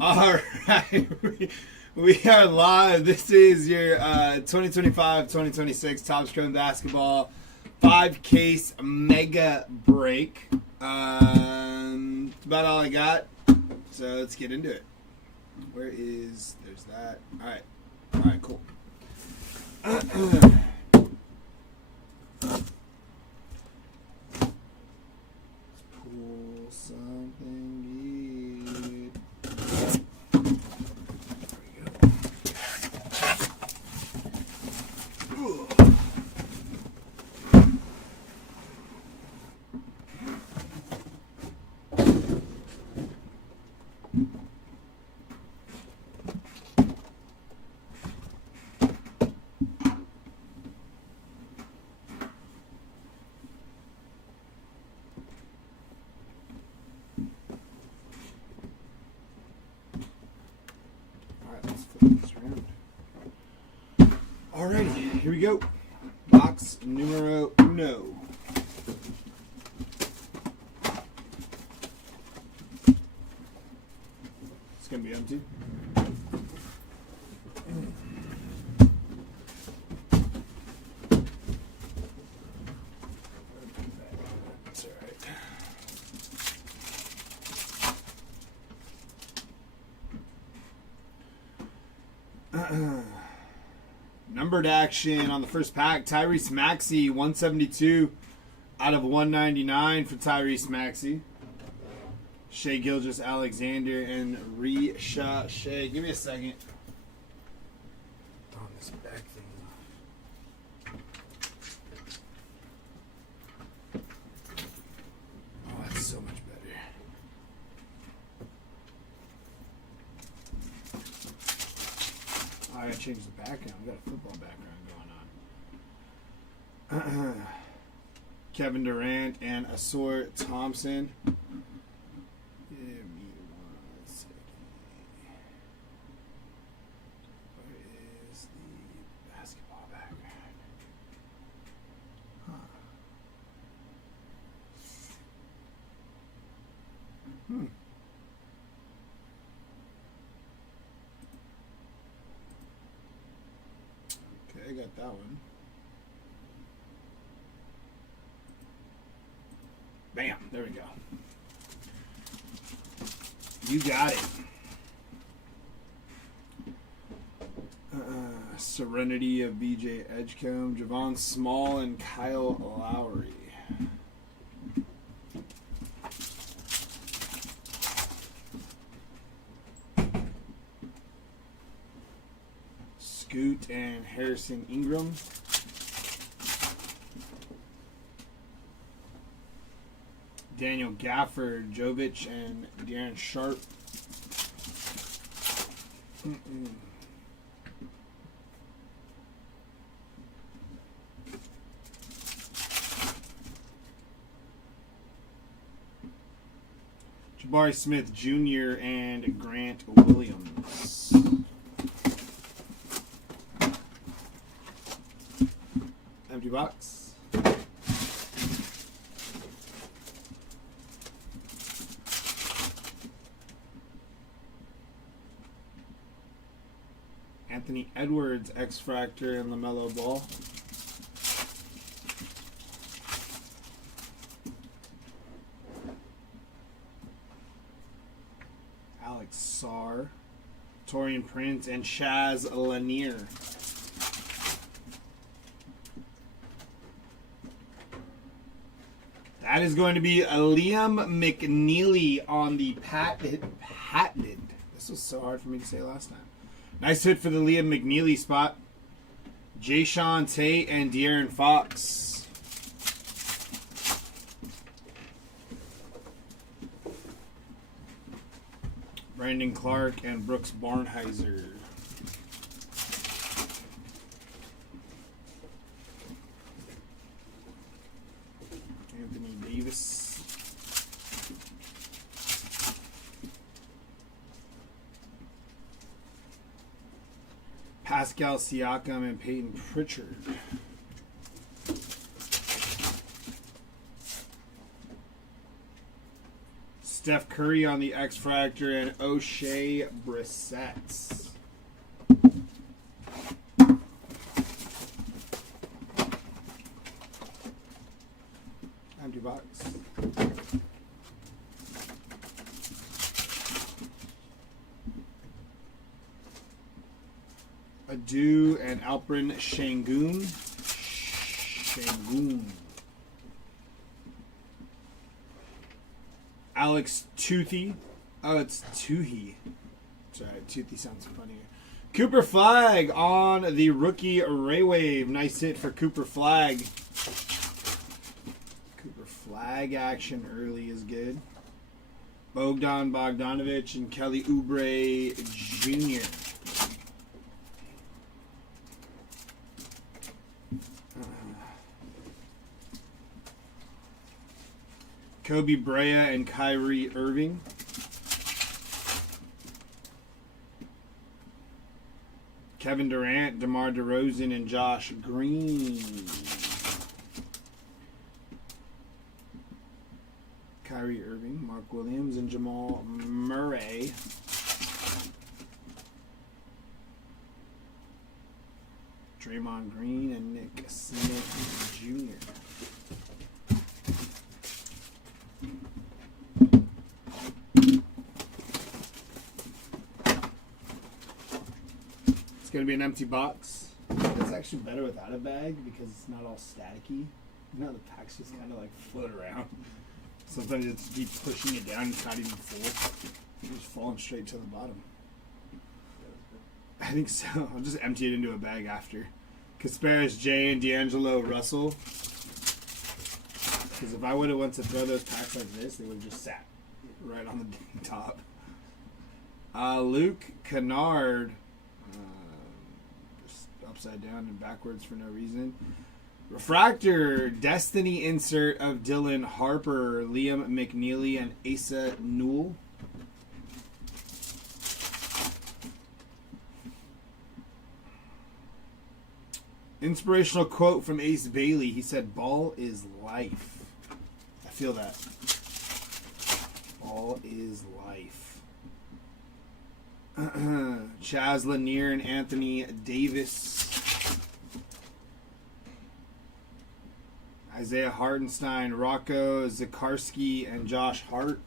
All right. We are live. This is your 2025-2026 Topps Chrome Basketball 5-case mega break. That's about all I got. So let's get into it. There's that. All right, cool. Pull something good. Let's flip this around. Alrighty, here we go. Box numero uno. It's gonna be empty. That's alright. Numbered action on the first pack. Tyrese Maxey, 172 out of 199 for Tyrese Maxey. Shai Gilgeous-Alexander and Risha Shea. Give me a second. Throwing this back thing off. Oh, that's so much better. I gotta change the background. We got a football background going on. Kevin Durant and Asor Thompson. Give me 1 second. Where is the basketball background? Okay, I got that one. Bam, there we go. You got it. Serenity of BJ Edgecombe, Javon Small, and Kyle Lowry. Scoot and Harrison Ingram. Daniel Gafford, Jovic, and Darren Sharp. Jabari Smith Jr. and Grant Williams. Empty box. Anthony Edwards, X-Fractor, and LaMelo Ball. Alex Sarr, Torian Prince, and Shaz Lanier. That is going to be Liam McNeely on the patented. This was so hard for me to say last time. Nice hit for the Liam McNeely spot. Jayshawn Tate and De'Aaron Fox. Brandon Clark and Brooks Barnheiser. Anthony Davis. Pascal Siakam and Peyton Pritchard. Steph Curry on the X-Fractor, and O'Shea Brissett. Empty box. Adu and Alperen Şengün. Alex Toothy. Oh, it's Toohey. Sorry, Toothy sounds funnier. Cooper Flag on the rookie Ray Wave. Nice hit for Cooper Flag. Cooper Flag action early is good. Bogdan Bogdanovic and Kelly Oubre Jr. Kobe Bryant and Kyrie Irving. Kevin Durant, DeMar DeRozan, and Josh Green. Kyrie Irving, Mark Williams, and Jamal Murray. Draymond Green and Nick Smith Jr. It's going to be an empty box. It's actually better without a bag because it's not all staticky. You know, the packs just kind of like float around. Sometimes it's deep pushing it down, it's not even full. It's just falling straight to the bottom. I think so. I'll just empty it into a bag after. Kasparis J and D'Angelo Russell. Because if I would have went to throw those packs like this, they would have just sat right on the top. Luke Kennard. Just upside down and backwards for no reason. Refractor Destiny insert of Dylan Harper, Liam McNeely, and Asa Newell. Inspirational quote from Ace Bailey. He said, "Ball is life." I feel that. Ball is life. Chaz Lanier and Anthony Davis. Isaiah Hartenstein, Rocco Zikarsky, and Josh Hart.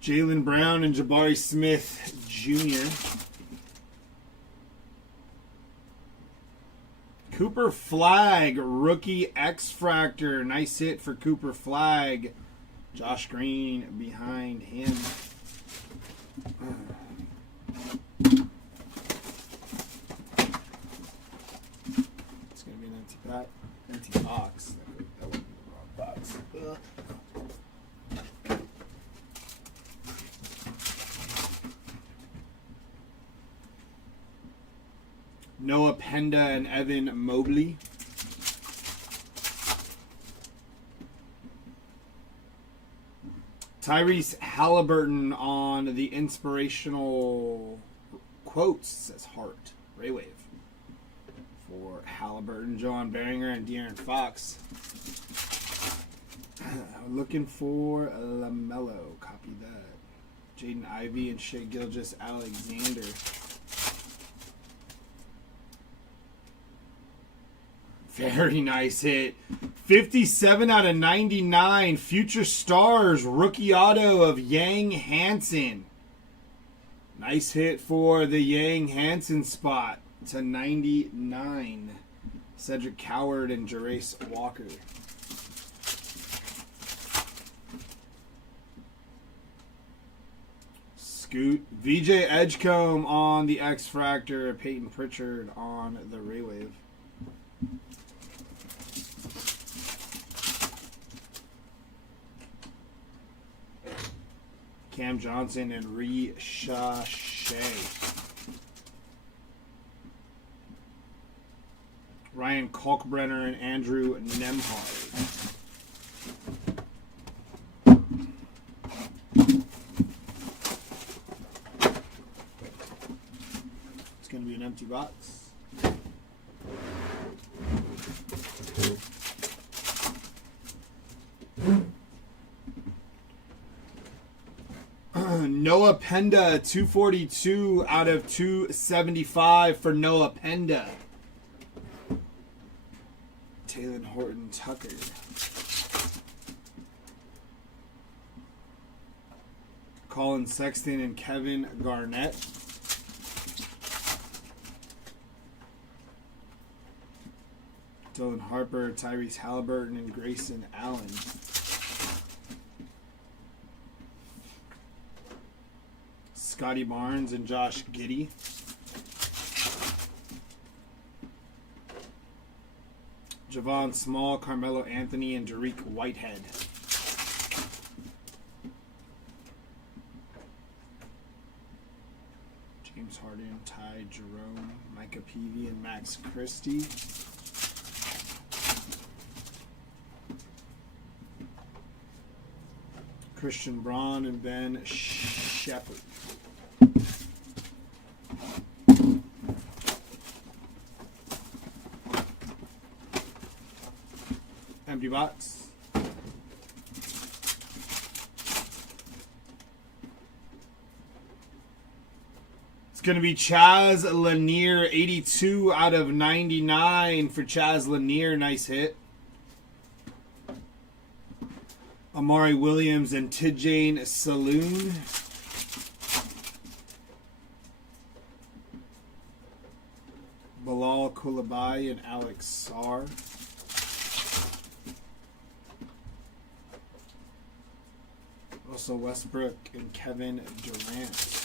Jaylen Brown and Jabari Smith Jr. Cooper Flag, rookie X-Fractor. Nice hit for Cooper Flag. Josh Green behind him. It's going to be an empty pack. Empty box. That wouldn't be the wrong box. Noah Penda and Evan Mobley. Tyrese Halliburton on the inspirational quotes, says Hart. Ray Wave. For Halliburton, John Beringer, and De'Aaron Fox. Looking for LaMelo. Copy that. Jaden Ivey and Shea Gilgeous-Alexander. Very nice hit. 57 out of 99. Future Stars rookie auto of Yang Hansen. Nice hit for the Yang Hansen spot to 99. Cedric Coward and Jarace Walker. Scoot. VJ Edgecombe on the X-Fractor. Peyton Pritchard on the Ray Wave. Cam Johnson and Risha Shea. Ryan Kalkbrenner and Andrew Nemhard. Empty box. Noah Penda, 242 out of 275 for Noah Penda. Taylor Horton Tucker. Colin Sexton and Kevin Garnett. Dylan Harper, Tyrese Halliburton, and Grayson Allen. Scotty Barnes and Josh Giddey. Javon Small, Carmelo Anthony, and Derek Whitehead. James Harden, Ty Jerome, Micah Peavy, and Max Christie. Christian Braun and Ben Shepherd. Empty box. It's going to be Chaz Lanier, 82 out of 99 for Chaz Lanier. Nice hit. Amari Williams and Tidjane Saloon. Bilal Coulibaly and Alex Sarr. Also Westbrook and Kevin Durant.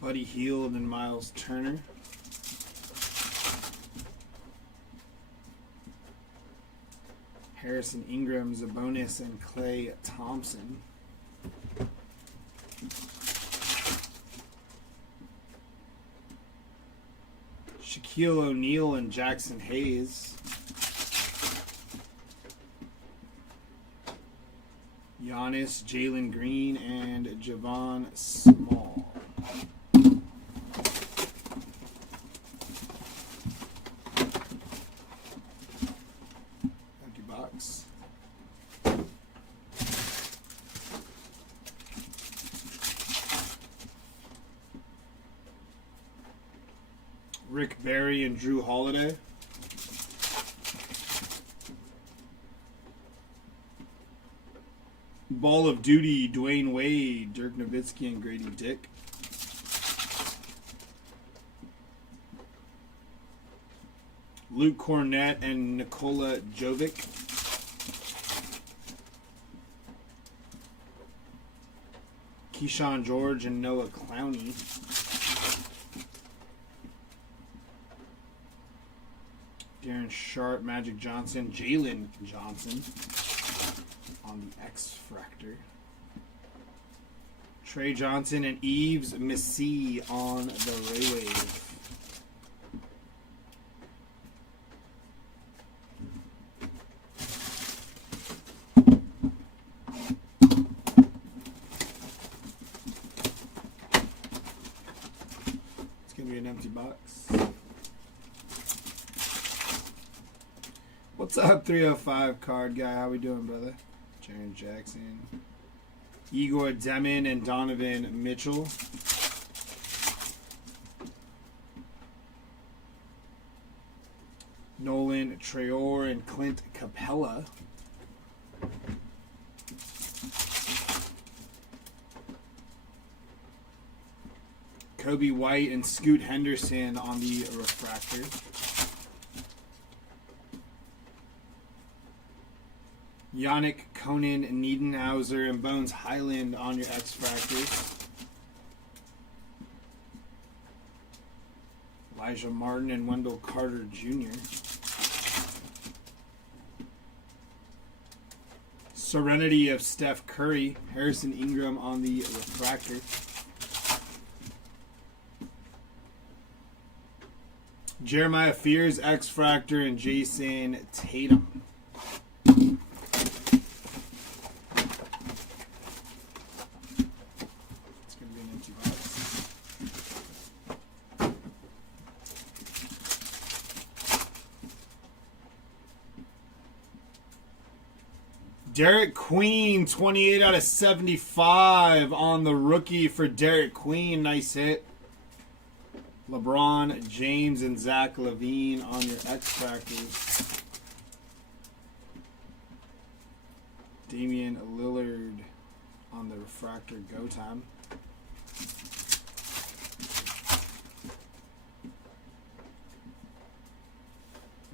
Buddy Hield and Miles Turner. Harrison Ingram, Sabonis, and Klay Thompson. Shaquille O'Neal and Jackson Hayes. Giannis, Jalen Green, and Javon Small. Empty box. Rick Barry and Drew Holiday. Ball of Duty, Dwayne Wade, Dirk Nowitzki, and Grady Dick. Luke Cornett and Nikola Jovic. Keyshawn George and Noah Clowney. Darren Sharp, Magic Johnson, Jalen Johnson on the X-Fractor. Trey Johnson and Yves Missy on the Ray Wave. It's going to be an empty box. What's up, 305 card guy? How we doing, brother? Jaren Jackson, Igor Demin, and Donovan Mitchell. Nolan Traore and Clint Capella. Kobe White and Scoot Henderson on the refractor. Yannick Conan, Niedenhauser, and Bones Highland on your X-Fractors. Elijah Martin and Wendell Carter Jr. Serenity of Steph Curry, Harrison Ingram on the refractor. Jeremiah Fears, X-Fractor, and Jason Tatum. Derek Queen, 28 out of 75 on the rookie for Derek Queen. Nice hit. LeBron James and Zach LaVine on your X-Factors. Damian Lillard on the refractor. Go time.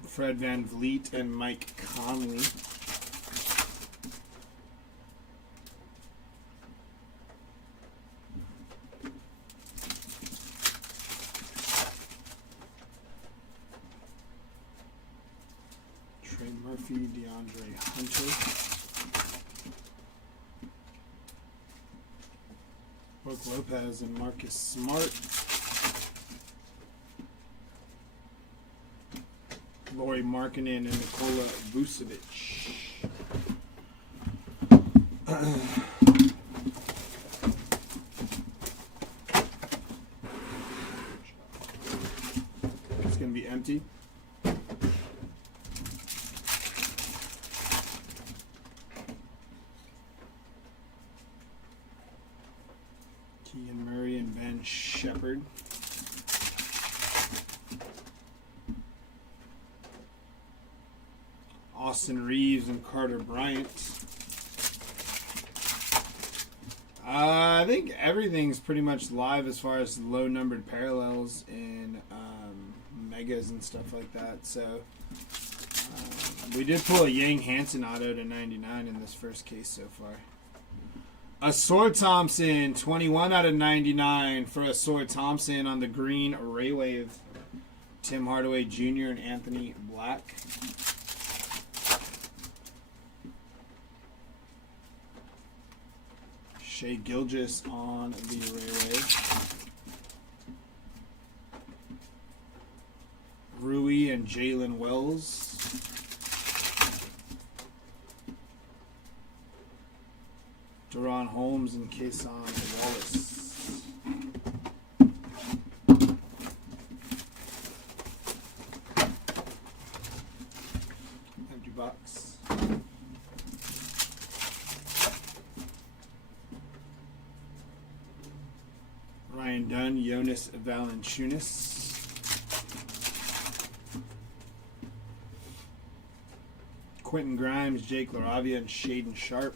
Fred VanVleet and Mike Conley. Trey Murphy, DeAndre Hunter. Brook Lopez and Marcus Smart. Lauri Markkanen and Nikola Vucevic. It's going to be empty. Keegan Murray and Ben Shepherd. Austin Reeves and Carter Bryant. I think everything's pretty much live as far as low numbered parallels in megas and stuff like that. So we did pull a Yang Hansen auto to 99 in this first case so far. Asor Thompson, 21 out of 99 for Asor Thompson on the green Ray Wave. Tim Hardaway Jr. and Anthony Black. Shea Gilgeous on the Railway. Rui and Jalen Wells. Deron Holmes and Kason Wallace. Empty box. Ryan Dunn, Jonas Valanciunas. Quentin Grimes, Jake LaRavia, and Shaden Sharp.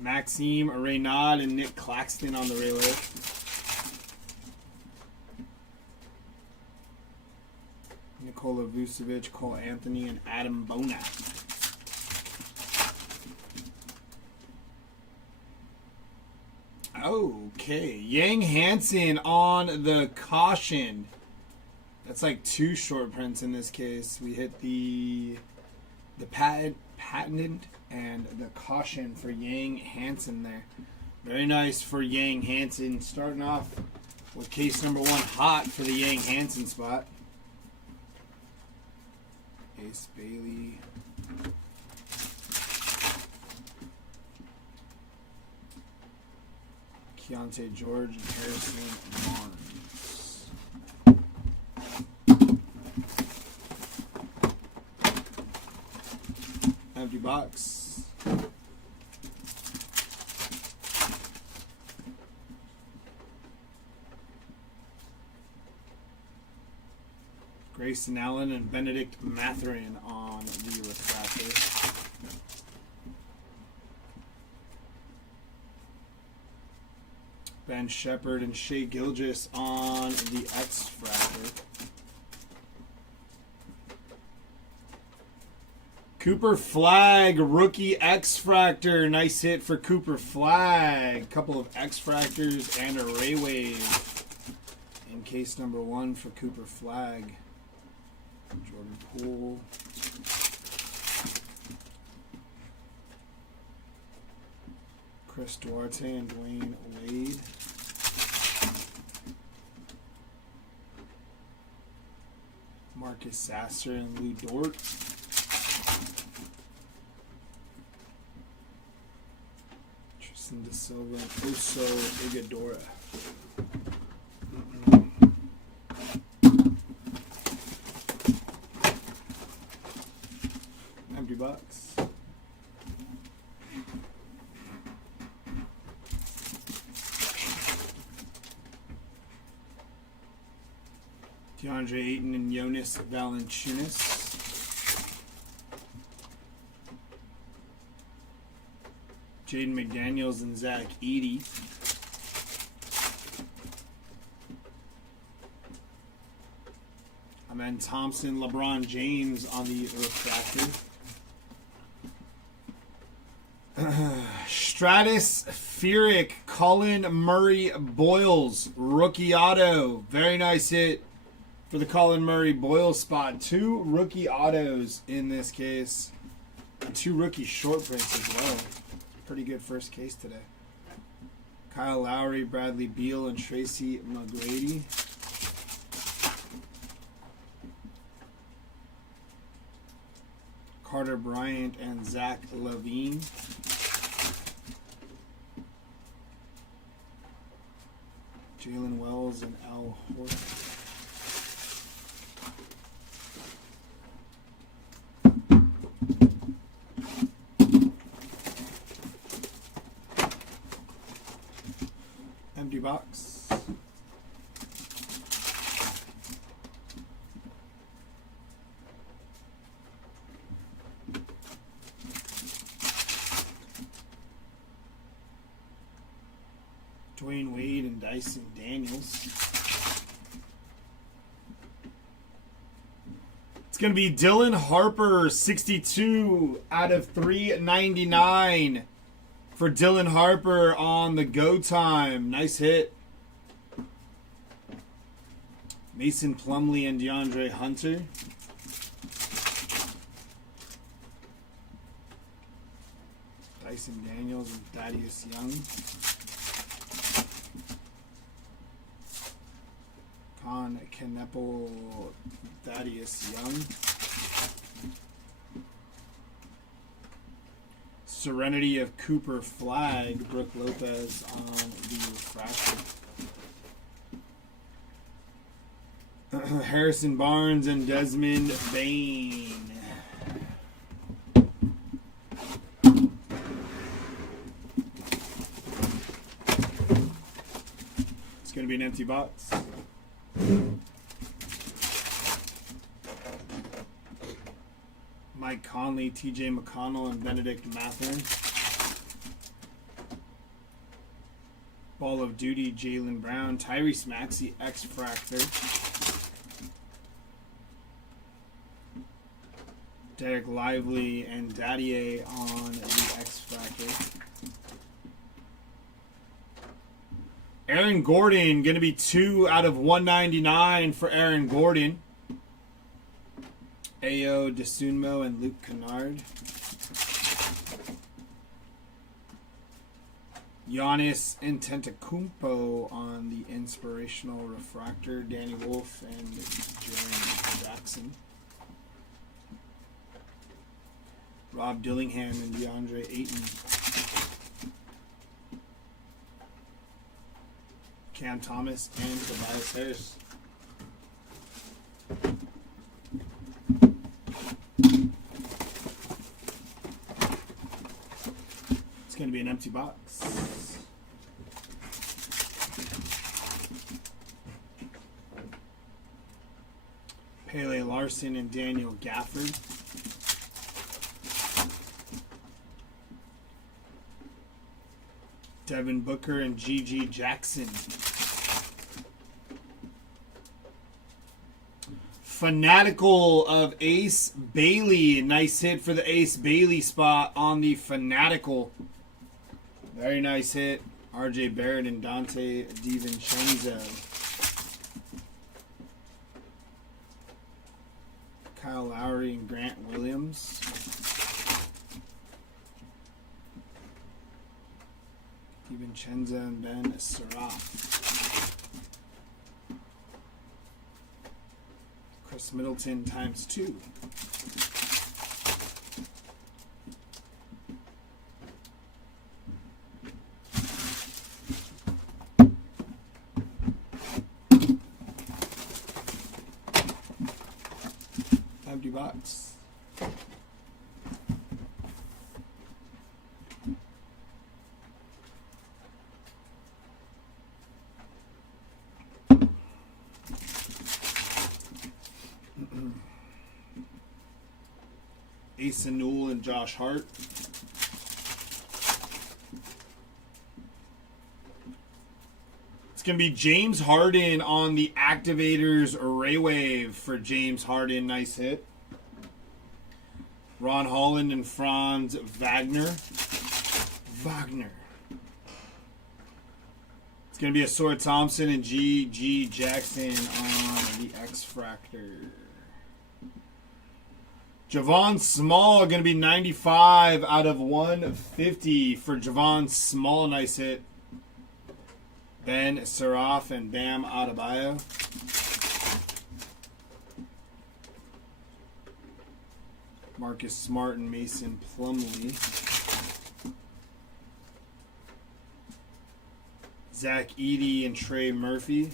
Maxime Reynaud and Nick Claxton on the railway. Nikola Vucevic, Cole Anthony, and Adam Bona. Okay, Yang Hansen on the caution. That's like 2 short prints in this case. We hit the patented and the caution for Yang Hansen there. Very nice for Yang Hansen. Starting off with case number 1 hot for the Yang Hansen spot. Ace Bailey. Keontae George and Harrison Barnes. Empty box. Grayson Allen and Benedict Mathurin on the refractor. Ben Shepherd and Shea Gilgeous on the X-Fractor. Cooper Flag, rookie X-Fractor. Nice hit for Cooper Flag. Couple of X-Fractors and a Ray Wave in case number 1 for Cooper Flag. Jordan Poole. Chris Duarte and Dwayne Wade. Marcus Sasser and Lou Dort. Tristan Da Silva and Oso Igadora. DeAndre Ayton and Jonas Valanciunas. Jaden McDaniels and Zach Edey. Amen Thompson, LeBron James on the refractor. Stratospheric Colin Murray Boyles rookie auto. Very nice hit for the Colin Murray Boyles spot. 2 rookie autos in this case. And 2 rookie short prints as well. Pretty good first case today. Kyle Lowry, Bradley Beal, and Tracy McGrady. Carter Bryant and Zach LaVine. Jalen Wells and Al Horford. Empty box. Dwayne Wade and Dyson Daniels. It's going to be Dylan Harper, 62 out of 399 for Dylan Harper on the go time. Nice hit. Mason Plumlee and DeAndre Hunter. Dyson Daniels and Thaddeus Young. Con Kneppel, Thaddeus Young. Serenity of Cooper Flag, Brooke Lopez on the refractor. Harrison Barnes and Desmond Bain. It's going to be an empty box. Mike Conley, TJ McConnell, and Benedict Mathurin. Ball of Duty, Jaylen Brown, Tyrese Maxey, X-Fractor. Derek Lively and Dadier on the X-Fractor. Aaron Gordon, going to be 2 out of 199 for Aaron Gordon. Ayo Desunmo and Luke Kennard. Giannis Antetokounmpo on the Inspirational Refractor. Danny Wolf and Jaren Jackson. Rob Dillingham and DeAndre Ayton. Cam Thomas and Tobias Harris. It's going to be an empty box. Pele Larson and Daniel Gafford. Devin Booker and Gigi Jackson. Fanatical of Ace Bailey. Nice hit for the Ace Bailey spot on the Fanatical. Very nice hit. RJ Barrett and Dante DiVincenzo. Kyle Lowry and Grant Williams. DiVincenzo and Ben Surratt. Chris Middleton ×2. Empty box. Asa Newell and Josh Hart. It's going to be James Harden on the Activators Array Wave for James Harden. Nice hit. Ron Holland and Franz Wagner. It's going to be a Sora Thompson and G.G. Jackson on the X-Fractor. Javon Small going to be 95 out of 150 for Javon Small. Nice hit. Ben Seraph and Bam Adebayo. Marcus Smart and Mason Plumlee. Zach Edey and Trey Murphy.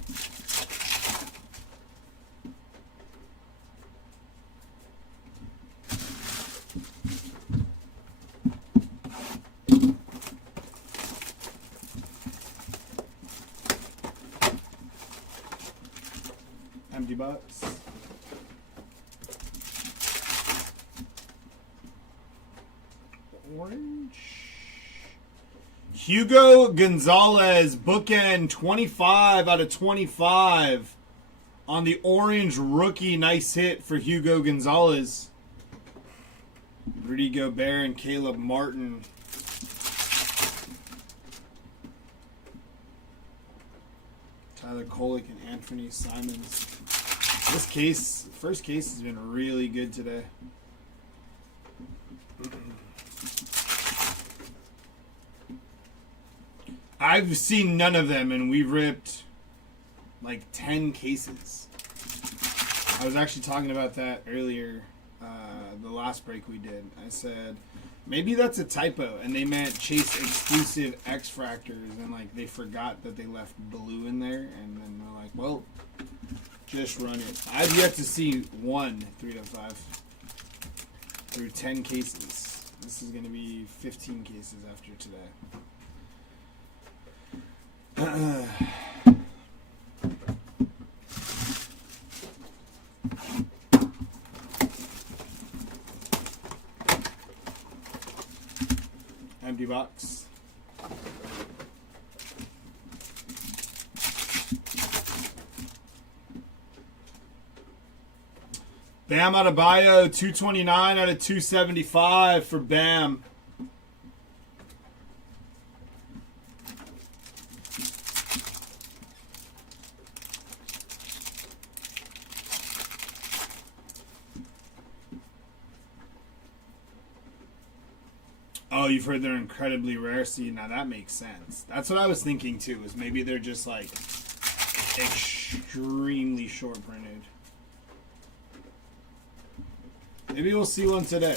Empty box. Orange. Hugo Gonzalez, bookend 25 out of 25 on the orange rookie. Nice hit for Hugo Gonzalez. Rudy Gobert and Caleb Martin. Tyler Kolek and Anthony Simons. This case, first case, has been really good today. I've seen none of them, and we've ripped like 10 cases. I was actually talking about that earlier, the last break we did. I said, maybe that's a typo, and they meant Chase exclusive X-Fractors, and like they forgot that they left blue in there, and then they're like, well, just run it. I've yet to see one 3/5 through 10 cases. This is going to be 15 cases after today. Empty box. Bam Adebayo, 229 out of 275 for Bam. Oh, you've heard they're incredibly rare. See, now that makes sense. That's what I was thinking too, is maybe they're just like extremely short printed. Maybe we'll see one today.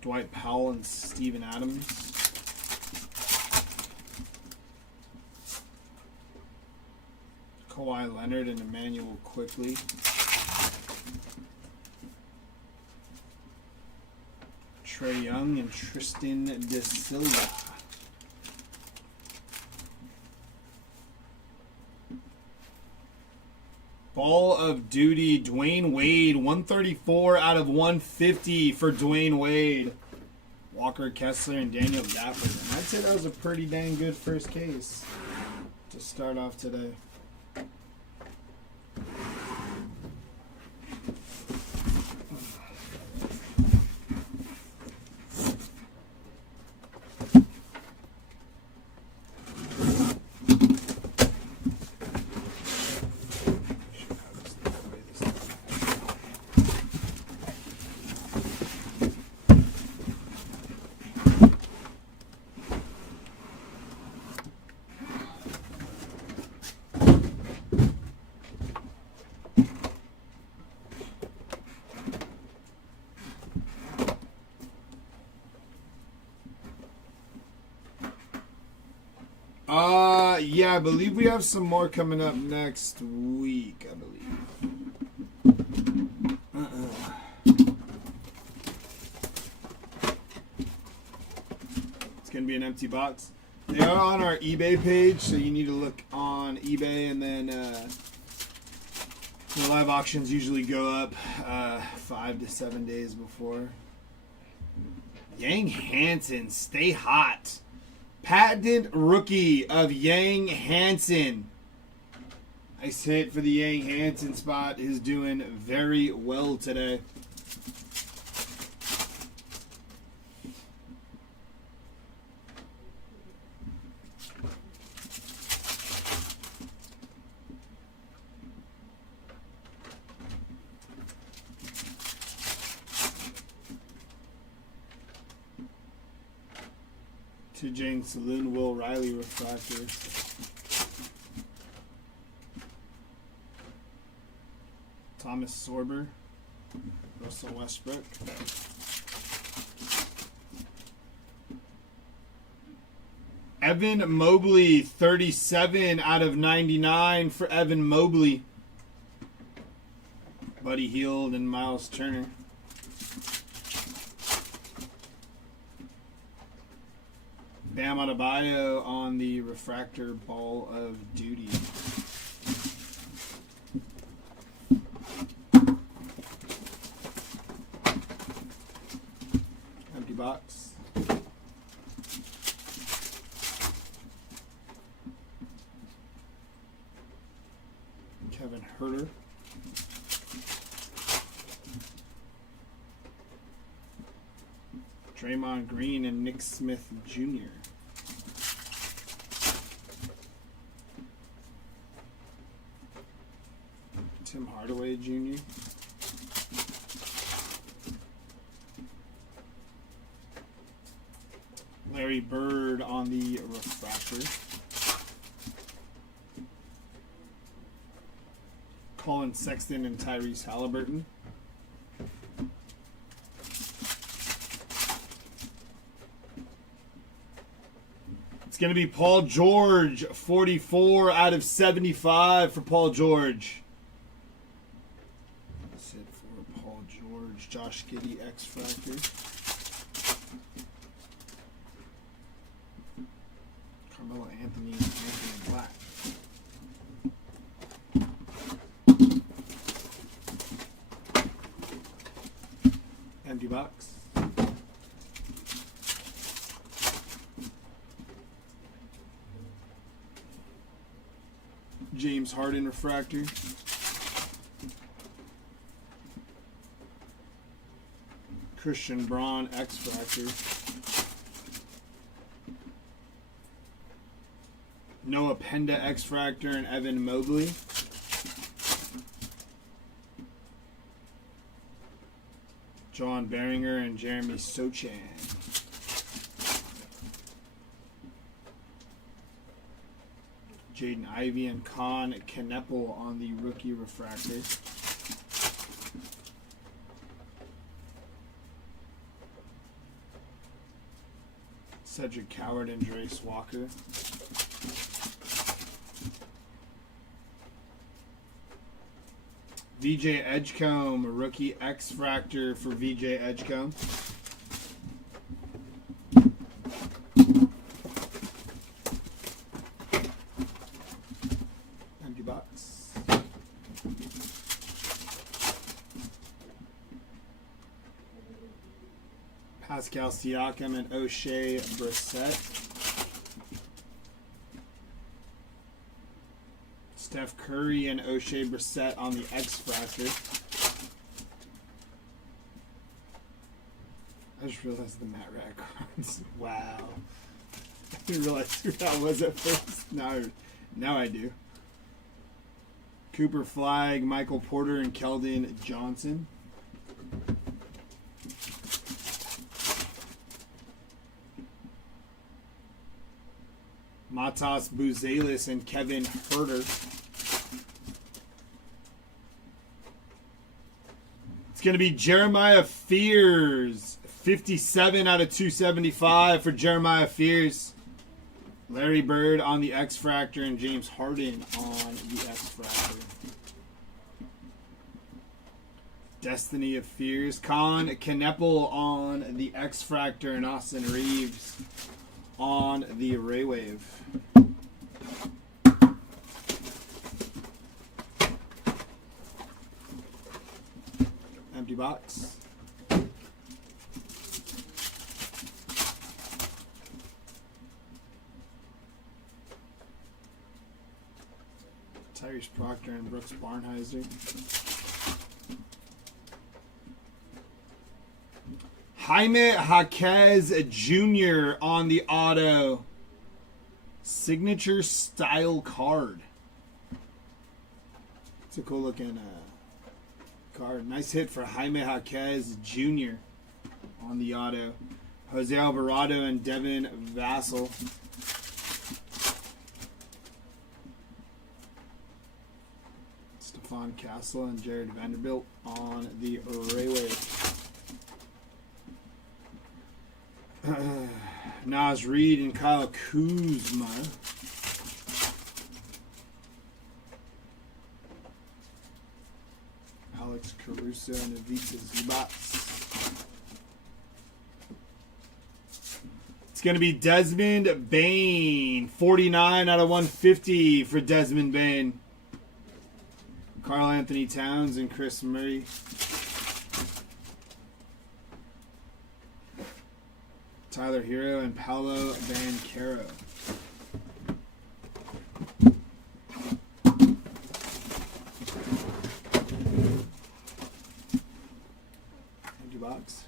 Dwight Powell and Steven Adams. Kawhi Leonard and Emmanuel Quickly. Trae Young and Tristan De Silva. Ball of Duty, Dwayne Wade, 134 out of 150 for Dwayne Wade. Walker Kessler and Daniel Gafford. And I'd say that was a pretty dang good first case to start off today. Yeah, I believe we have some more coming up next week, I believe. It's going to be an empty box. They are on our eBay page, so you need to look on eBay and then The live auctions usually go up 5 to 7 days before. Yang Hansen, stay hot. Patent rookie of Yang Hansen. Nice hit for the Yang Hansen spot. Is doing very well today. To James Saloon, Will Riley refractor. Thomas Sorber, Russell Westbrook. Evan Mobley, 37 out of 99 for Evan Mobley. Buddy Hield and Miles Turner. Bam Adebayo on the refractor Ball of Duty. Empty box. Kevin Herter. Draymond Green and Nick Smith Jr. Tim Hardaway Jr. Larry Bird on the refractor. Colin Sexton and Tyrese Halliburton. It's going to be Paul George, 44 out of 75 for Paul George. That's it for Paul George. Josh Giddey, X-Factor. Carmelo Anthony, Anthony Black. Empty box. James Harden refractor. Christian Braun X-Factor. Noah Penda X-Factor and Evan Mobley. John Beringer and Jeremy Sochan. Jaden Ivey and Con Kneppel on the rookie refractor. Cedric Coward and Drace Walker. VJ Edgecombe, rookie X-Factor for VJ Edgecombe. Empty box. Pascal Siakam and O'Shea Brissett. Steph Curry and O'Shea Brissett on the X-Factor. I just realized the Matt Rat cards. Wow. I didn't realize who that was at first. Now I do. Cooper Flag, Michael Porter, and Keldon Johnson. Matas Buzelis and Kevin Herter. It's going to be Jeremiah Fears. 57 out of 275 for Jeremiah Fears. Larry Bird on the X-Factor and James Harden on the X-Factor. Destiny of Fears. Con Kneppel on the X-Factor and Austin Reeves on the Ray Wave. box. Tyrese Proctor and Brooks Barnheiser. Jaime Jaquez Jr. on the auto. Signature style card. It's a cool looking card. Nice hit for Jaime Jaquez Jr. on the auto. Jose Alvarado and Devin Vassell. Stephon Castle and Jared Vanderbilt on the Railway. Nas Reed and Kyle Kuzma. Alex Caruso and Ivica Zubats. It's going to be Desmond Bain. 49 out of 150 for Desmond Bain. Karl Anthony Towns and Chris Murray. Tyler Hero and Paolo Banchero. Empty box.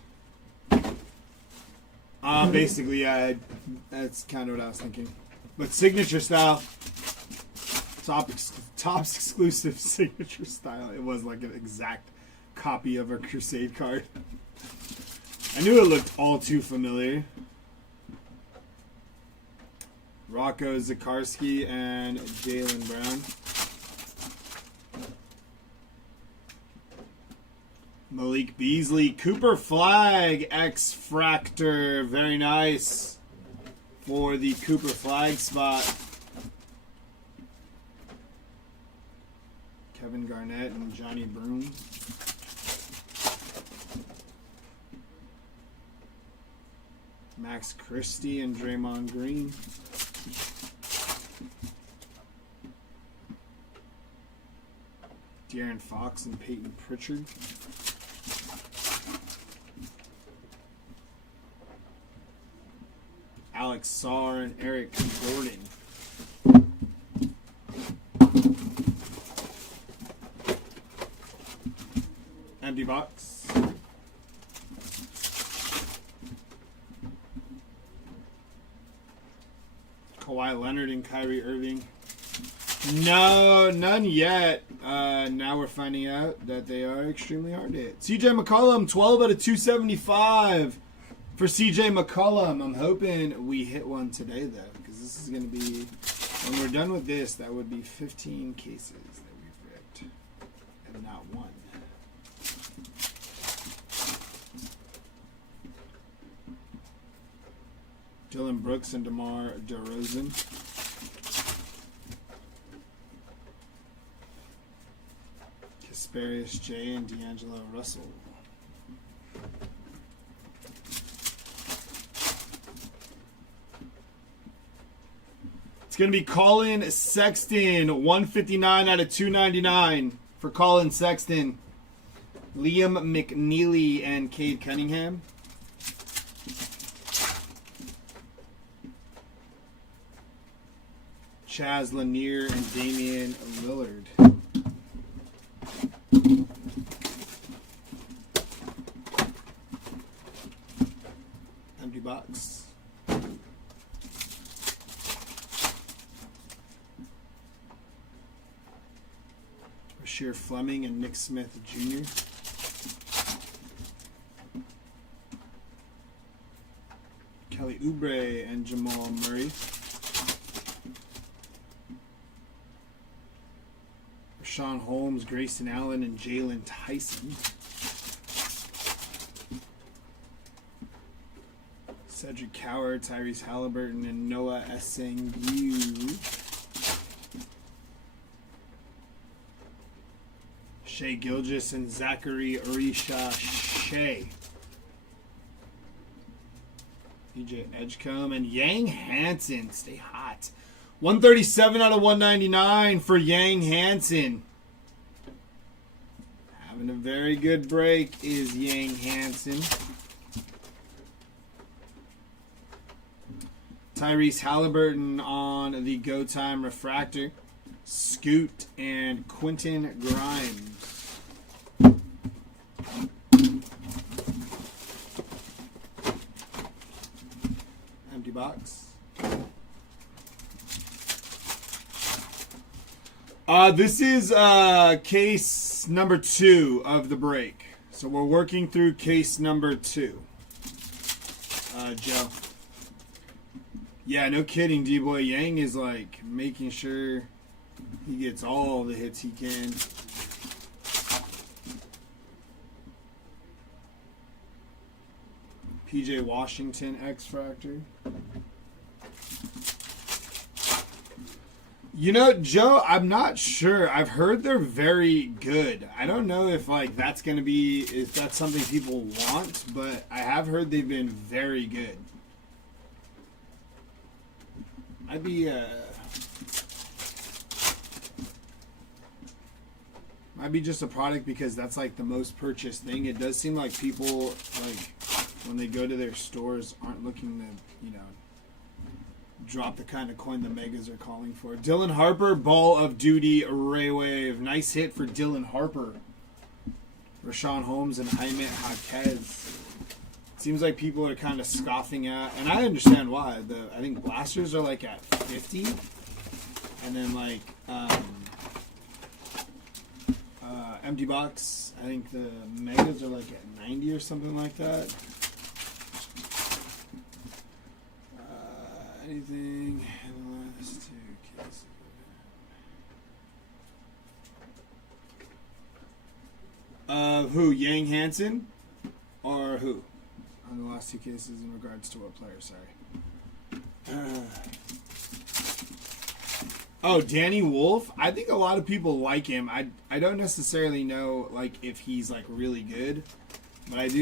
Basically, yeah, that's kind of what I was thinking. But signature style, Topps exclusive signature style. It was like an exact copy of a Crusade card. I knew it looked all too familiar. Rocco Zakarsky and Jaylen Brown. Malik Beasley. Cooper Flag X-Fractor. Very nice for the Cooper Flag spot. Kevin Garnett and Johnny Broom. Max Christie and Draymond Green. De'Aaron Fox and Peyton Pritchard. Alex Sarr and Eric Gordon. Empty box. Kawhi Leonard and Kyrie Irving. No, none yet. Now we're finding out that they are extremely hard to hit. CJ McCollum, 12 out of 275 for CJ McCollum. I'm hoping we hit one today, though, because this is going to be, when we're done with this, that would be 15 cases that we've ripped, and not one. Dylan Brooks and DeMar DeRozan. Kasparius J and D'Angelo Russell. It's going to be Colin Sexton. 159 out of 299 for Colin Sexton. Liam McNeely and Cade Cunningham. Chaz Lanier and Damian Lillard. Empty box. Rasheer Fleming and Nick Smith Jr. Kelly Oubre and Jamal Murray. Sean Holmes, Grayson Allen, and Jalen Tyson. Cedric Coward, Tyrese Halliburton, and Noah Essengu. Shea Gilgeous and Zachary Orisha Shea. DJ Edgecombe and Yang Hansen. Stay hot. 137 out of 199 for Yang Hansen. Having a very good break is Yang Hansen. Tyrese Halliburton on the Go Time Refractor. Scoot and Quentin Grimes. Empty box. This is case number 2 of the break. So we're working through case number 2. Joe. Yeah, no kidding, D-Boy. Yang is like making sure he gets all the hits he can. PJ Washington X-Fractor. You know, Joe, I'm not sure. I've heard they're very good. I don't know if like that's gonna be if that's something people want, but I have heard they've been very good. Might be just a product because that's like the most purchased thing. It does seem like people like when they go to their stores aren't looking to, you know, drop the kind of coin the megas are calling for. Dylan Harper, Ball of Duty Ray Wave. Nice hit for Dylan Harper. Rashawn Holmes and Jaime Jaquez. Seems like people are kind of scoffing at, and I understand why. I think blasters are like at 50, and then like empty box. I think the megas are like at 90 or something like that. Anything in the last 2 cases? Who? Yang Hansen, or who? On the last 2 cases in regards to what player, sorry. Oh, Danny Wolf. I think a lot of people like him. I don't necessarily know like if he's like really good, but I've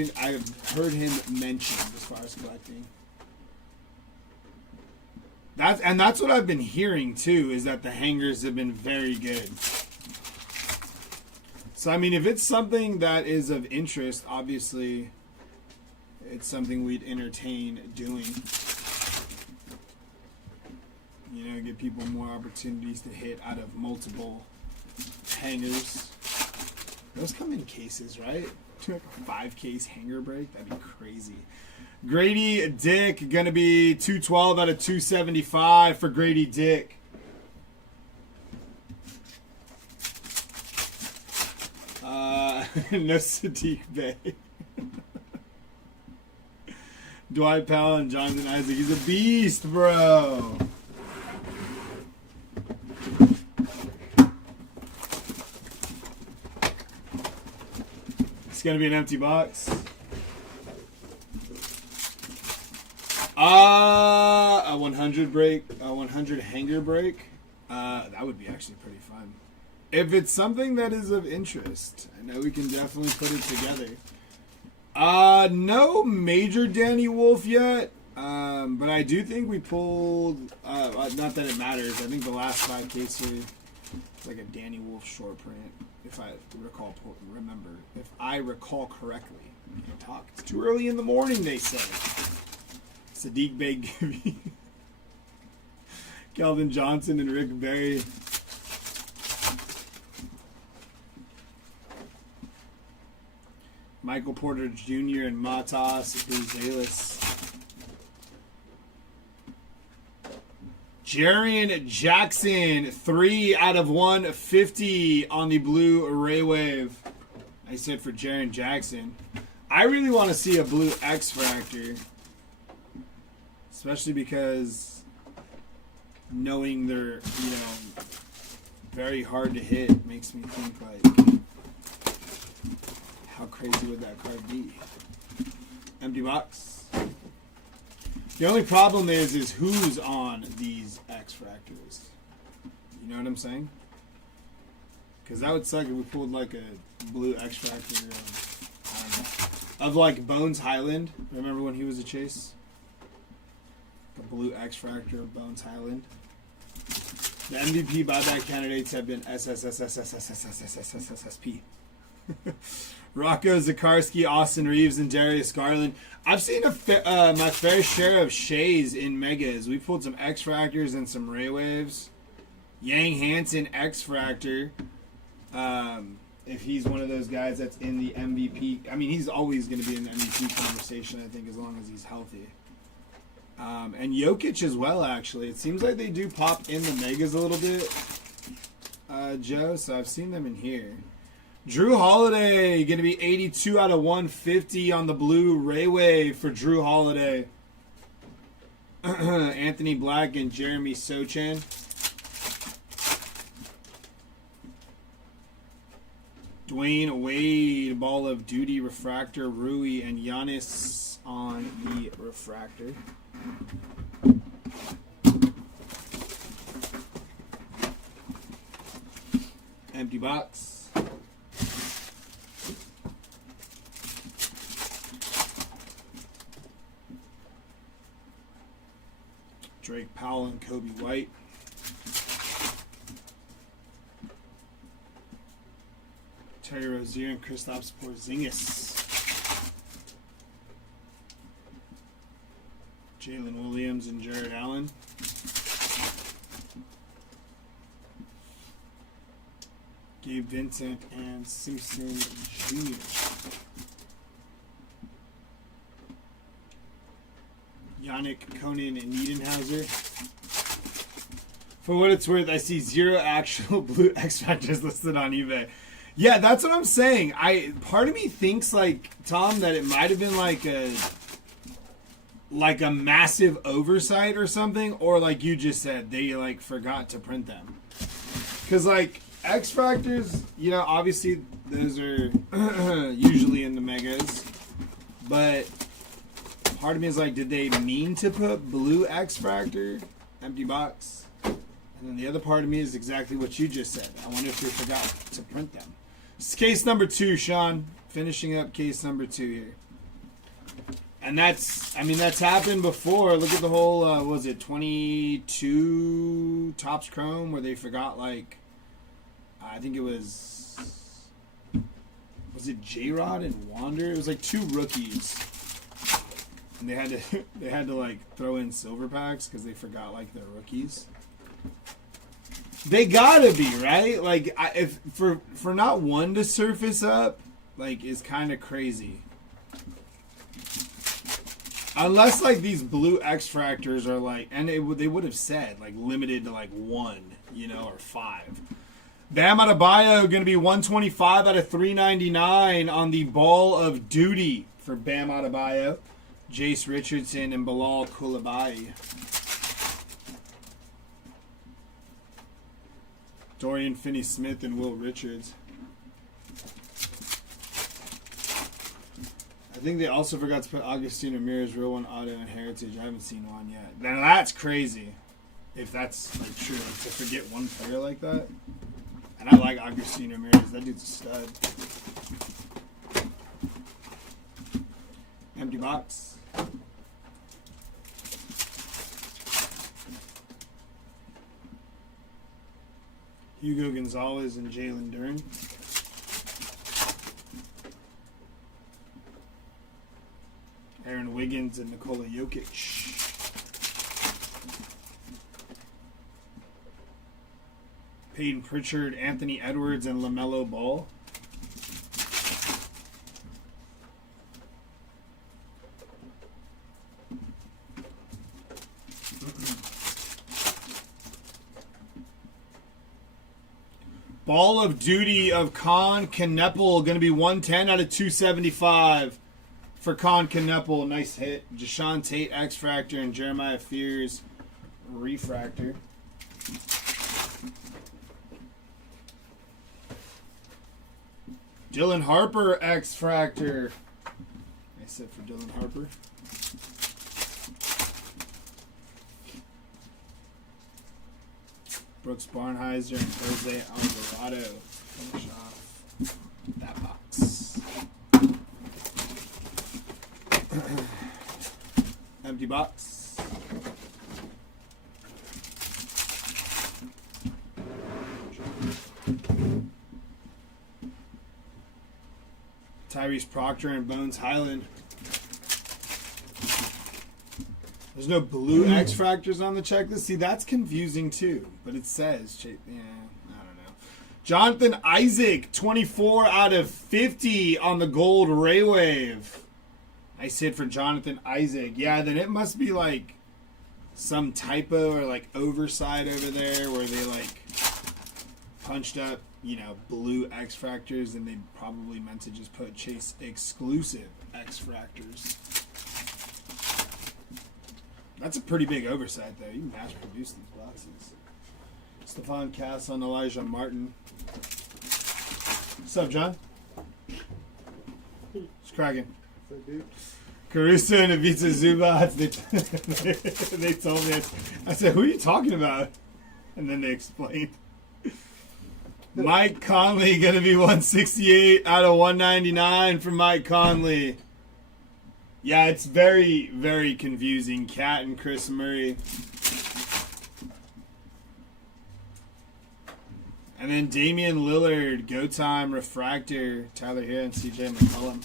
heard him mentioned as far as collecting. That's what I've been hearing too, is that the hangers have been very good. So I mean, if it's something that is of interest, obviously it's something we'd entertain doing. You know, give people more opportunities to hit out of multiple hangers. Those come in cases, right? Like a 5-case hanger break? That'd be crazy. Grady Dick, gonna be 212 out of 275 for Grady Dick. No Sadiq Bey. Dwight Powell and Jonathan Isaac. He's a beast, bro. It's gonna be an empty box. A 100 break, a 100 hanger break. That would be actually pretty fun. If it's something that is of interest, I know we can definitely put it together. No major Danny Wolf yet, but I do think we pulled. Not that it matters. I think the last 5 cases, it's like a Danny Wolf short print, if I recall correctly. I can't talk. It's too early in the morning, they say. Sadiq Bey Gibby, Kelvin Johnson, and Rick Barry. Michael Porter Jr. and Matas Gonzalez. Jarian Jackson, 3 out of 150 on the blue Ray Wave. I said for Jarian Jackson. I really want to see a blue X-Fractor. Especially because knowing they're, you know, very hard to hit makes me think like, how crazy would that card be? Empty box. The only problem is who's on these X-Fractors. You know what I'm saying? Because that would suck if we pulled like a blue X-Fractor of like Bones Highland. Remember when he was a chase? A blue X-Fractor of Bones Highland. The MVP buyback candidates have been SSSSSSSSSSSSSP. Rocco Zakarsky, Austin Reeves, and Darius Garland. I've seen my fair share of Shays in Megas. We pulled some X-Fractors and some Ray Waves. Yang Hansen X-Fractor. If he's one of those guys that's in the MVP. I mean, he's always going to be in the MVP conversation, I think, as long as he's healthy. And Jokic as well, actually. It seems like they do pop in the Megas a little bit, Joe. So I've seen them in here. Drew Holiday, going to be 82 out of 150 on the blue Ray Wave for Drew Holiday. Anthony Black and Jeremy Sochan. Dwayne Wade, Ball of Duty Refractor, Rui, and Giannis on the Refractor. Empty box. Drake Powell and Kobe White. Terry Rozier and Kristaps Porzingis. Jalen Williams and Jared Allen. Gabe Vincent and Simpson Jr. Yannick Conan and Niedenhauser. For what it's worth, I see 0 actual blue X-Factors listed on eBay. Yeah, that's what I'm saying. Part of me thinks, like, Tom, that it might have been like a massive oversight or something, or like you just said, they like forgot to print them. Because like X-Fractors, you know, obviously those are usually in the Megas, but part of me is like, did they mean to put blue X-Fractor, empty box? And then the other part of me is exactly what you just said. I wonder if they forgot to print them. It's case number 2, Sean. Finishing up case number 2 here. And that's happened before. Look at the whole, what was it, 22 Topps Chrome, where they forgot, like, I think it was it J-Rod and Wander? It was like 2 rookies. And they had to like throw in silver packs because they forgot like their rookies. They gotta be, right? Like, if for not one to surface up, like, is kind of crazy. Unless like these blue X-Fractors are like, and they would have said like limited to like 1, you know, or 5. Bam Adebayo going to be 125 out of 399 on the Ball of Duty for Bam Adebayo. Jace Richardson and Bilal Coulibaly. Dorian Finney-Smith and Will Richards. I think they also forgot to put Agustin Ramirez Real One Auto and Heritage. I haven't seen one yet. Now that's crazy. If that's like true, like, to forget one player like that. And I like Agustin Ramirez. That dude's a stud. Empty box. Hugo Gonzalez and Jalen Duren. Aaron Wiggins and Nikola Jokic. Peyton Pritchard, Anthony Edwards, and LaMelo Ball. Ball of Duty of Con Kneppel, going to be 110 out of 275 for Con Kneppel. Nice hit. Jashawn Tate X-Fractor and Jeremiah Fears Refractor. Dylan Harper X-Fractor. Nice hit for Dylan Harper. Brooks Barnheiser and Jose Alvarado finish off that box. Empty box. Tyrese Proctor and Bones Highland. There's no blue X Fractors on the checklist. See, that's confusing too. But it says, yeah, I don't know. Jonathan Isaac, 24 out of 50 on the gold Ray Wave. Nice hit for Jonathan Isaac. Yeah, then it must be like some typo or like oversight over there where they like punched up, you know, blue X Fractors and they probably meant to just put Chase exclusive X Fractors. That's a pretty big oversight, though. You can mass produce these boxes. Stephon Cass on Elijah Martin. What's up, John? It's cracking. Caruso and Ivica Zubac. They told me. I said, who are you talking about? And then they explained. Mike Conley going to be 168 out of 199 for Mike Conley. Yeah, it's very, very confusing. Cat and Chris Murray. And then Damian Lillard, Go Time, Refractor, Tyler Hero, and CJ McCollum.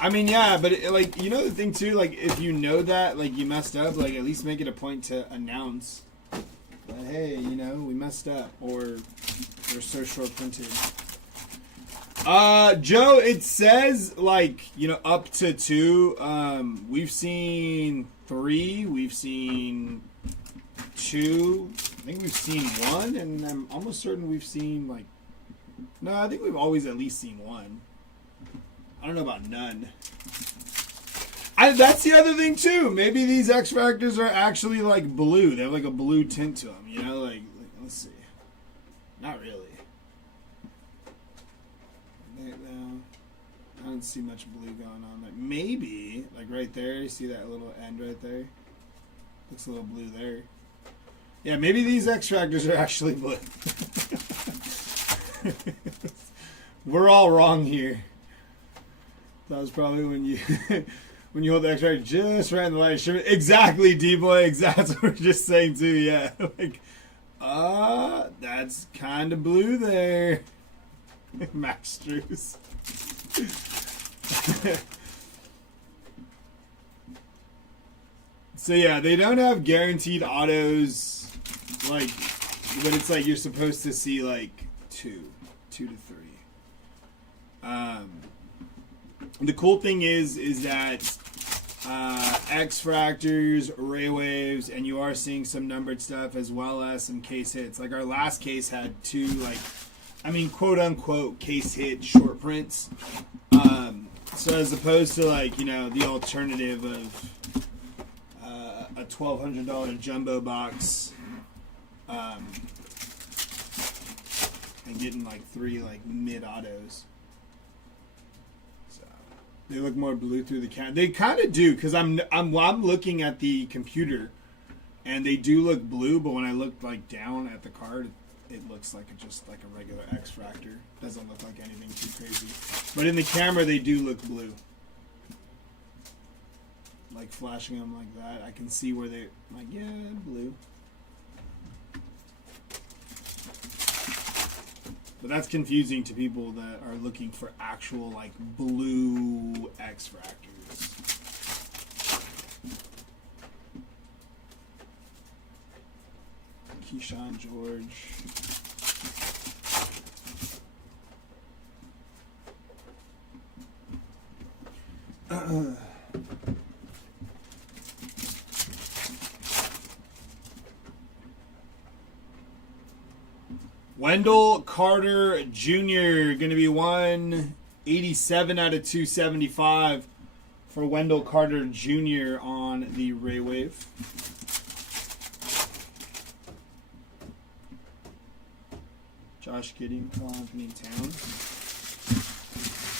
I mean, yeah, but like, you know the thing too, like, if you know that, like, you messed up, like, at least make it a point to announce that, hey, you know, we messed up, or we're so short printed. Joe, it says, like, you know, up to 2. We've seen 3. We've seen 2. I think we've seen 1, and I'm almost certain we've seen, like, no, I think we've always at least seen 1. I don't know about none. That's the other thing, too. Maybe these X Fractors are actually, like, blue. They have, like, a blue tint to them, you know? Like let's see. Not really. No, I don't see much blue going on. Like, maybe, like, right there. You see that little end right there? Looks a little blue there. Yeah, maybe these X Fractors are actually blue. We're all wrong here. That was probably when you when you hold the X Fractor just right in the light. Exactly, D-Boy. Exactly what we're just saying too. Yeah, like, that's kind of blue there. Max Struess. So yeah, they don't have guaranteed autos, like, but it's like you're supposed to see like 2 to 3. The cool thing is that X Fractors, Ray Waves, and you are seeing some numbered stuff as well as some case hits. Like our last case had 2, like, I mean, quote unquote case hit short prints. So as opposed to, like, you know, the alternative of a $1,200 jumbo box and getting like 3 like mid autos. They look more blue through the camera. They kind of do, because I'm looking at the computer, and they do look blue. But when I look like down at the card, it looks like just like a regular X Fractor. Doesn't look like anything too crazy. But in the camera, they do look blue. Like flashing them like that, I can see where they like, yeah, blue. But that's confusing to people that are looking for actual, like, blue X Fractors. Keyshawn George. Wendell Carter Jr. going to be 187 out of 275 for Wendell Carter Jr. on the Ray Wave. Josh Giddey, Anthony Town.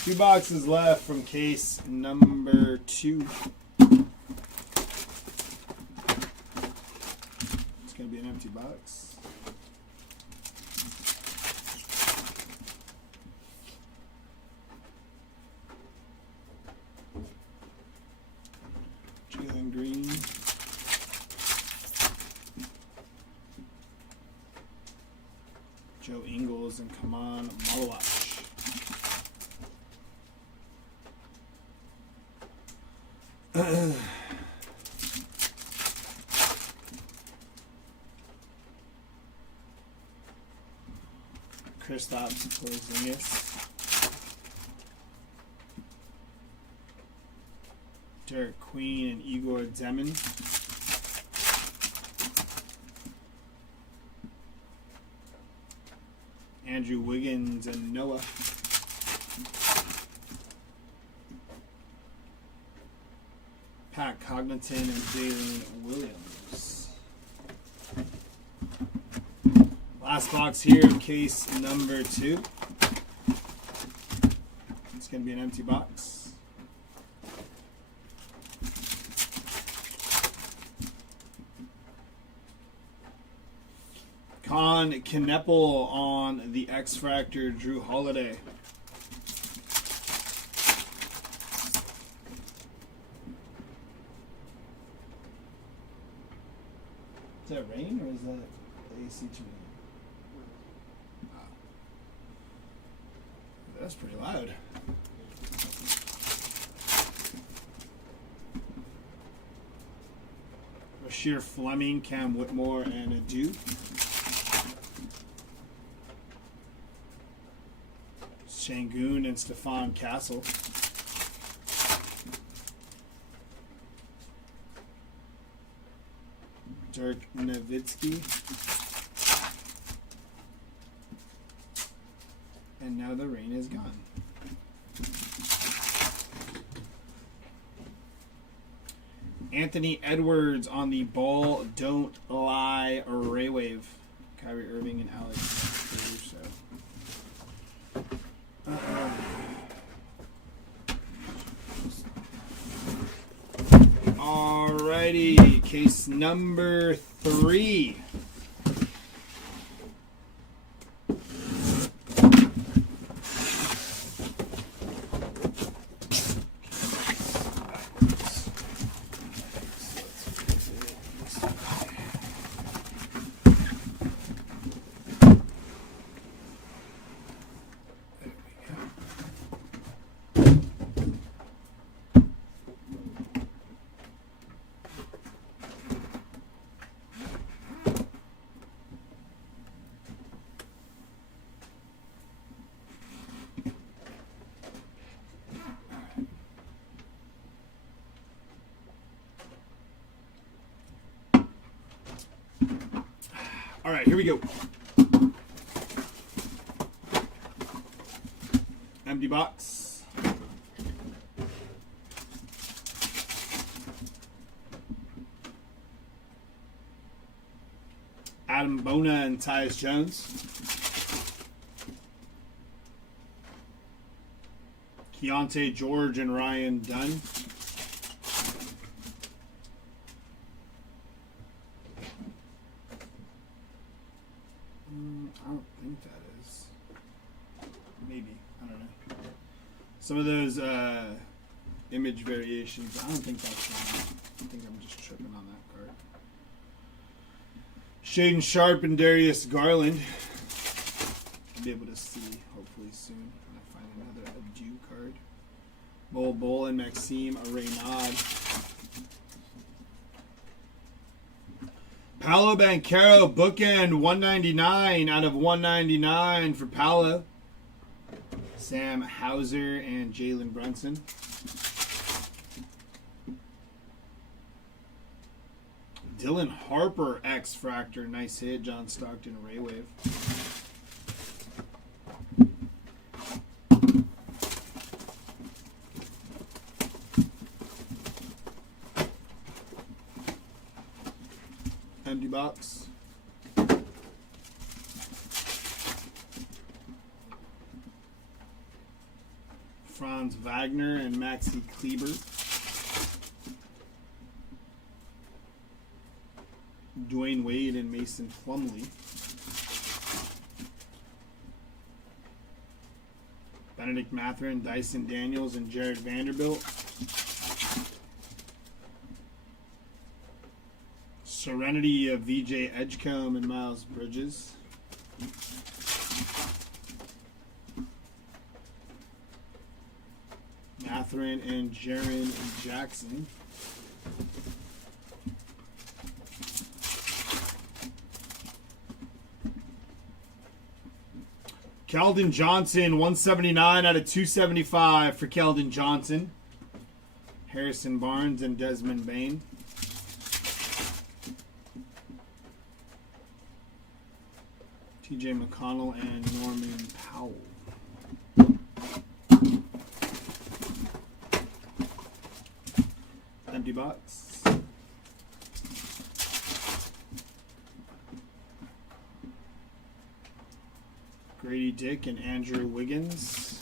2 boxes left from case number 2. It's going to be an empty box. Green. and come on, Malawach. Kristaps Porzingis. Derek Queen and Igor Zeman. Andrew Wiggins and Noah. Pat Connaughton and Jalen Williams. Last box here, case number 2. It's going to be an empty box. Con Kneppel on the X Factor, Drew Holiday. Is that rain or is that the AC tuning? That's pretty loud. Rasheer Fleming, Cam Whitmore, and Adu. Shangoon and Stephon Castle. Dirk Nowitzki. And now the rain is gone. Anthony Edwards on the Ball Don't Lie Ray Wave. Kyrie Irving and Alex Caruso. Alrighty, case number 3. All right, here we go. Empty box. Adam Bona and Tyus Jones. Keontae George and Ryan Dunn. I don't think that is. Maybe. I don't know. Some of those image variations, I don't think that's wrong. I think I'm just tripping on that card. Shaden Sharp and Darius Garland. I'll be able to see hopefully soon when I find another Adu card. Bol and Maxime Reynaud. Paolo Banchero, bookend 199 out of 199 for Paolo. Sam Hauser and Jalen Brunson. Dylan Harper, X Fractor, nice hit. John Stockton, Ray Wave. Empty box. Franz Wagner and Maxi Kleber. Dwayne Wade and Mason Plumlee. Benedict Mathurin, Dyson Daniels, and Jared Vanderbilt. Serenity of VJ Edgecombe and Miles Bridges. Catherine and Jaron Jackson. Keldon Johnson, 179 out of 275 for Keldon Johnson. Harrison Barnes and Desmond Bain. TJ McConnell and Norman Powell. Empty box. Grady Dick and Andrew Wiggins.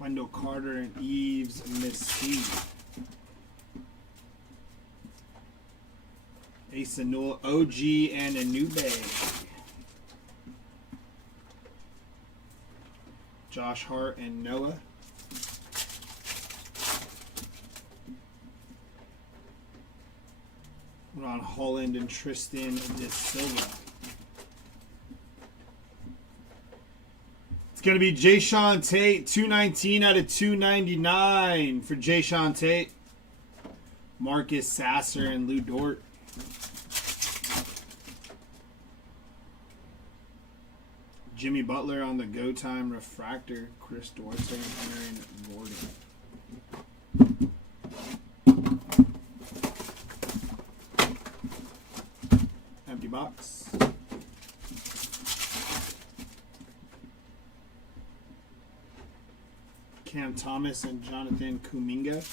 Wendell Carter and Eves Missy. Asa Newell, OG and Anube. Josh Hart and Noah. Ron Holland and Tristan De Silva. It's going to be Jayshawn Tate, 219 out of 299 for Jayshawn Tate. Marcus Sasser and Lou Dort. Jimmy Butler on the Go Time Refractor. Chris Duarte and Aaron Gordon. Empty box. Cam Thomas and Jonathan Kuminga.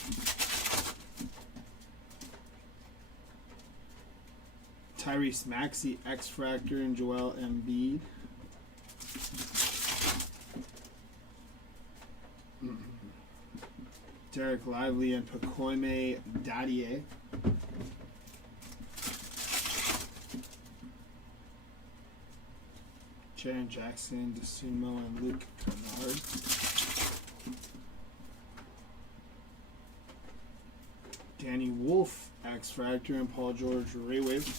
Tyrese Maxey, X-Fractor and Joel Embiid. Derek Lively and Pacoime Dadier. Jaren Jackson, DeSumo, and Luke Kennard. Danny Wolf, X-Fractor, and Paul George Raywave.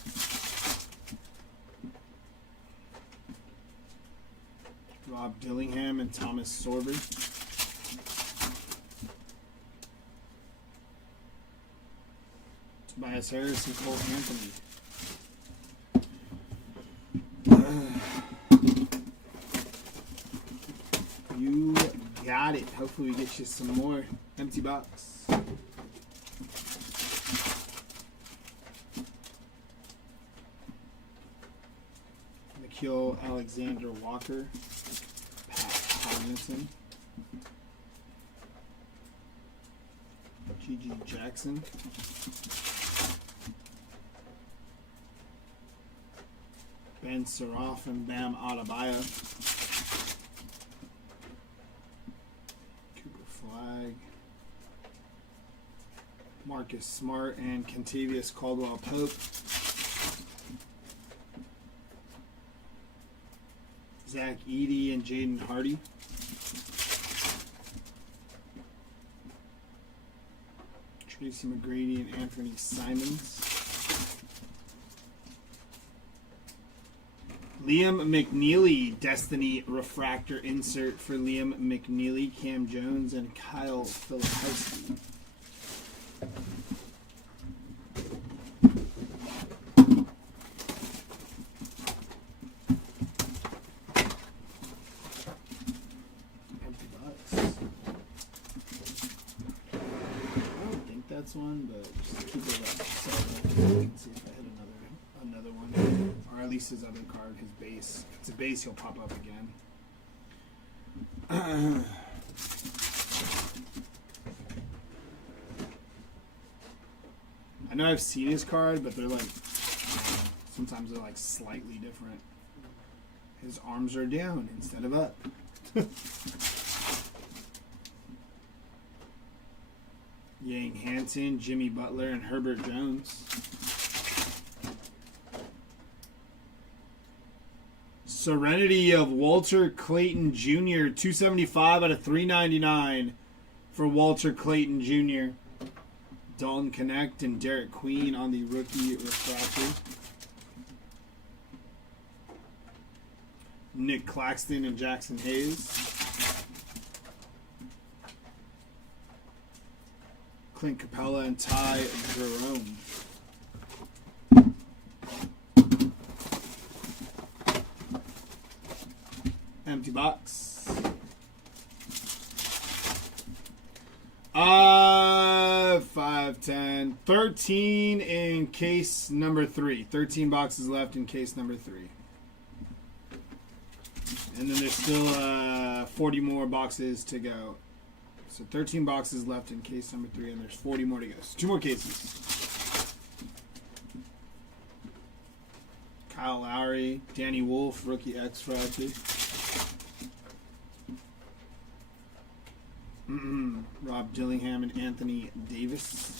Rob Dillingham and Thomas Sorber. Tobias Harris and Cole Anthony. You got it. Hopefully we get you some more. Empty box. Nikhil Alexander Walker. Pat Connaughton. G.G. Jackson. Ben Saroff and Bam Adebayo. Cooper Flag. Marcus Smart and Kentavious Caldwell Pope. Zach Edey and Jaden Hardy. Tracy McGrady and Anthony Simons. Liam McNeely, Destiny Refractor insert for Liam McNeely, Cam Jones, and Kyle Filipowski. Empty box. I don't think that's one, but just keep it up. So you can see if I hit another one. Or at least his other card, his base. If it's a base, he'll pop up again. I know I've seen his card, but they're like, sometimes they're like slightly different. His arms are down instead of up. Yang Hansen, Jimmy Butler, and Herbert Jones. Serenity of Walter Clayton Jr. 275 out of 399 for Walter Clayton Jr. Dalton Connect and Derek Queen on the rookie refractor. Nick Claxton and Jackson Hayes. Clint Capella and Ty Jerome. Empty box. 5, 10, 13 in case number 3. 13 boxes left in case number 3. And then there's still 40 more boxes to go. So 13 boxes left in case number 3, and there's 40 more to go. So 2 more cases. Kyle Lowry, Danny Wolf, rookie X-Fractor. Rob Dillingham and Anthony Davis.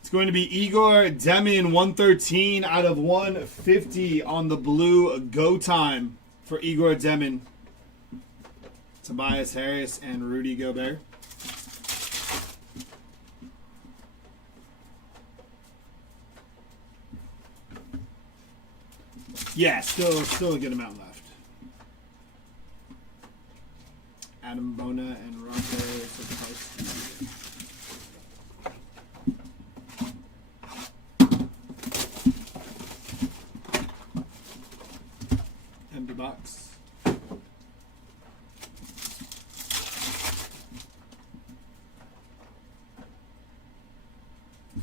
It's going to be Igor Demin, 113 out of 150 on the blue. Go time for Igor Demin. Tobias Harris and Rudy Gobert. Yeah, still a good amount left. Adam Bona and Rocco. Empty box.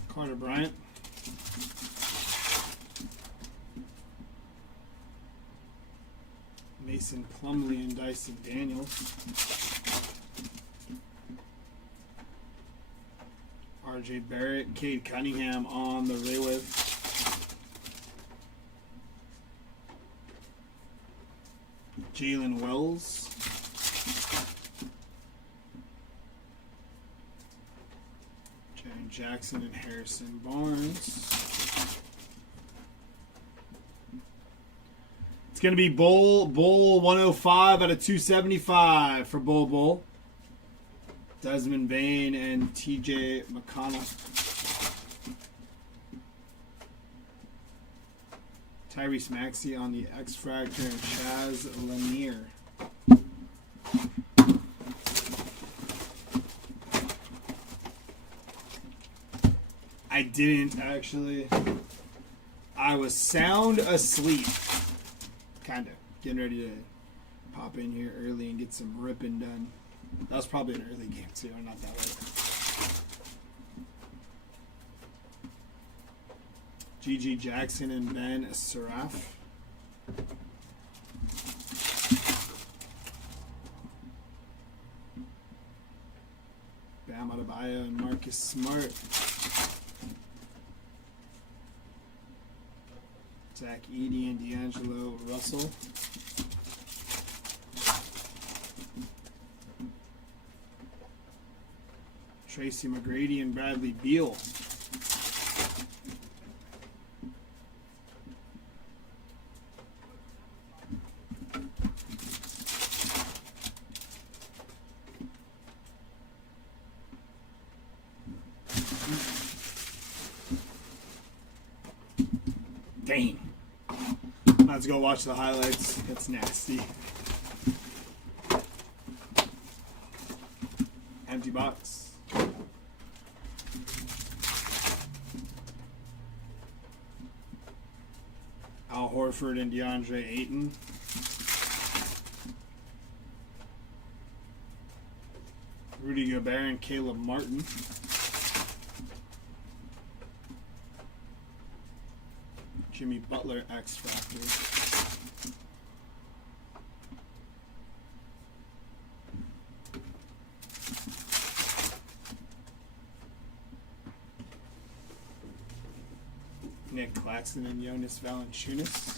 Carter Bryant. Mason Plumlee and Dyson Daniels. RJ Barrett, Cade Cunningham on the Raywave. Jalen Wells. Jaren Jackson and Harrison Barnes. It's going to be Bull 105 out of 275 for Bull. Desmond Bain and TJ McConnell. Tyrese Maxey on the X-Fractor and Chaz Lanier. I didn't actually. I was sound asleep. Kind of. Getting ready to pop in here early and get some ripping done. That was probably an early game too, or not that late. GG Jackson and Ben Seraph. Bam Adebayo and Marcus Smart. Zach Edey and D'Angelo Russell. Tracy McGrady and Bradley Beal. Dang. Let's go watch the highlights. It's nasty. Empty box. Al Horford and DeAndre Ayton. Rudy Gobert and Caleb Martin. Jimmy Butler X-Factor. Nick Claxton and Jonas Valanciunas.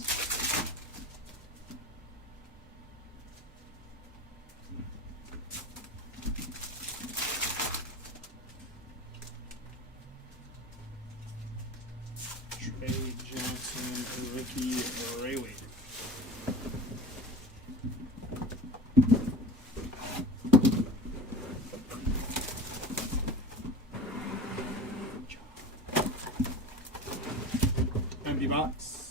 Trey Johnson, rookie Raywave. Empty box.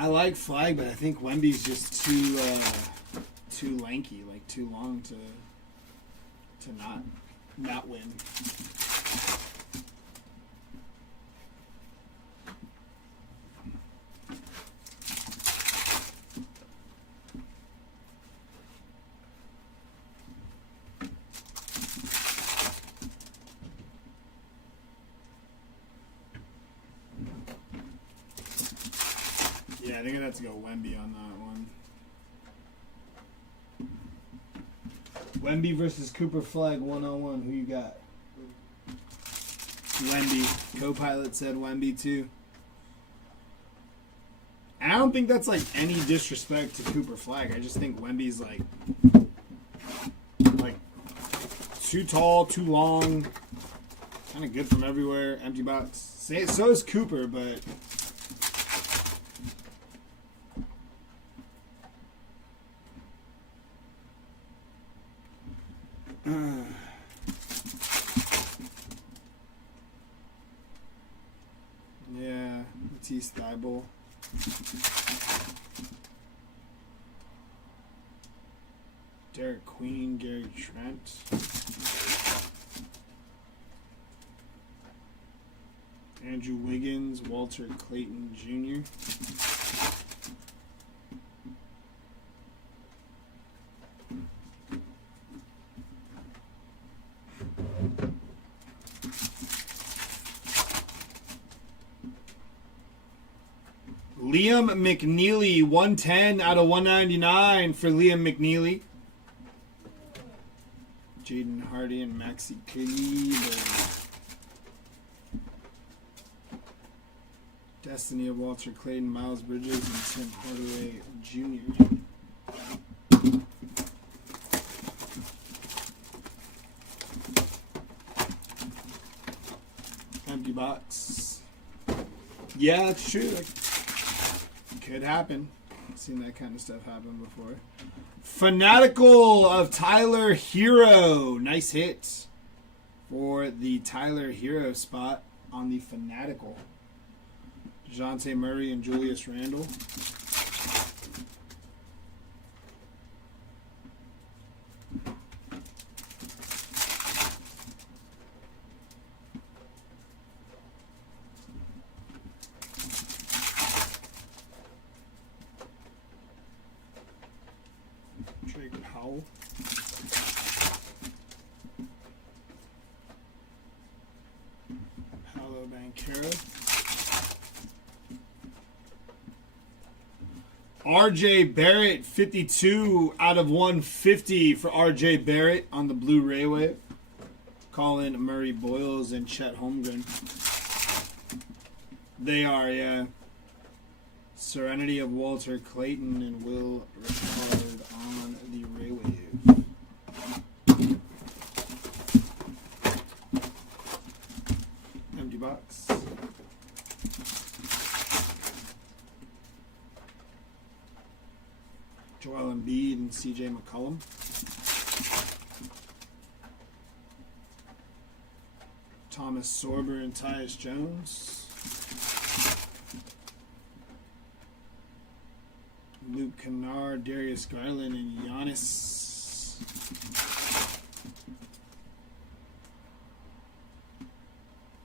I like Flag, but I think Wemby's just too lanky, like too long to not win. Yeah, I think I'd have to go Wemby on that one. Wemby versus Cooper Flag 101. Who you got? Wemby. Co-pilot said Wemby too. And I don't think that's like any disrespect to Cooper Flag. I just think Wemby's like too tall, too long, kind of good from everywhere. Empty box. So is Cooper, but. Yeah, Matisse Thybulle. Derek Queen, Gary Trent. Andrew Wiggins, Walter Clayton Jr. Liam McNeely, 110 out of 199 for Liam McNeely. Jaden Hardy and Maxi Kleber. Destiny of Walter Clayton, Miles Bridges, and Tim Hardaway Jr. Empty box. Yeah, it's true. Could happen. Seen that kind of stuff happen before. Fanatical of Tyler Hero. Nice hit for the Tyler Hero spot on the Fanatical. DeJounte Murray and Julius Randle. Drake Powell. Paolo Banchero. RJ Barrett, 52 out of 150 for RJ Barrett on the Blue Ray Wave. Colin Murray Boyles and Chet Holmgren. They are, yeah. Serenity of Walter Clayton and Will Richard on the Ray Wave. Empty box. Joel Embiid and CJ McCollum. Thomas Sorber and Tyus Jones. Luke Kennard, Darius Garland, and Giannis.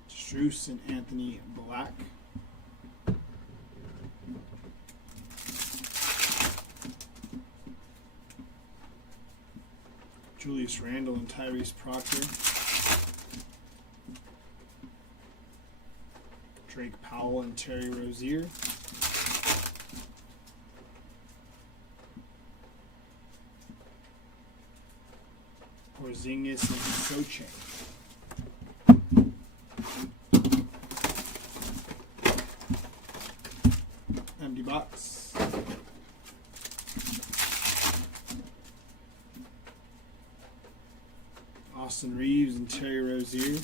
Strus and Anthony Black. Julius Randle and Tyrese Proctor. Drake Powell and Terry Rozier. Porzingis and Soche. Empty box. Austin Reeves and Terry Rozier.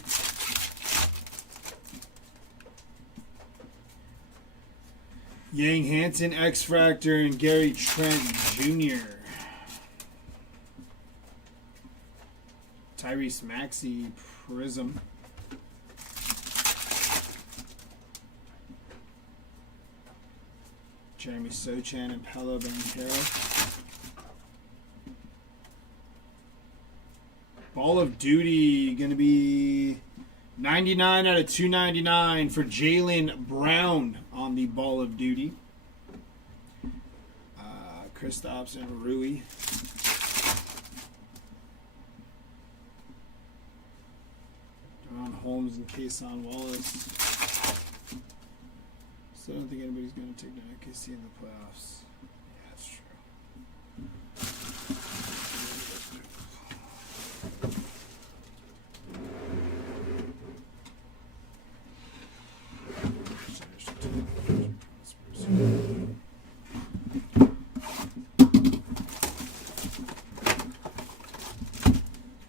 Yang Hansen, X Factor, and Gary Trent Jr. Tyrese Maxey, Prism. Jeremy Sochan and Paolo Banchero. Ball of Duty going to be 99 out of 299 for Jaylen Brown on the Ball of Duty. Kristaps and Rui. Deron Holmes and Kason Wallace. So I don't think anybody's going to take the OKC in the playoffs. Yeah, that's true.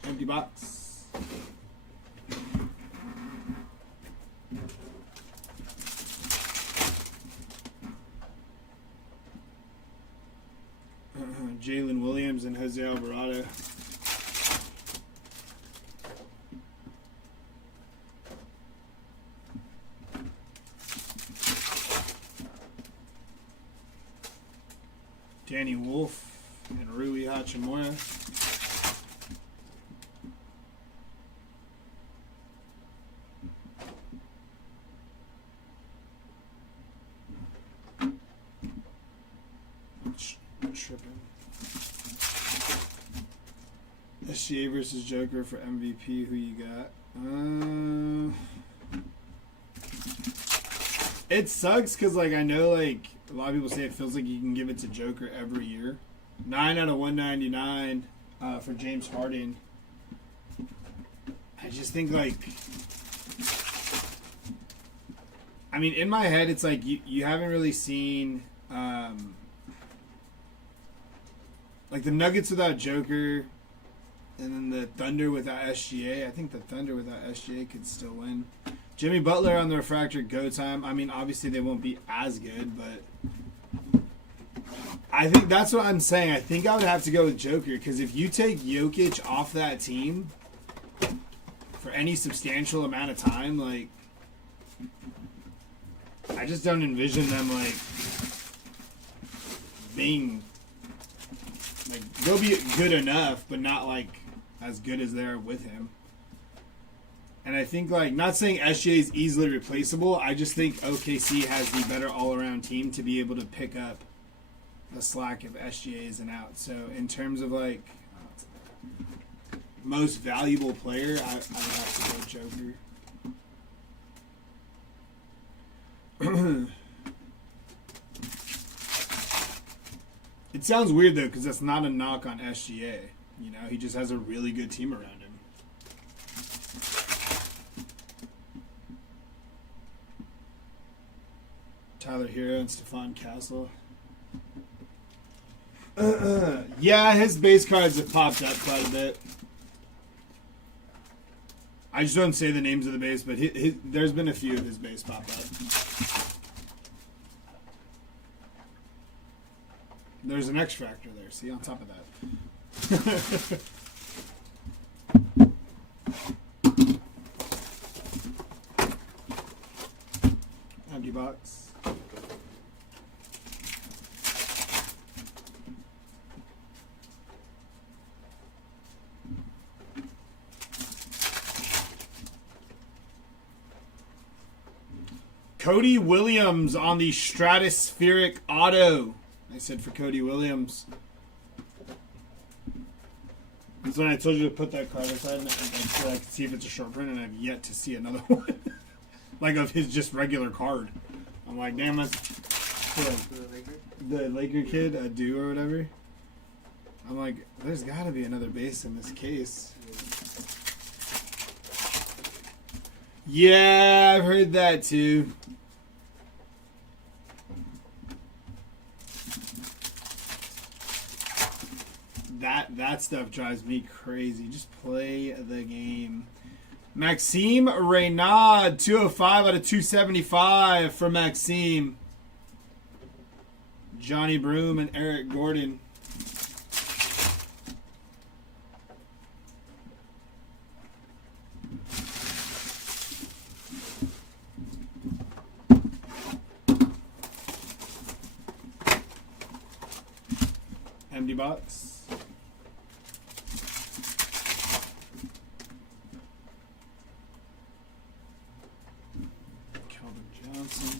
Empty box. Jalen Williams and Jose Alvarado. Danny Wolf and Rui Hachimura. Tripping. SGA versus Joker for MVP. Who you got? It sucks because, like, I know, like, a lot of people say it feels like you can give it to Joker every year. 9 out of 199 for James Harden. I just think, like, I mean, in my head, it's like you haven't really seen, like, the Nuggets without Joker and then the Thunder without SGA. I think the Thunder without SGA could still win. Jimmy Butler on the refractor go time. I mean, obviously they won't be as good, but I think that's what I'm saying. I think I would have to go with Joker because if you take Jokic off that team for any substantial amount of time, like, I just don't envision them, like, being, like, they'll be good enough, but not, like, as good as they are with him. And I think, like, not saying SGA is easily replaceable, I just think OKC has the better all-around team to be able to pick up the slack if SGA isn't out. So, in terms of, like, most valuable player, I would have to go Joker. It sounds weird, though, because that's not a knock on SGA. You know, he just has a really good team around him. Tyler Hero and Stephon Castle. Yeah, his base cards have popped up quite a bit. I just don't say the names of the base, but there's been a few of his base pop up. There's an X Factor there, see, on top of that. Empty box. Cody Williams on the Stratospheric Auto. I said for Cody Williams. That's when I told you to put that card aside so I could see if it's a short print, and I've yet to see another one. Like of his just regular card. I'm like, damn, that's the Laker kid, a do or whatever. I'm like, there's got to be another base in this case. Yeah, I've heard that too. That stuff drives me crazy. Just play the game. Maxime Reynaud, 205 out of 275 for Maxime. Johnny Broom and Eric Gordon. empty box. Calvin Johnson.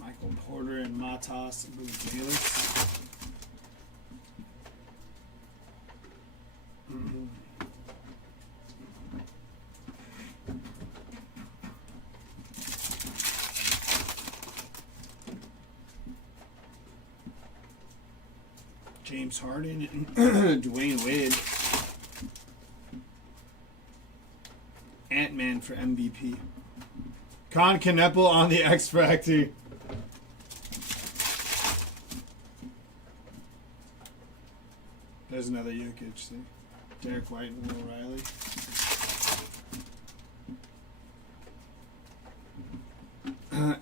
Michael Porter and Matas Buzelis. James Harden and Dwayne Wade. Ant-Man for MVP. Con Kneppel on the X Factor. There's another Jokic. See? Derek White and Will Riley.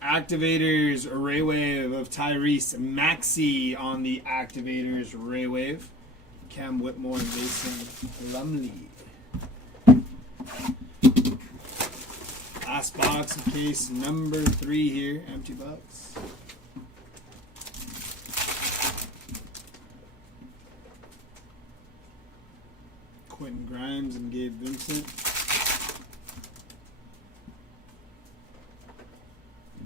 Activators Ray Wave of Tyrese Maxey on the Activators Ray Wave. Cam Whitmore and Mason Lumley. Last box in case number 3 here. Empty box. Quentin Grimes and Gabe Vincent.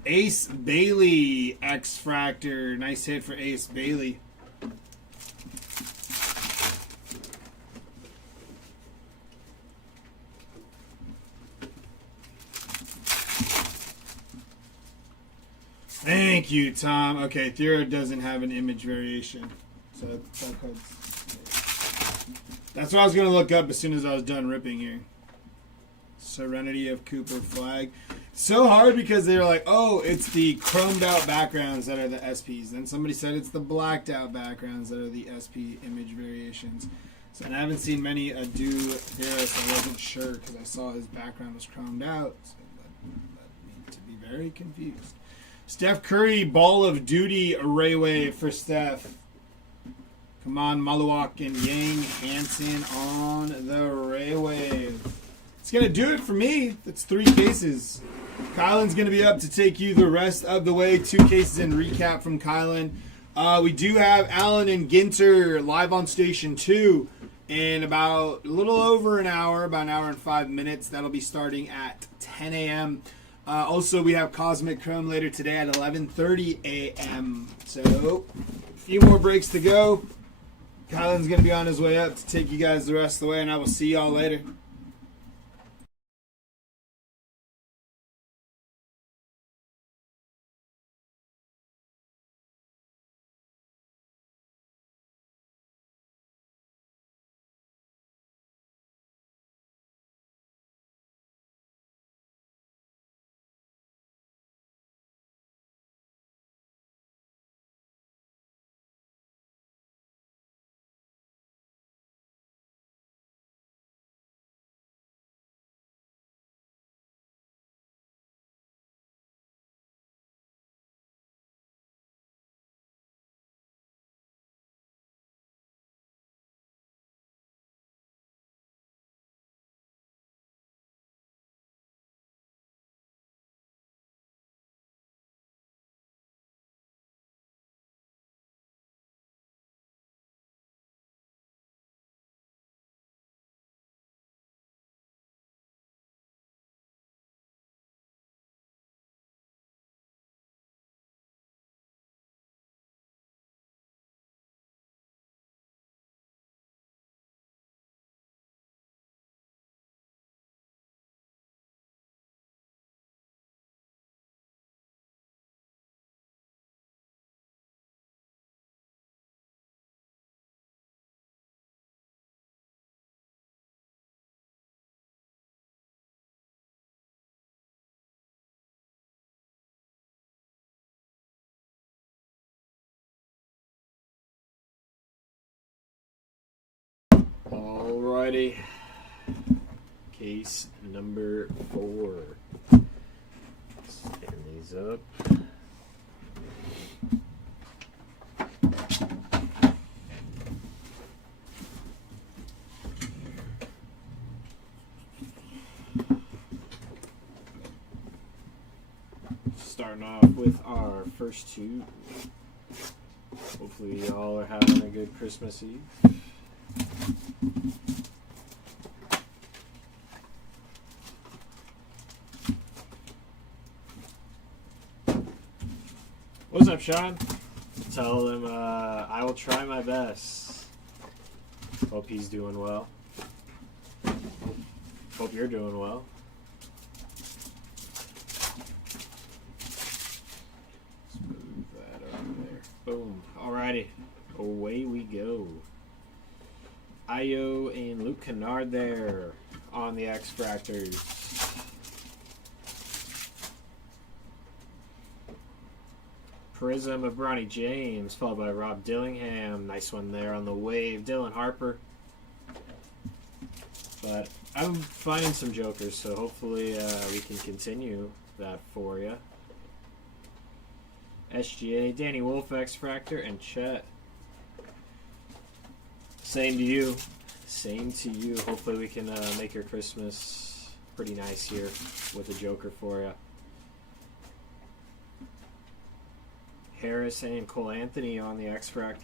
Ace Bailey, X-Fractor. Nice hit for Ace Bailey. Thank you, Tom. Okay, Thera doesn't have an image variation. So that's what I was going to look up as soon as I was done ripping here. Serenity of Cooper flag. So hard because they were like, oh, it's the chromed out backgrounds that are the SPs. Then somebody said it's the blacked out backgrounds that are the SP image variations. So and I haven't seen many do Thera, so I wasn't sure because I saw his background was chromed out. So that led me to be very confused. Steph Curry, Ball of Duty Array Wave for Steph. Come on, Maluak and Yang Hansen on the Array Wave. It's going to do it for me. That's 3 cases. Kylan's going to be up to take you the rest of the way. 2 cases in recap from Kylan. We do have Allen and Ginter live on Station 2 in about a little over an hour, about an hour and 5 minutes. That'll be starting at 10 a.m. Also, we have Cosmic Chrome later today at 11:30 a.m. So, a few more breaks to go. Kylan's going to be on his way up to take you guys the rest of the way, and I will see y'all later. Alrighty. Case number 4. Stand these up. Starting Starting off with our first two. Hopefully y'all are having a good Christmas Eve. What's up, Sean? Tell him I will try my best. Hope he's doing well. Hope you're doing well. Smooth that over there. Boom. Alrighty. Away we go. Io and Luke Kennard there on the X-Fractors. Prism of Bronny James, followed by Rob Dillingham. Nice one there on the wave. Dylan Harper. But I'm finding some jokers, so hopefully we can continue that for you. SGA, Danny Wolf, X-Fractor, and Chet. Same to you. Same to you. Hopefully we can make your Christmas pretty nice here with a joker for you. Harris and Cole Anthony on the X-Fractors.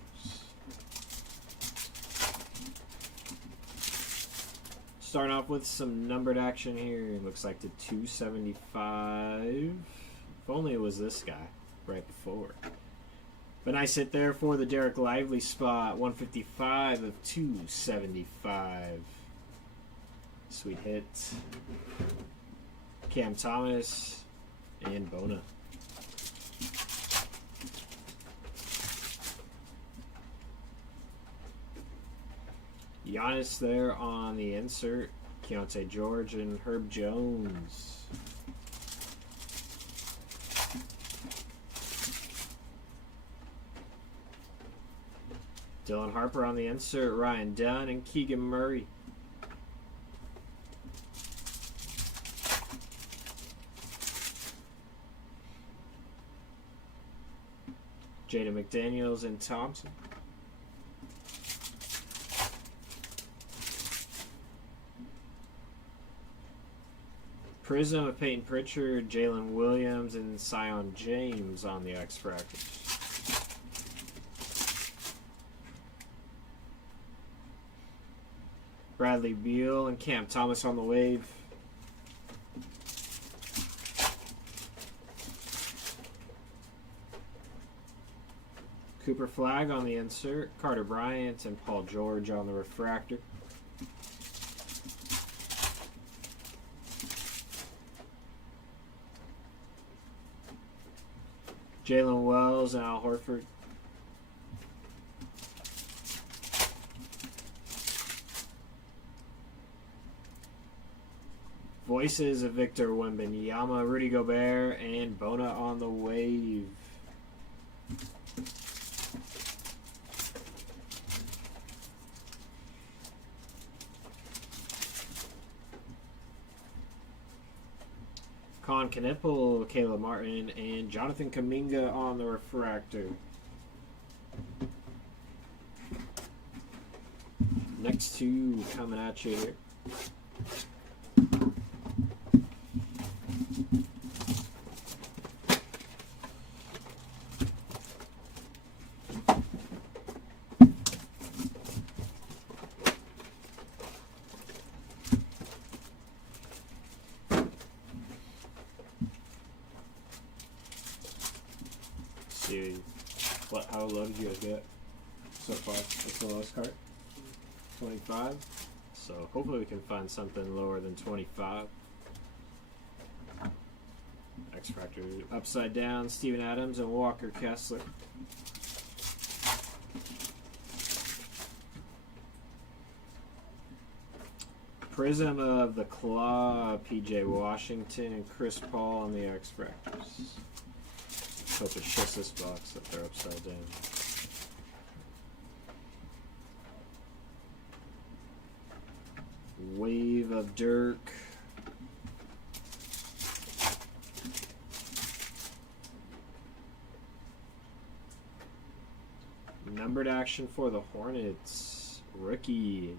Starting off with some numbered action here. Looks like the 275. If only it was this guy right before. But nice hit there for the Derek Lively spot. 155 of 275. Sweet hit. Cam Thomas and Bona. Giannis there on the insert. Keontae George and Herb Jones. Dylan Harper on the insert. Ryan Dunn and Keegan Murray. Jada McDaniels and Thompson. Prism of Peyton Pritchard, Jalen Williams, and Sion James on the X-Fractors. Bradley Beal and Cam Thomas on the wave. Cooper Flagg on the insert, Carter Bryant and Paul George on the refractor. Jalen Wells and Al Horford. Voices of Victor Wembanyama, Rudy Gobert, and Bona on the wave. Con Knipple, Caleb Martin, and Jonathan Kuminga on the refractor. Next two coming at you here. See how low did you guys get so far? What's the lowest card? 25. So hopefully we can find something lower than 25. X-Fractor upside down, Steven Adams and Walker Kessler. Prism of the Claw, PJ Washington and Chris Paul on the X-Fractors. Hope it shits this box that they're upside down. Wave of Dirk. Numbered action for the Hornets. Rookie.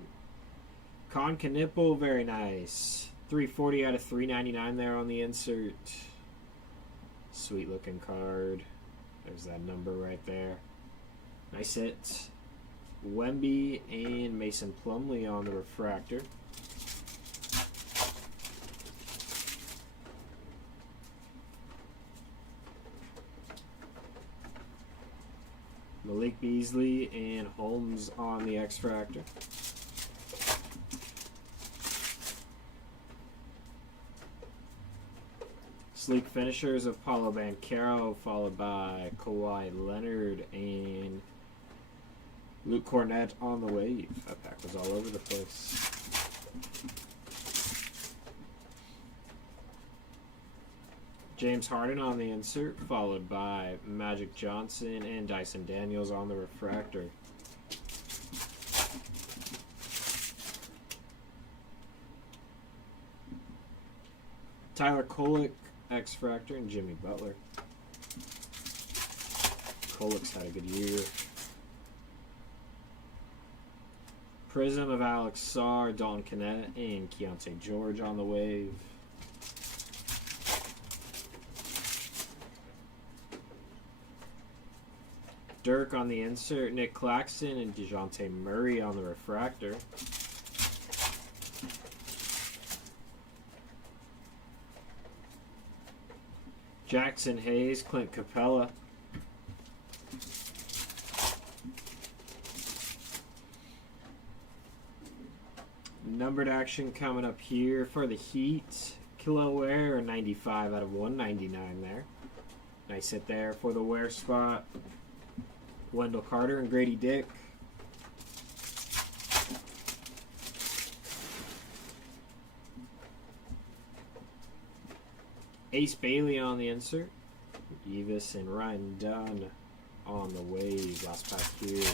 Con Knipple, very nice. 340 out of 399 there on the insert. Sweet looking card. There's that number right there. Nice hit. Wemby and Mason Plumlee on the refractor. Malik Beasley and Holmes on the X-Fractor. Sleek finishers of Paulo Banchero, followed by Kawhi Leonard and Luke Cornett on the wave. That pack was all over the place. James Harden on the insert, followed by Magic Johnson and Dyson Daniels on the refractor. Tyler Kolek, X-Fractor, and Jimmy Butler. Kolek's had a good year. Prism of Alex Sarr, Dalton Knecht, and Keontae George on the wave. Dirk on the insert, Nick Claxton and DeJounte Murray on the refractor. Jackson Hayes, Clint Capella. Numbered action coming up here for the Heat. Kilo Ware, 95 out of 199 there. Nice hit there for the wear spot. Wendell Carter and Grady Dick. Ace Bailey on the insert. Evis and Ryan Dunn on the wave. Last pack here.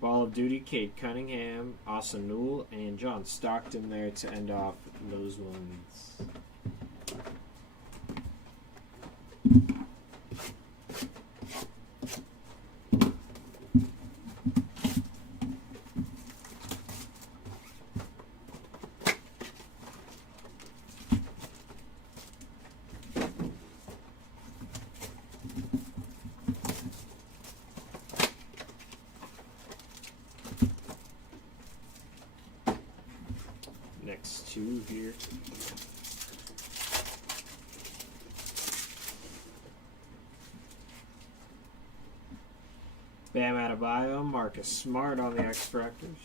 Ball of Duty, Cade Cunningham, Austin Newell, and John Stockton there to end off those ones. Next two here. Bam Adebayo, Marcus Smart on the X-Fractors.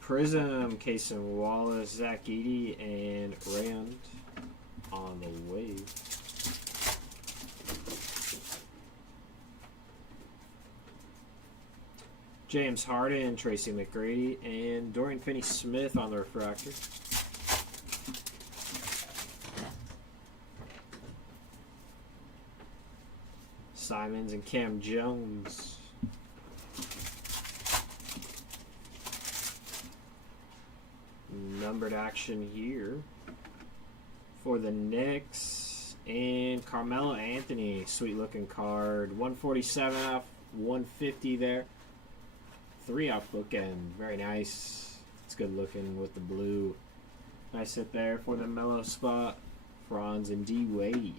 Prism, Cason Wallace, Zach Edey, and Rand on the wave. James Harden, Tracy McGrady, and Dorian Finney-Smith on the refractor. Simons and Cam Jones. Numbered action here for the Knicks and Carmelo Anthony. Sweet looking card. 147 off 150 there. 3 off bookend. Very nice. It's good looking with the blue. Nice hit there for the mellow spot. Franz and D Wade.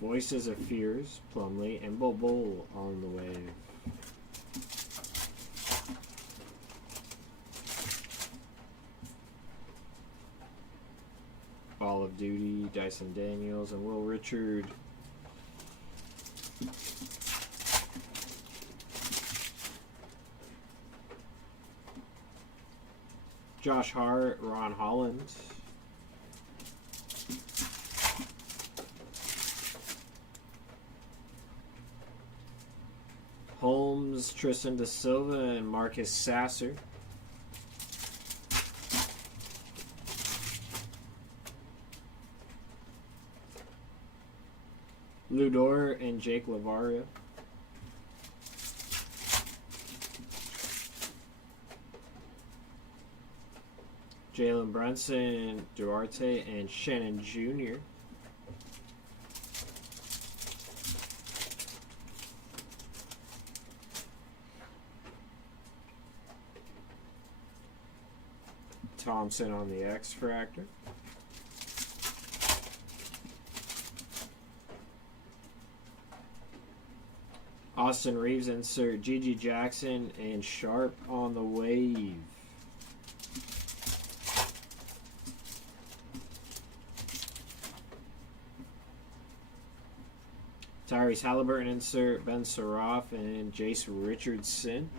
Voices of Fears, Plumlee, and Bol Bol on the wave. Ball of Duty, Dyson Daniels, and Will Richard. Josh Hart, Ron Holland. Holmes, Tristan Da Silva, and Marcus Sasser. Lou Dort and Jake Lavaria. Jalen Brunson, Duarte, and Shannon Jr. Thompson on the X-Fractor. Austin Reeves insert, Gigi Jackson and Sharp on the wave. Tyrese Halliburton insert, Ben Saroff and Jace Richardson.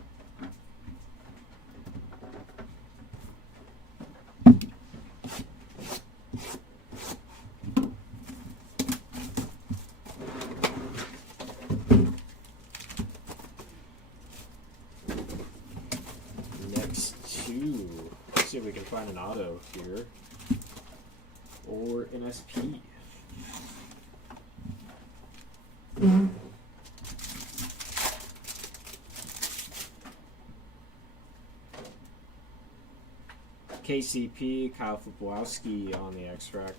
Next two. Let's see if we can find an auto here. Or an SP. KCP, Kyle Flipowski on the X-Fractors.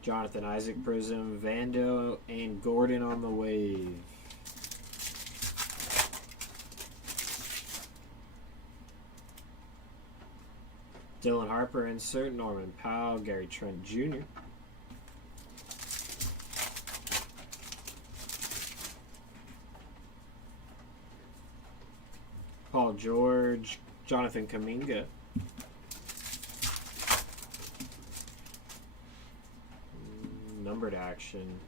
Jonathan Isaac Prism, Vando, and Gordon on the wave. Dylan Harper insert, Norman Powell, Gary Trent Jr. Paul George, Jonathan Kuminga. Numbered action.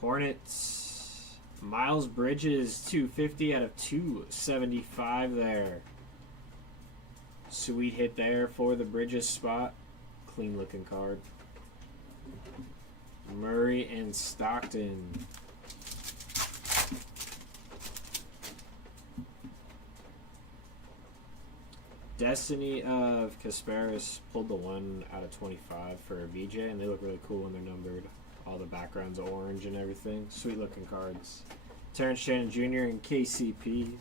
Hornets, Miles Bridges, 250 out of 275 there. Sweet hit there for the Bridges spot. Clean looking card. Murray and Stockton. Destiny of Kasparis pulled the 1 out of 25 for a VJ, and they look really cool when they're numbered. All the backgrounds are orange and everything. Sweet looking cards. Terrence Shannon Jr. and KCP.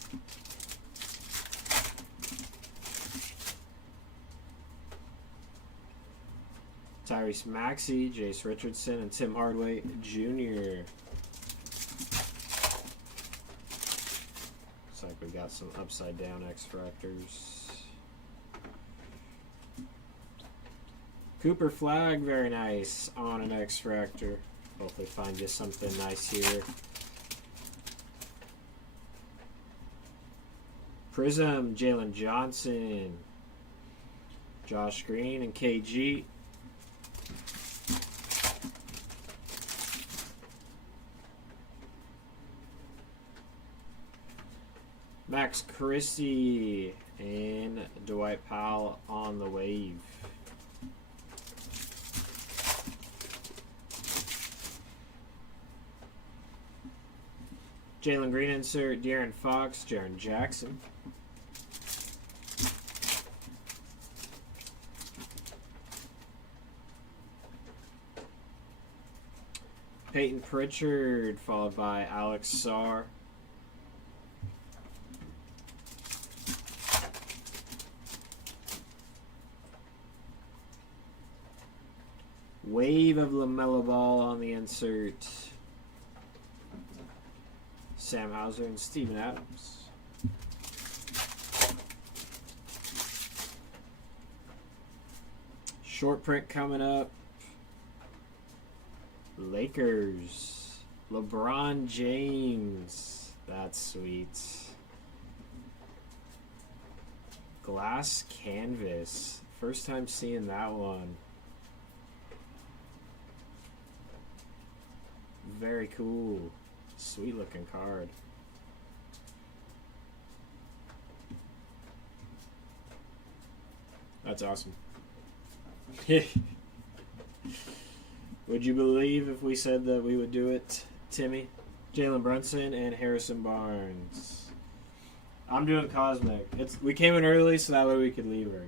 Tyrese Maxey, Jace Richardson, and Tim Hardaway Jr. Looks like we got some upside down X-Fractors. Cooper Flag, very nice on an X-Fractor. Hopefully find you something nice here. Prism, Jalen Johnson, Josh Green, and KG. Max Christie and Dwight Powell on the wave. Jalen Green insert, De'Aaron Fox, Jaren Jackson. Peyton Pritchard, followed by Alex Sarr. Wave of LaMelo Ball on the insert. Sam Hauser and Steven Adams. Short print coming up. Lakers. LeBron James. That's sweet. Glass canvas. First time seeing that one. Very cool. Sweet looking card. That's awesome. Would you believe if we said that we would do it, Timmy? Jalen Brunson and Harrison Barnes. I'm doing Cosmic. We came in early so that way we could leave early.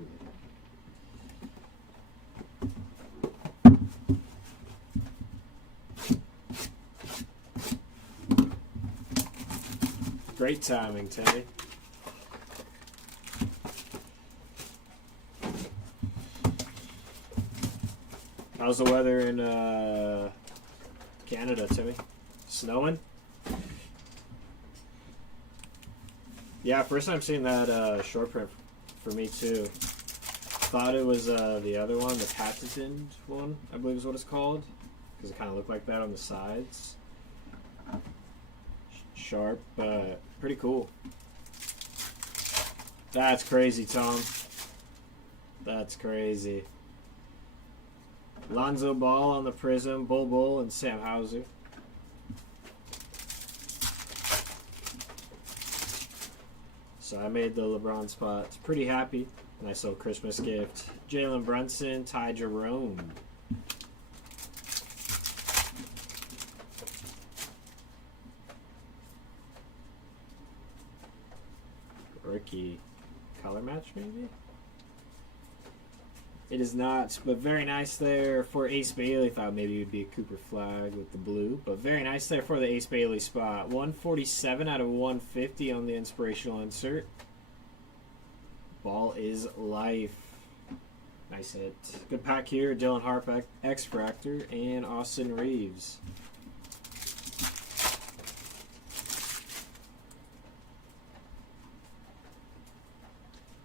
Great timing, Timmy. How's the weather in Canada, Timmy? Snowing? Yeah, first time seeing that short print for me too. Thought it was the other one, the patented one, I believe is what it's called, because it kind of looked like that on the sides. Sharp, but pretty cool. That's crazy, Tom. That's crazy. Lonzo Ball on the Prism, Bull, and Sam Hauser. So I made the LeBron spots. Pretty happy. Nice little Christmas gift. Jalen Brunson, Ty Jerome. Rookie color match, maybe? It is not, but very nice there for Ace Bailey. Thought maybe it would be a Cooper Flag with the blue, but very nice there for the Ace Bailey spot. 147 out of 150 on the inspirational insert. Ball is life. Nice hit. Good pack here. Dylan Harp, X-Fractor, and Austin Reeves.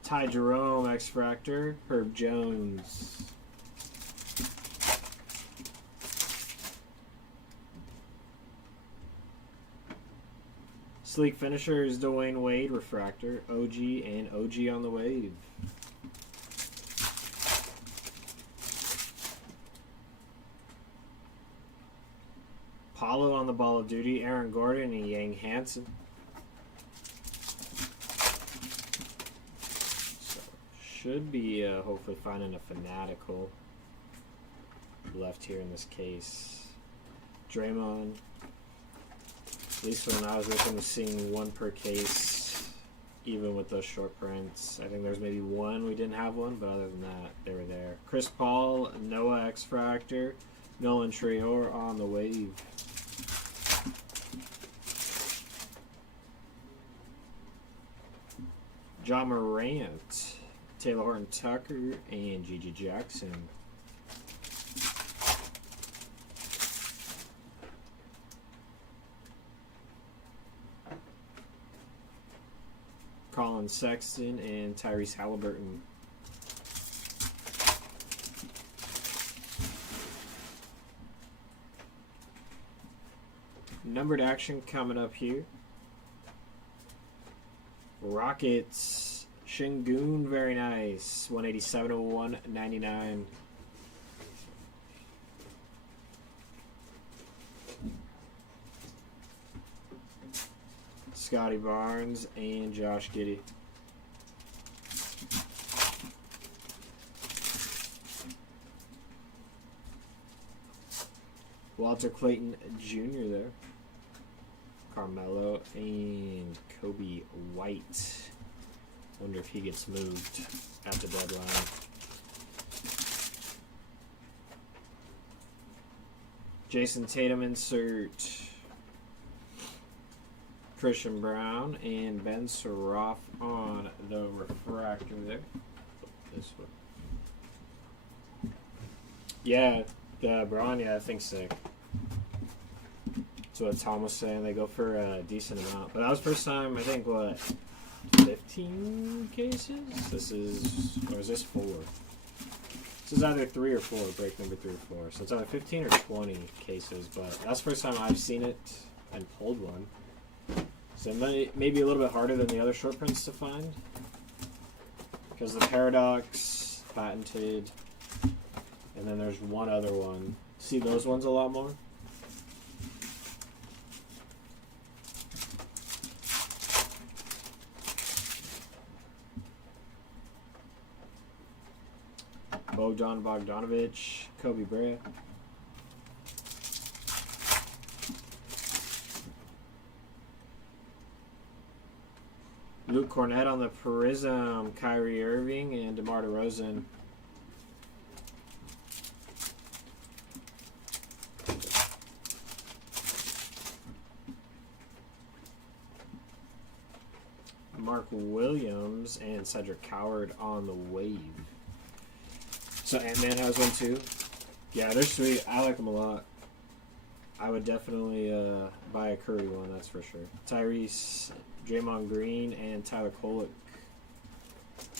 Ty Jerome, X-Fractor, Herb Jones. Sleek Finishers, Dwayne Wade, Refractor, OG, and OG on the wave. Paulo on the Ball of Duty, Aaron Gordon, and Yang Hansen. Should be hopefully finding a Fanatical left here in this case. Draymond. At least when I was with him, was seeing one per case, even with those short prints. I think there's maybe one we didn't have one, but other than that, they were there. Chris Paul, Noah X-Fractor, Nolan Traore on the wave. John Morant, Taylor Horton Tucker, and Gigi Jackson. Colin Sexton and Tyrese Halliburton. Numbered action coming up here. Rockets, Şengün, very nice. 187 to 199. Scotty Barnes and Josh Giddey. Walter Clayton Jr. there. Carmelo and Kobe White. Wonder if he gets moved at the deadline. Jason Tatum insert. Christian Brown and Ben Soroff on the refractor there. This one. Yeah, the Braun, yeah, I think sick. That's what Tom was saying. They go for a decent amount. But that was first time, I think, what, 15 cases? This is, or is this 4? This is either 3 or 4, break number 3 or 4. So it's either 15 or 20 cases, but that's the first time I've seen it and pulled one. So it may be a little bit harder than the other short prints to find. Because the Paradox, patented, and then there's one other one. See those ones a lot more? Bogdan Bogdanovic, Kobe Bryant. Luke Cornett on the Prism, Kyrie Irving, and DeMar DeRozan. Mark Williams and Cedric Coward on the wave. So Ant-Man has one too. Yeah, they're sweet. I like them a lot. I would definitely buy a Curry one, that's for sure. Tyrese Draymond Green, and Tyler Kolek.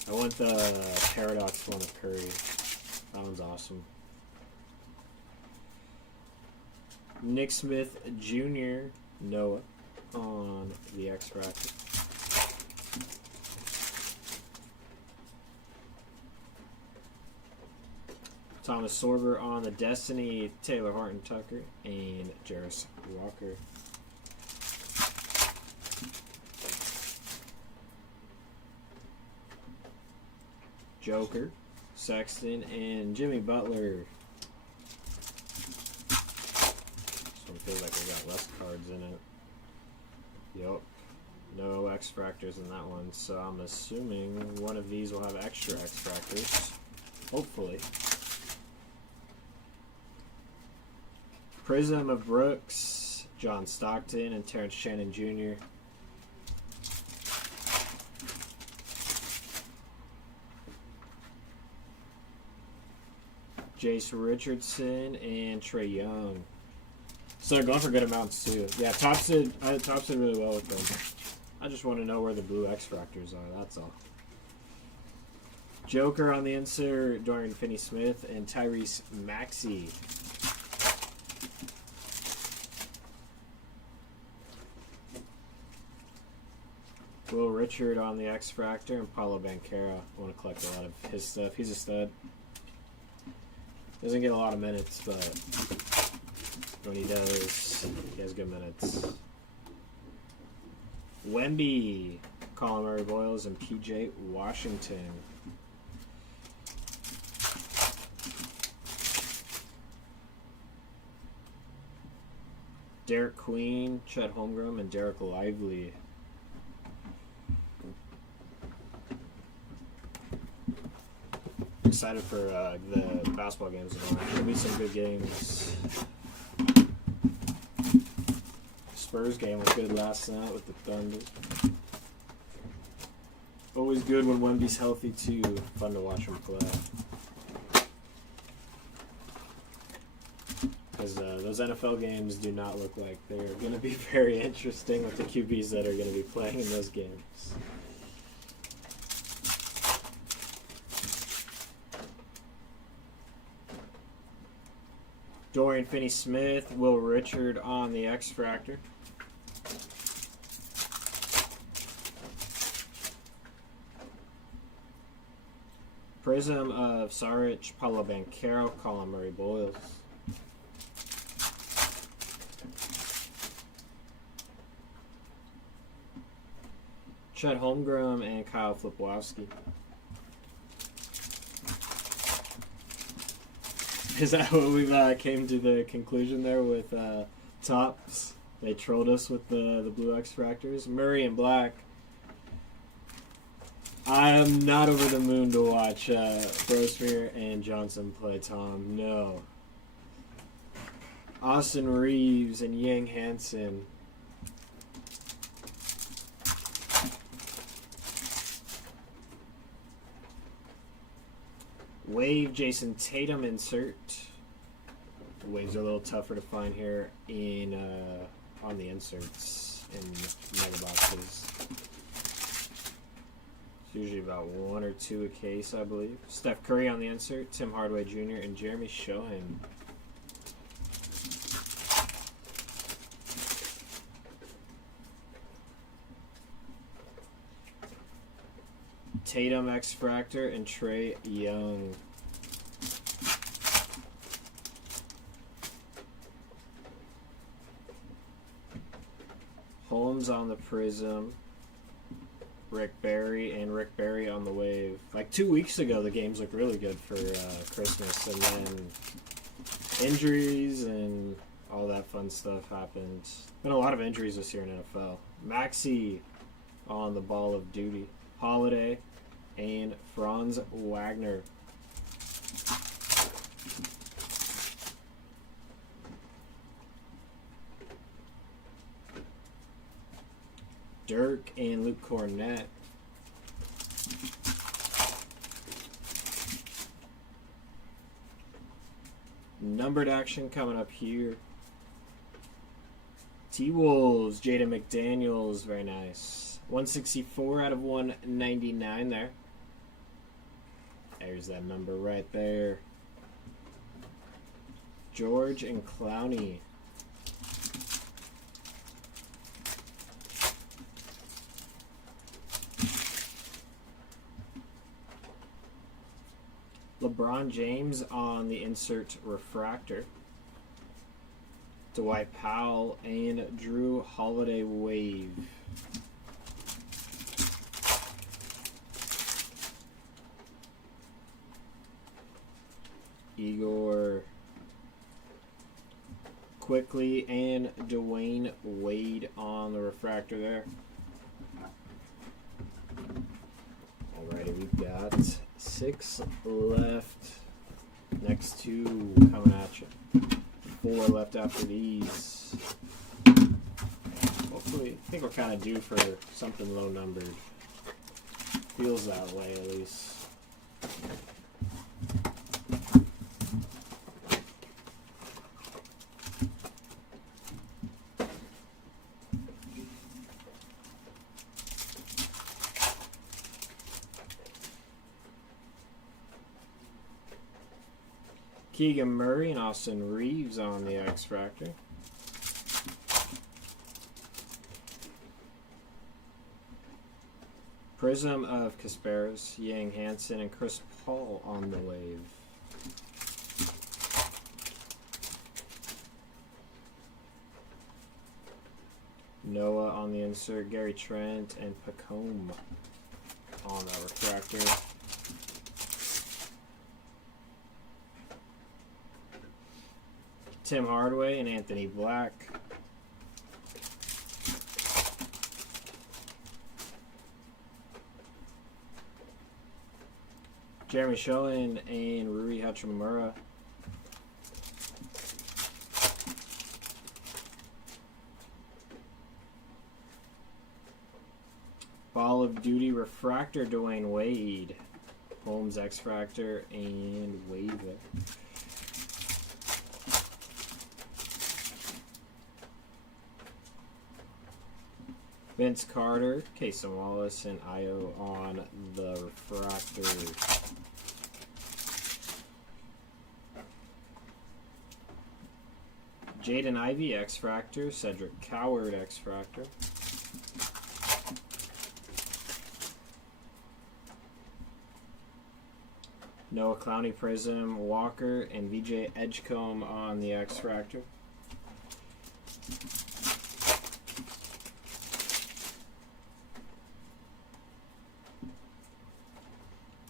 I want the Paradox one of Curry. That one's awesome. Nick Smith Jr. Noah on the X bracket. Thomas Sorber on the Destiny, Taylor Horton Tucker, and Jarris Walker. Joker, Sexton, and Jimmy Butler. This one feels like we got less cards in it. Yep. No X-Fractors in that one, so I'm assuming one of these will have extra X-Fractors. Hopefully. Prism of Brooks, John Stockton, and Terrence Shannon Jr. Jace Richardson and Trae Young. So they're going for good amounts too. Yeah, Tops did really well with them. I just want to know where the blue X-Fractors are, that's all. Joker on the insert, Dorian Finney-Smith, and Tyrese Maxey. Will Richard on the X-Fractor, and Paulo Banchero. I want to collect a lot of his stuff. He's a stud. Doesn't get a lot of minutes, but when he does, he has good minutes. Wemby, Colin Murray Boyles, and PJ Washington. Derek Queen, Chet Holmgren, and Derek Lively. Excited for the basketball games tomorrow. There'll be some good games. Spurs game was good last night with the Thunder. Always good when Wemby's healthy too. Fun to watch him play. Because those NFL games do not look like they're going to be very interesting with the QBs that are going to be playing in those games. Dorian Finney-Smith, Will Richard on the X-Fractor. Prism of Saric, Paulo Banchero, Colin Murray Boyles. Chet Holmgren and Kyle Flipowski. Is that what we came to the conclusion there with Tops? They trolled us with the blue X-Fractors. Murray and Black. I am not over the moon to watch Brosmere and Johnson play, Tom. No. Austin Reeves and Yang Hansen. Wave, Jason Tatum insert. Waves are a little tougher to find here in on the inserts in mega boxes. It's usually about 1 or 2 a case, I believe. Steph Curry on the insert, Tim Hardaway Jr. and Jeremy Shohen. Tatum X-Fractor and Trae Young. Holmes on the Prism. Rick Barry and Rick Barry on the Wave. Like 2 weeks ago, the games looked really good for Christmas, and then injuries and all that fun stuff happened. Been a lot of injuries this year in NFL. Maxey on the Ball of Duty. Holiday and Franz Wagner. Dirk and Luke Cornett. Numbered action coming up here. T-Wolves, Jaden McDaniels, very nice. 164 out of 199 there. There's that number right there. George and Clowney. LeBron James on the insert refractor. Dwight Powell and Drew Holiday wave. Igor Quickly and Dwayne Wade on the refractor there. Alrighty, we've got 6 left. Next 2 coming at you. 4 left after these. Hopefully, I think we're kind of due for something low numbered. Feels that way at least. Keegan Murray and Austin Reeves on the X-Factor. Prism of Kasparas, Yang Hansen, and Chris Paul on the wave. Noah on the insert, Gary Trent, and Pacome on that refractor. Tim Hardaway and Anthony Black. Jeremy Schoen and Rui Hachimura. Ball of Duty refractor, Dwayne Wade. Holmes X-Factor and Wade there. Vince Carter, Kason Wallace, and Io on the refractor. Jaden Ivey, X-Factor. Cedric Coward, X-Factor. Noah Clowney, Prism, Walker, and VJ Edgecombe on the X-Factor.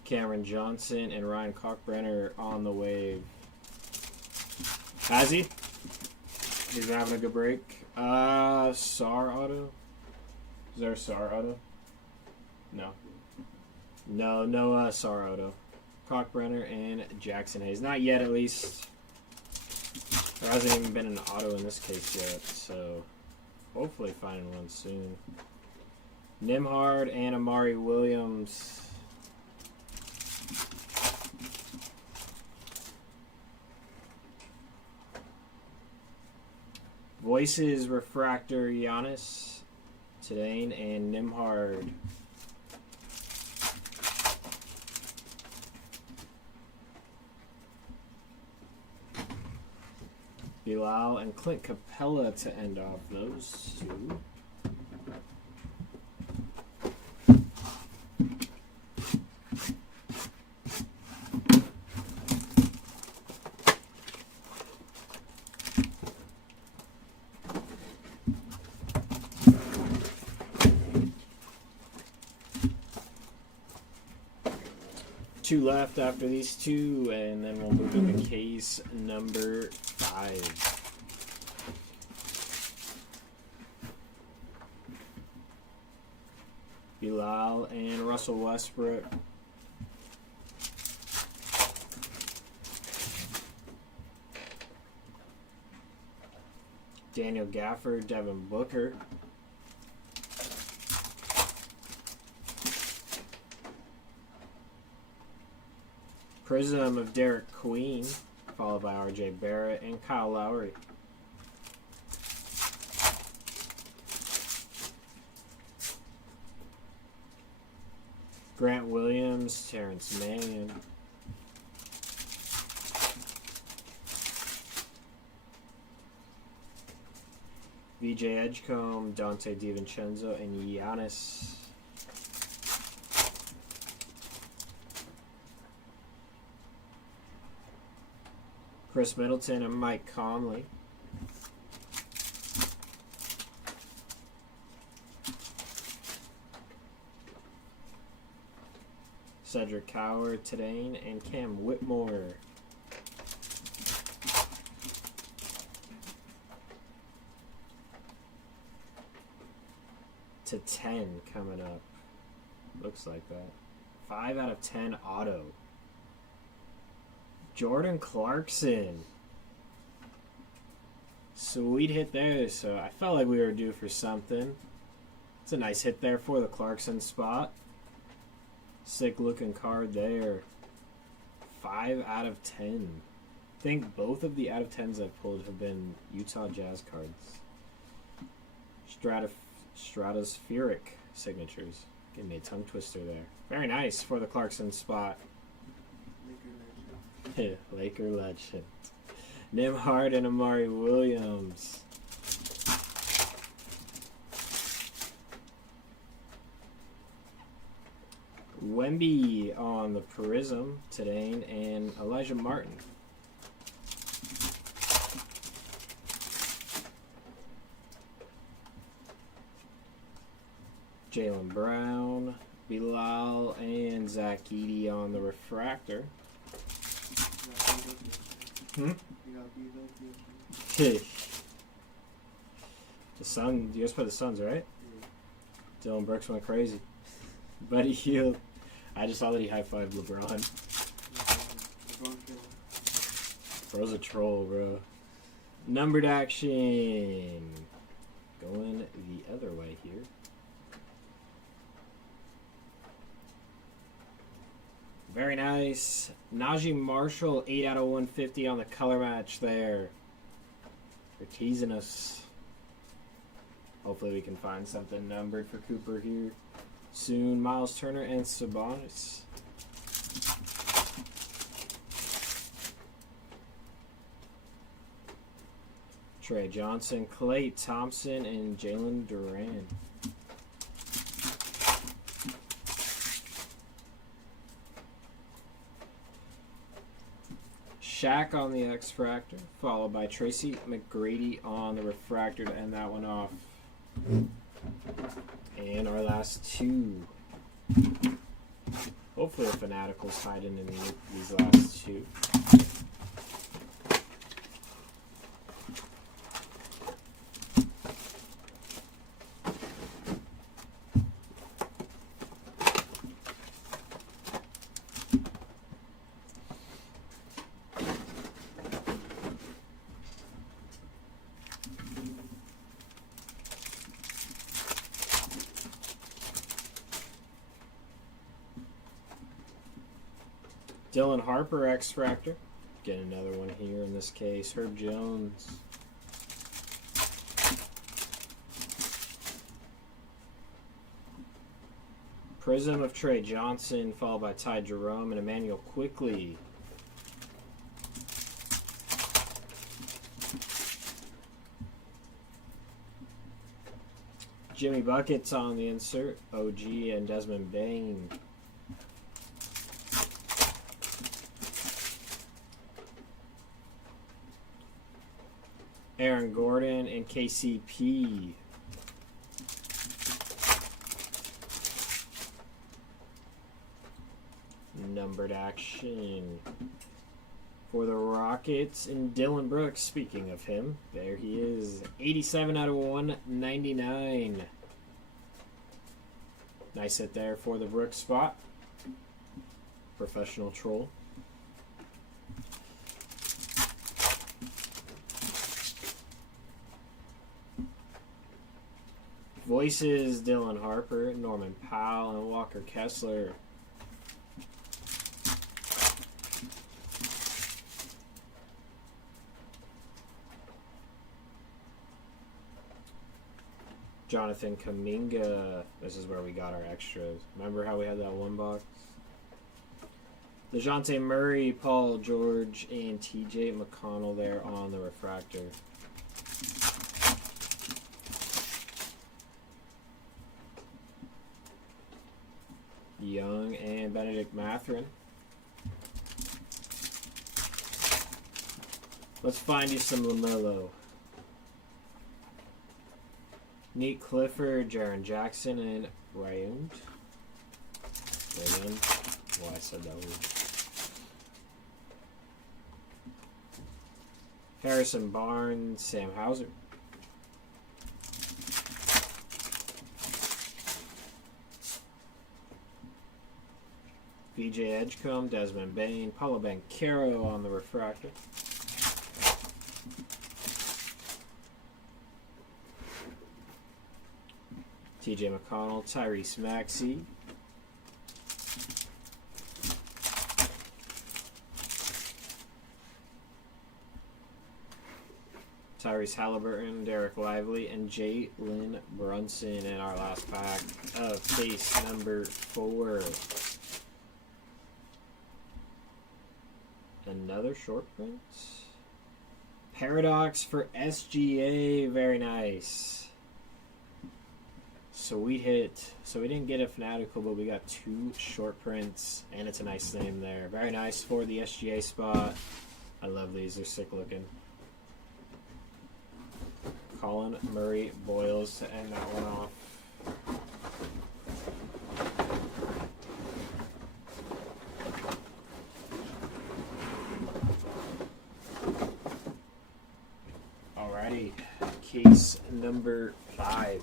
Cameron Johnson and Ryan Cockbrenner on the wave. Has he? He's been having a good break. SAR auto? Is there a SAR auto? No. No SAR auto. Cockbrenner and Jackson Hayes. Not yet, at least. There hasn't even been an auto in this case yet, so hopefully finding one soon. Nimhard and Amari Williams. Voices refractor, Giannis Tadane and Nimhard. Bilal and Clint Capella to end off those 2. Two left after these 2, and then we'll move into case number 5. Bilal and Russell Westbrook. Daniel Gafford, Devin Booker. Prism of Derek Queen, followed by RJ Barrett and Kyle Lowry. Grant Williams, Terrence Mann. VJ Edgecombe, Dante DiVincenzo, and Giannis. Chris Middleton and Mike Conley. Cedric Coward, Tadane, and Cam Whitmore. To 10 coming up. Looks like that. 5 out of 10 auto. Jordan Clarkson. Sweet hit there, so I felt like we were due for something. It's a nice hit there for the Clarkson spot. Sick looking card there. 5 out of 10. I think both of the out of 10s I've pulled have been Utah Jazz cards. Stratospheric signatures. Give me a tongue twister there. Very nice for the Clarkson spot. Laker legend. Nimhard and Amari Williams. Wemby on the Prism today, and Elijah Martin. Jaylen Brown, Bilal, and Zach Edey on the Refractor. The Sun, you guys play the Suns, right? Yeah. Dylan Brooks went crazy. Buddy Hield. I just saw that he high-fived LeBron. Bro's a troll, bro. Numbered action. Going the other way here. Very nice. Najee Marshall, 8 out of 150 on the color match there. They're teasing us. Hopefully we can find something numbered for Cooper here soon. Miles Turner and Sabonis. Trey Johnson, Klay Thompson, and Jalen Duran. Shaq on the X-Fractor, followed by Tracy McGrady on the Refractor to end that one off. And our last two. Hopefully a Fanatical's hiding in these last two. Dylan Harper, X-Fractor. Get another one here in this case. Herb Jones. Prism of Trey Johnson, followed by Ty Jerome and Emmanuel Quickly. Jimmy Buckets on the insert. OG and Desmond Bain. Aaron Gordon and KCP. Numbered action for the Rockets and Dylan Brooks. Speaking of him, there he is. 87 out of 199. Nice hit there for the Brooks spot. Professional troll. Voices, Dylan Harper, Norman Powell, and Walker Kessler. Jonathan Kuminga. This is where we got our extras. Remember how we had that one box? DeJounte Murray, Paul George, and TJ McConnell there on the refractor. Young and Benedict Mathurin. Let's find you some LaMelo. Neat Clifford, Jaren Jackson, and Rayond. Oh, I said that word. Harrison Barnes, Sam Hauser. VJ Edgecombe, Desmond Bain, Paulo Banchero on the refractor. TJ McConnell, Tyrese Maxey. Tyrese Halliburton, Derek Lively, and Jalen Brunson in our last pack of case number 4. Another short print. Paradox for SGA, very nice. Sweet hit. So we didn't get a Fanatical, but we got 2 short prints, and it's a nice name there. Very nice for the SGA spot. I love these, they're sick looking. Colin Murray Boyles to end that one off. Alrighty, case number 5.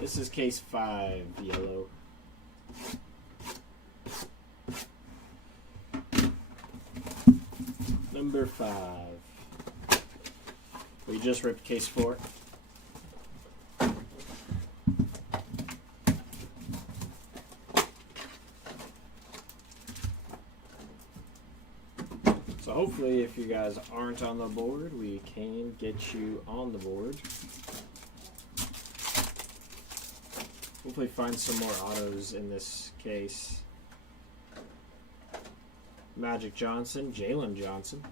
This is case 5, yellow. Number 5. We just ripped case 4. So hopefully if you guys aren't on the board, we can get you on the board. Hopefully find some more autos in this case. Magic Johnson, Jalen Johnson.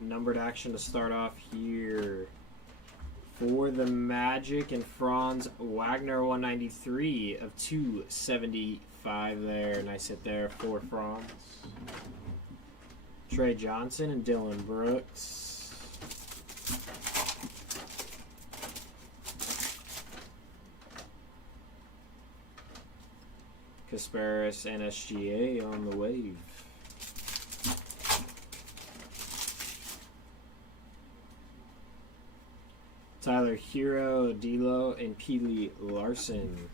Numbered action to start off here. For the Magic and Franz Wagner, 193 of 275 there. Nice hit there for Franz. Trey Johnson and Dylan Brooks. Kasparis and SGA on the wave. Tyler Hero, D'Lo, and Peely Larson.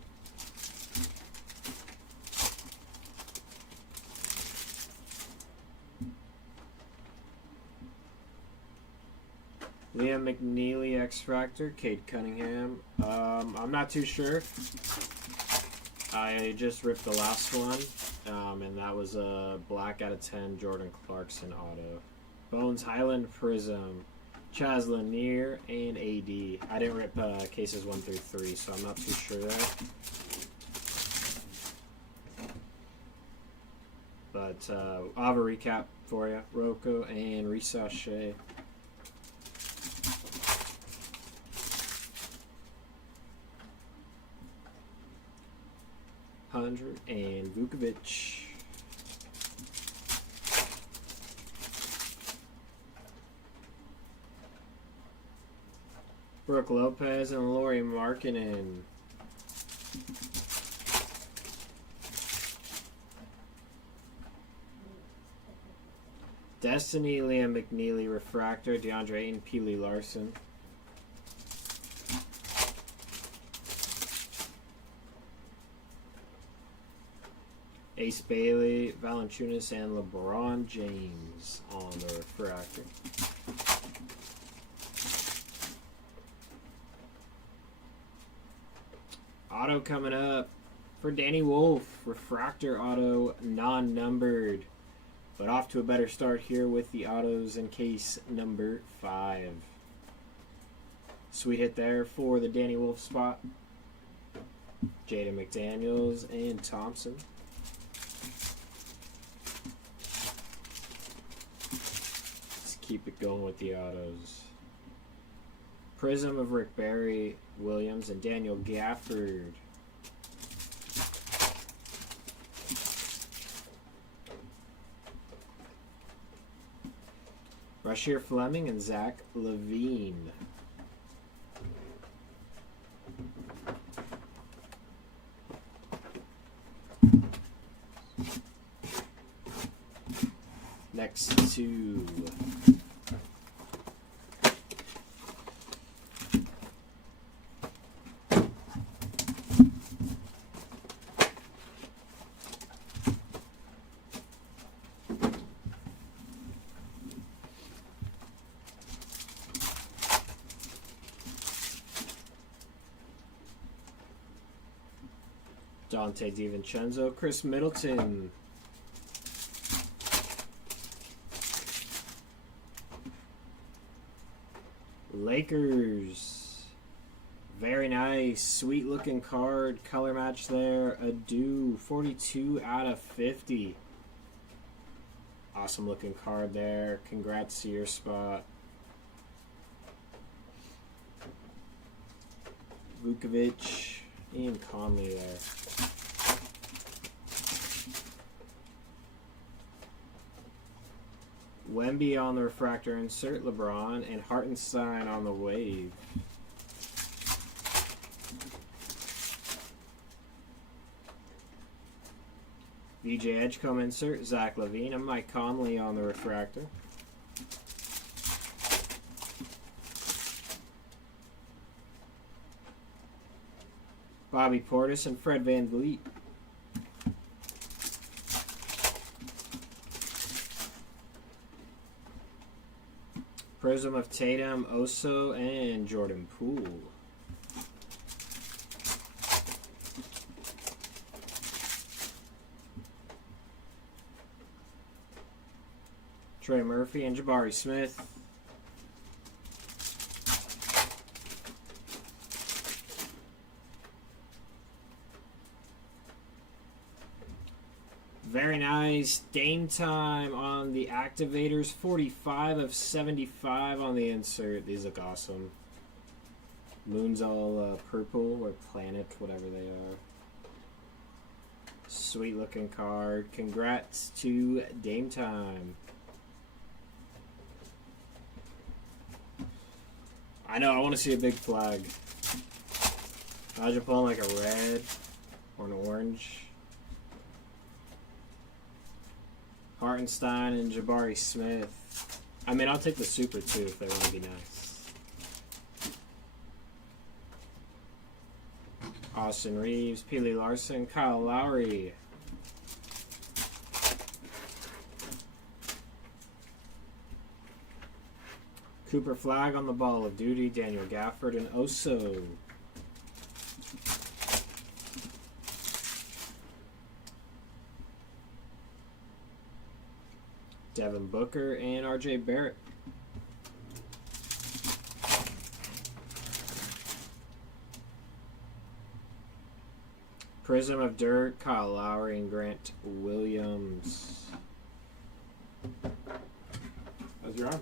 Liam McNeely, X-Factor, Cade Cunningham. I'm not too sure. I just ripped the last one, and that was a black out of 10 Jordan Clarkson auto. Bones Highland Prism, Chaz Lanier, and AD. I didn't rip cases 1 through 3, so I'm not too sure there. But I'll have a recap for you. Rocco and Risa Shea. 100, and Vukovic. Brooke Lopez and Lauri Markkanen. Destiny, Liam McNeely, Refractor, DeAndre Ayton, Peely Larson. Ace Bailey, Valanciunas, and LeBron James on the Refractor. Auto coming up for Danny Wolf. Refractor auto, non-numbered. But off to a better start here with the autos in case number 5. Sweet hit there for the Danny Wolf spot. Jaden McDaniels and Thompson. Let's keep it going with the autos. Prism of Rick Barry, Williams, and Daniel Gafford. Rasheer Fleming and Zach Levine. Next two. Dante DiVincenzo, Chris Middleton. Lakers. Very nice. Sweet looking card. Color match there. Adu. 42 out of 50. Awesome looking card there. Congrats to your spot. Vukovic. Ian Conley there. Wemby on the refractor insert, LeBron, and Hartenstein on the wave. VJ Edgecombe insert, Zach Levine, and Mike Conley on the refractor. Bobby Portis and Fred VanVleet. Prism of Tatum, Oso, and Jordan Poole. Trey Murphy and Jabari Smith. Very nice. Game time on the activators. 45 of 75 on the insert. These look awesome. Moon's all purple or planet, whatever they are. Sweet looking card. Congrats to Dame Time. I know, I want to see a big flag. Imagine pulling like a red or an orange. Hartenstein and Jabari Smith. I mean, I'll take the super too if they want to be nice. Austin Reeves, Peely Larson, Kyle Lowry. Cooper Flag on the Ball of Duty, Daniel Gafford and Oso. Devin Booker and RJ Barrett. Prism of Dirt, Kyle Lowry and Grant Williams. How's your arm?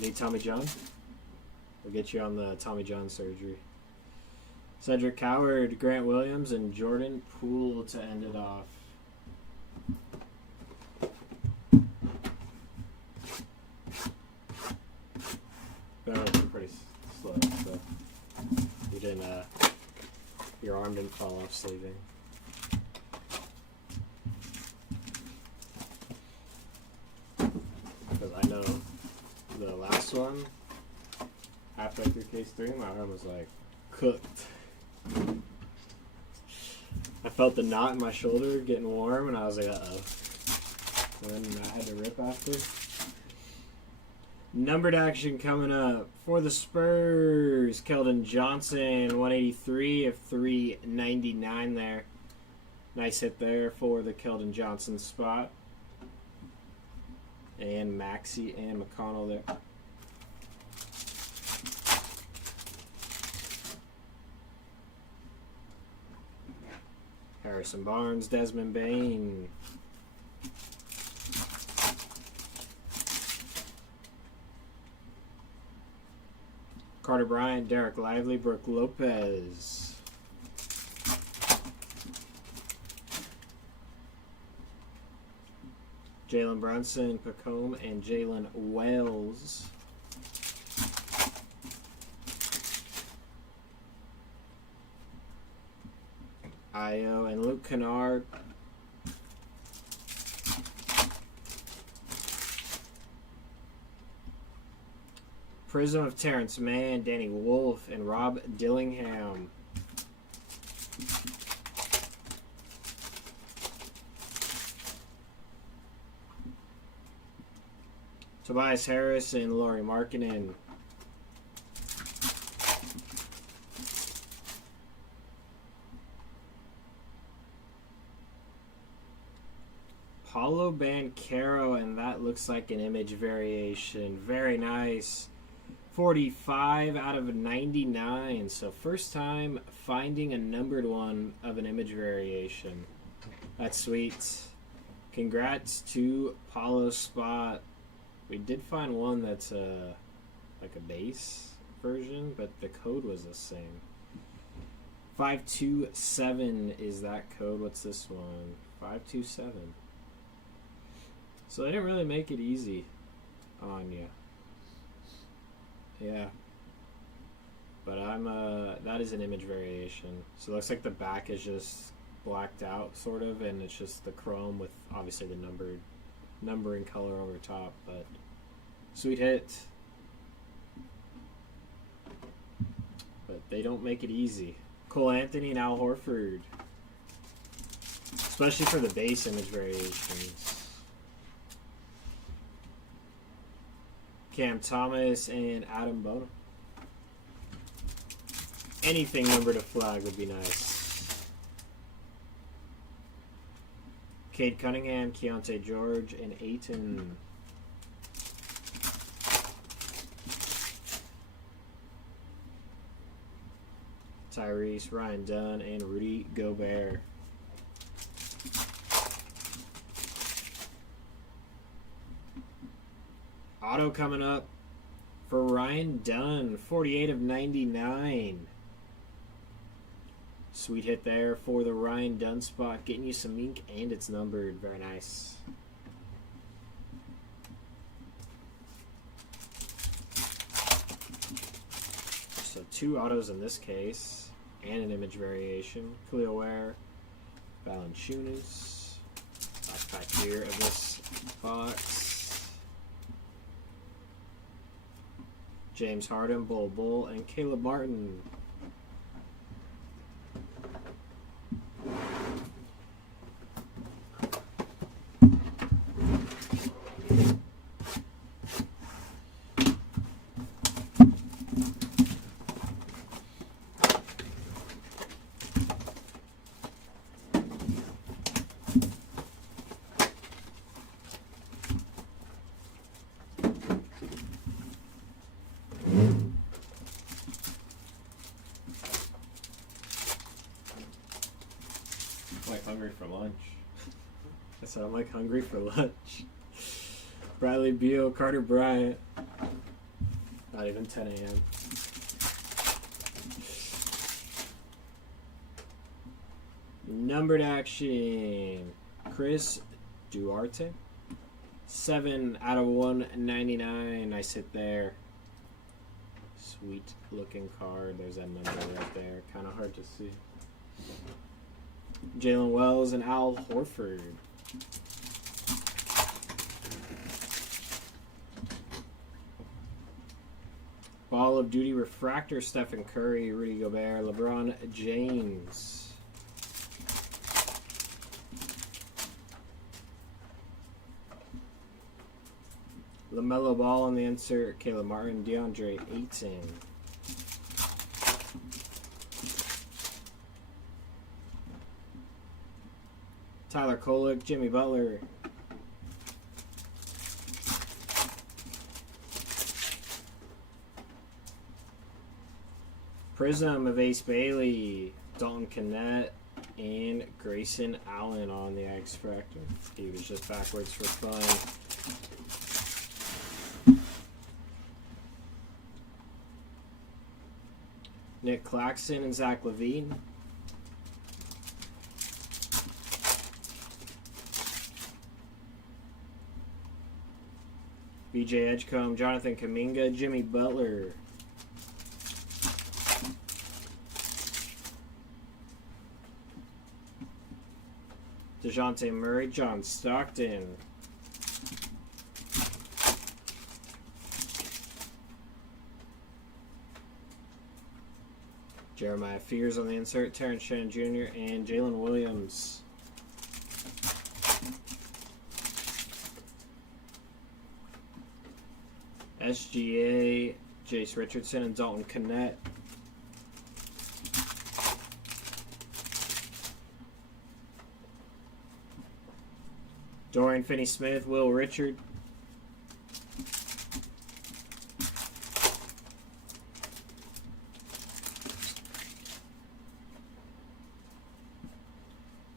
Need Tommy John? We'll get you on the Tommy John surgery. Cedric Coward, Grant Williams, and Jordan Poole to end it off. That was pretty slow, so you didn't, your arm didn't fall off sleeving. Because I know the last one, halfway through case 3, my arm was like cooked. I felt the knot in my shoulder getting warm, and I was like, uh-oh. And then I had to rip after. Numbered action coming up for the Spurs. Keldon Johnson, 183 of 399 there. Nice hit there for the Keldon Johnson spot. And Maxey and McConnell there. Harrison Barnes, Desmond Bain. Carter Bryant, Derek Lively, Brooke Lopez. Jalen Brunson, Pacome, and Jalen Wells. Io and Luke Kennard. Prism of Terrence Mann, Danny Wolf, and Rob Dillingham. Tobias Harris and Lauri Markkinen. Paulo Banchero, and that looks like an image variation. Very nice. 45 out of 99. So first time finding a numbered one of an image variation. That's sweet. Congrats to Paulo Spot. We did find one that's like a base version, but the code was the same. 527 is that code. What's this one? 527. So they didn't really make it easy on you. Yeah. But that is an image variation. So it looks like the back is just blacked out, sort of, and it's just the chrome with obviously the numbering color over top, but sweet hit. But they don't make it easy. Cole Anthony and Al Horford. Especially for the base image variations. Cam Thomas and Adam Bonham. Anything numbered to flag would be nice. Cade Cunningham, Keontae George, and Ayton. Tyrese, Ryan Dunn, and Rudy Gobert. Auto coming up for Ryan Dunn, 48 of 99. Sweet hit there for the Ryan Dunn spot, getting you some ink, and it's numbered. Very nice. So 2 autos in this case, and an image variation. Khalil Ware, Valanciunas. Backpack here of this box. James Harden, Bull, and Caleb Martin. Hungry for lunch. I said I'm like hungry for lunch. Bradley Beal, Carter Bryant. Not even 10 a.m. Numbered action. Chris Duarte. 7 out of 199. Nice hit there. Sweet looking card. There's that number right there. Kind of hard to see. Jalen Wells and Al Horford. Ball of Duty Refractor, Stephen Curry, Rudy Gobert, LeBron James. LaMelo Ball on the insert, Caleb Martin, DeAndre Ayton. Tyler Kolek, Jimmy Butler. Prism of Ace Bailey, Dalton Kennett, and Grayson Allen on the X Factor. He was just backwards for fun. Nick Claxton and Zach LaVine. BJ Edgecombe, Jonathan Kuminga, Jimmy Butler. DeJounte Murray, John Stockton. Jeremiah Fears on the insert, Terrence Shannon Jr., and Jalen Williams. SGA, Jace Richardson, and Dalton Kennett. Dorian Finney-Smith, Will Richard.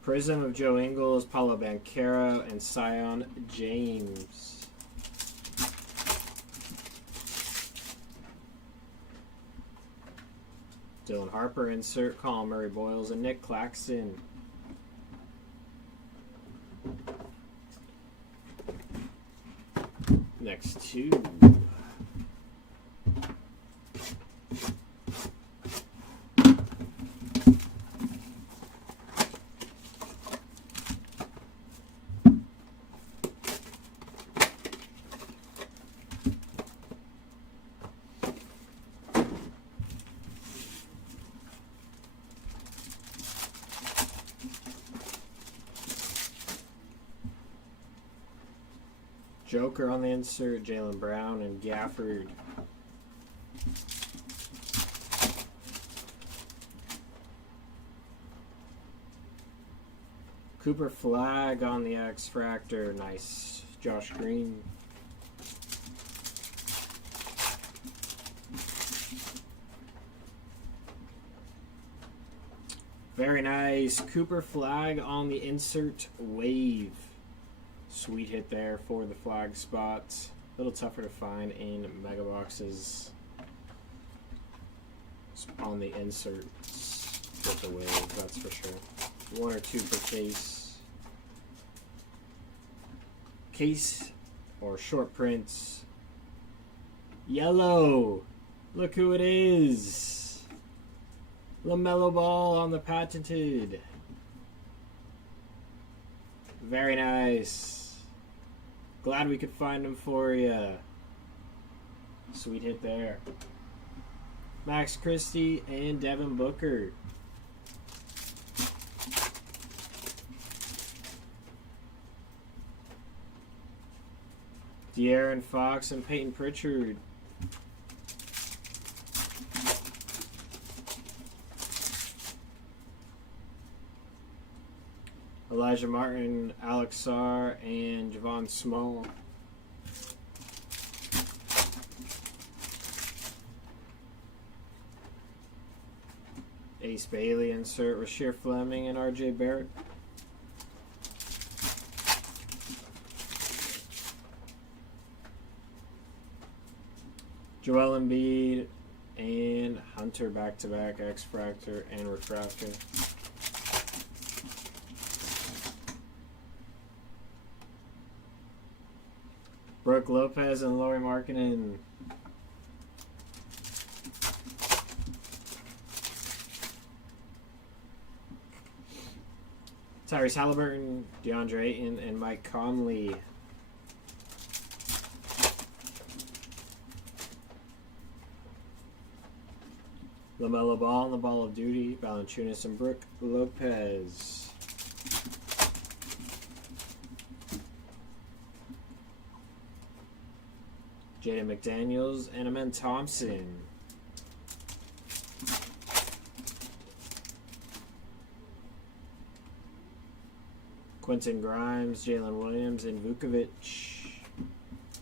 Prism of Joe Ingles, Paulo Banchero, and Sion James. Dylan Harper, insert, Colin Murray Boyles, and Nick Claxton. Next two. Joker on the insert, Jaylen Brown, and Gafford. Cooper Flag on the X Fractor, nice. Josh Green. Very nice. Cooper Flag on the insert, Wave. Sweet hit there for the flag spots. A little tougher to find in mega boxes on the inserts with the Wave, that's for sure. 1 or 2 per case. Case or short prints. Yellow. Look who it is. LaMelo Ball on the patented. Very nice. Glad we could find him for you. Sweet hit there. Max Christie and Devin Booker. De'Aaron Fox and Peyton Pritchard. Elijah Martin, Alex Sarr, and Javon Small. Ace Bailey insert, Rasheer Fleming, and RJ Barrett. Joel Embiid and Hunter back-to-back X-Fractor and Refractor. Brooke Lopez and Laurie Markkinen. Tyrese Halliburton, DeAndre Ayton, and Mike Conley. LaMelo Ball and the Ball of Duty, Valanciunas and Brooke Lopez. Jaden McDaniels and Amen Thompson. Quentin Grimes, Jalen Williams, and Vukovic.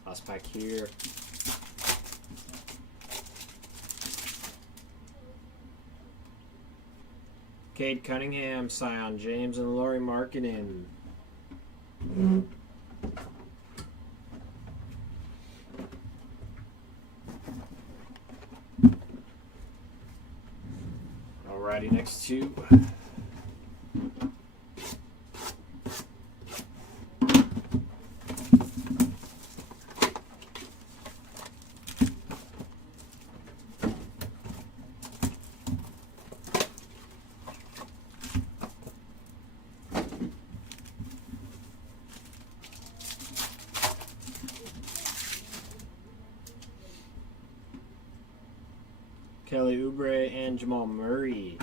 Last pack here. Cade Cunningham, Sion James, and Laurie Markkinen. Alrighty, next two. Kelly Oubre and Jamal Murray.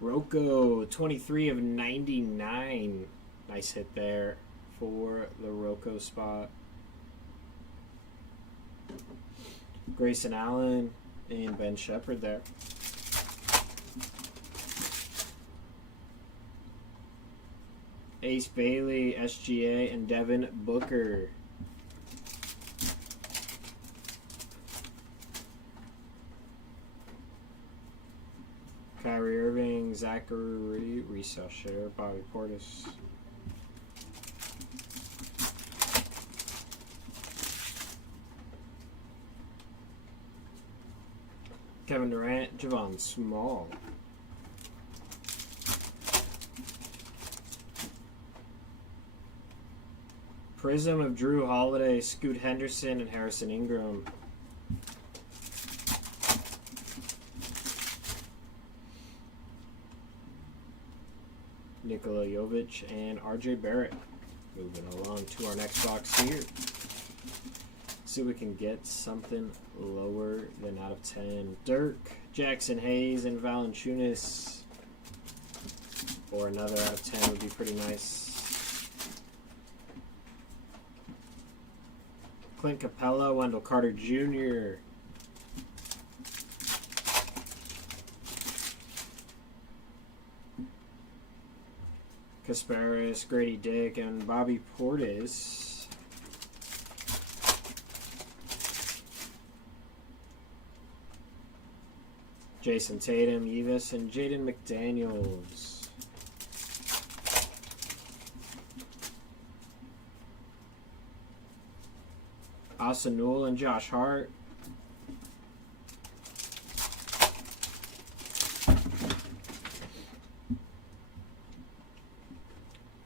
Rocco, 23 of 99. Nice hit there for the Rocco spot. Grayson Allen and Ben Shepherd there. Ace Bailey, SGA, and Devin Booker. Kyrie Irving, Zachary, resale share, Bobby Portis. Kevin Durant, Javon Small. Prism of Drew Holiday, Scoot Henderson, and Harrison Ingram. Nikola Jovic and RJ Barrett. Moving along to our next box here. See if we can get something lower than out of 10. Dirk, Jackson Hayes, and Valanciunas. Or another out of 10 would be pretty nice. Clint Capella, Wendell Carter Jr. Kasparis, Grady Dick, and Bobby Portis. Jason Tatum, Yves, and Jaden McDaniels. Austin Newell and Josh Hart.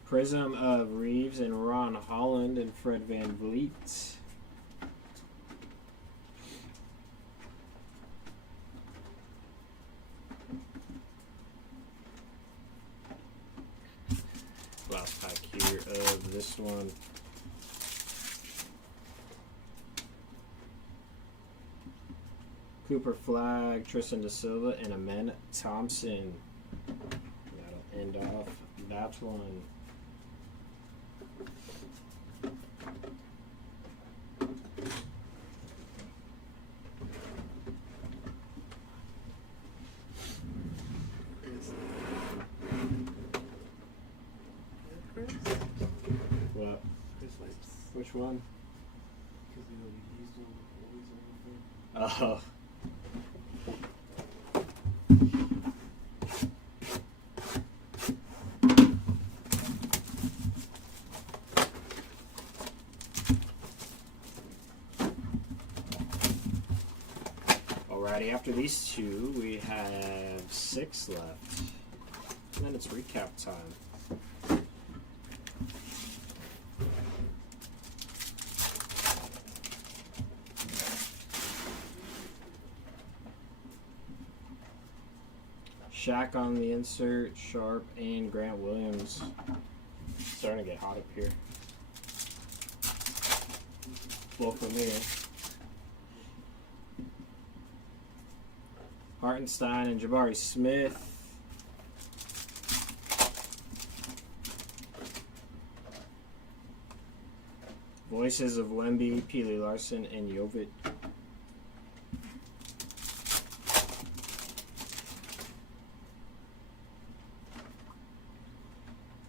Prism of Reeves and Ron Holland and Fred Van Vliet. Last pack here of this one. Cooper Flag, Tristan Da Silva, and Amen Thompson. That'll end off that one. What? Which one? Oh. Alrighty, after these two, we have 6 left. And then it's recap time. Shaq on the insert, Sharp, and Grant Williams. Starting to get hot up here. Well, for me. Hartenstein and Jabari Smith. Voices of Wemby, Peely Larson, and Jovic.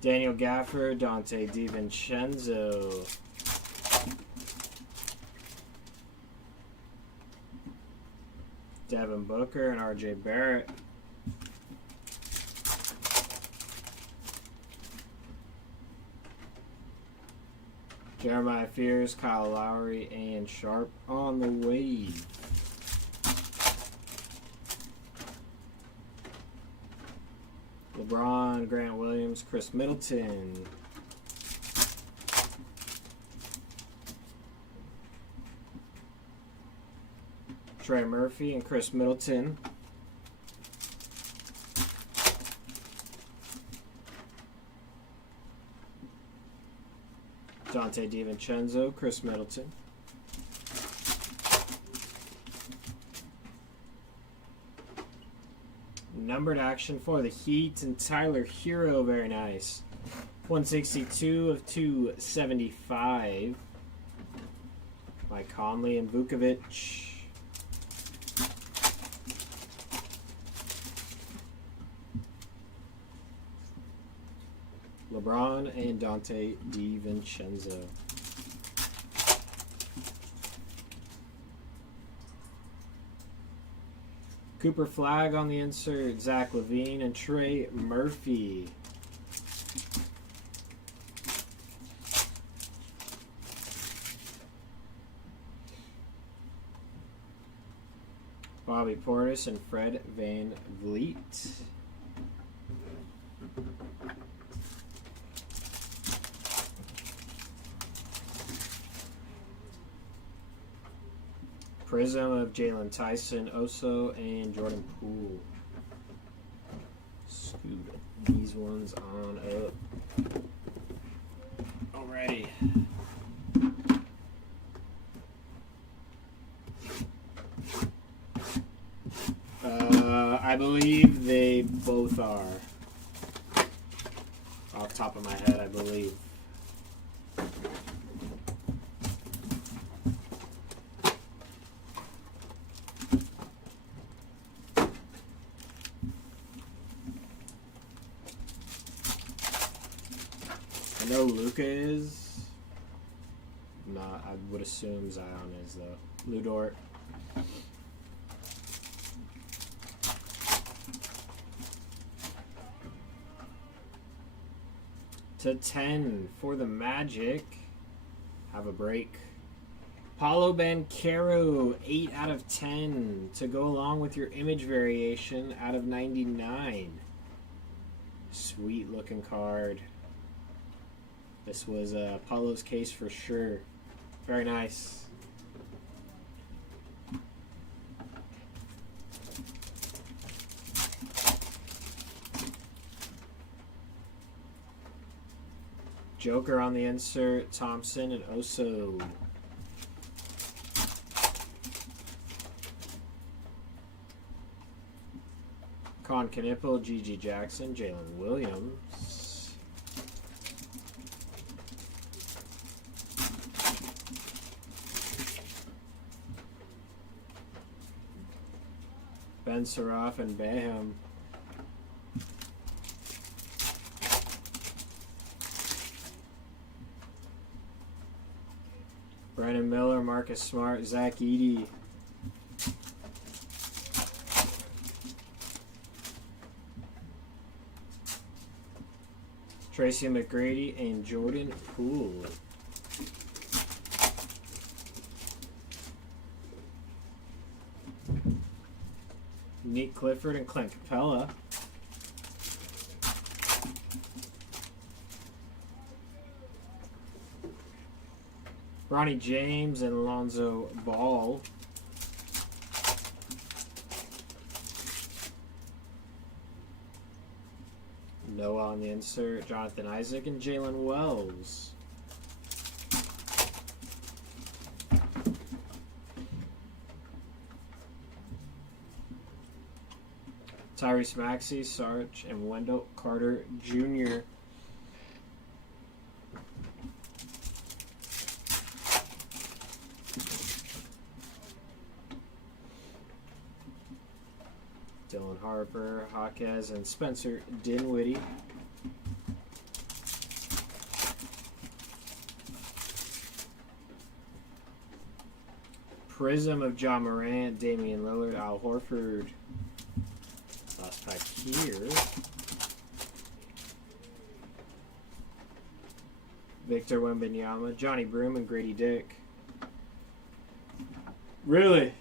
Daniel Gaffer, Dante DiVincenzo. Devin Booker and RJ Barrett. Jeremiah Fears, Kyle Lowry, and Sharp on the wave. LeBron, Grant Williams, Chris Middleton. Trey Murphy and Chris Middleton. Dante DiVincenzo, Chris Middleton. Numbered action for the Heat and Tyler Hero, very nice. 162 of 275. Mike Conley and Vukovic. LeBron and Dante DiVincenzo. Cooper Flag on the insert, Zach LaVine and Trey Murphy. Bobby Portis and Fred Van Vliet. Prism of Jalen Tyson, Oso, and Jordan Poole. Scoot these ones on up. Alrighty. I believe they both are. Off the top of my head, I believe. I know Luka is. Not, I would assume Zion is though. Lou Dort. To 10 for the Magic. Have a break. Paulo Banchero, 8 out of 10 to go along with your image variation out of 99. Sweet looking card. This was Paulo's case for sure. Very nice. Joker on the insert, Thompson and Oso. Con Knipple, Gigi Jackson, Jalen Williams. Ben Saraf and Baham. Brandon Miller, Marcus Smart, Zach Edey. Tracy McGrady and Jordan Poole. Nick Clifford and Clint Capella. Ronnie James and Alonzo Ball. Noah on the insert. Jonathan Isaac and Jalen Wells. Tyrese Maxey, Sarge, and Wendell Carter Jr. Dylan Harper, Hawkes, and Spencer Dinwiddie. Prism of John Morant, Damian Lillard, Al Horford. Last pack here. Victor Wembanyama, Johnny Broom, and Grady Dick. Really?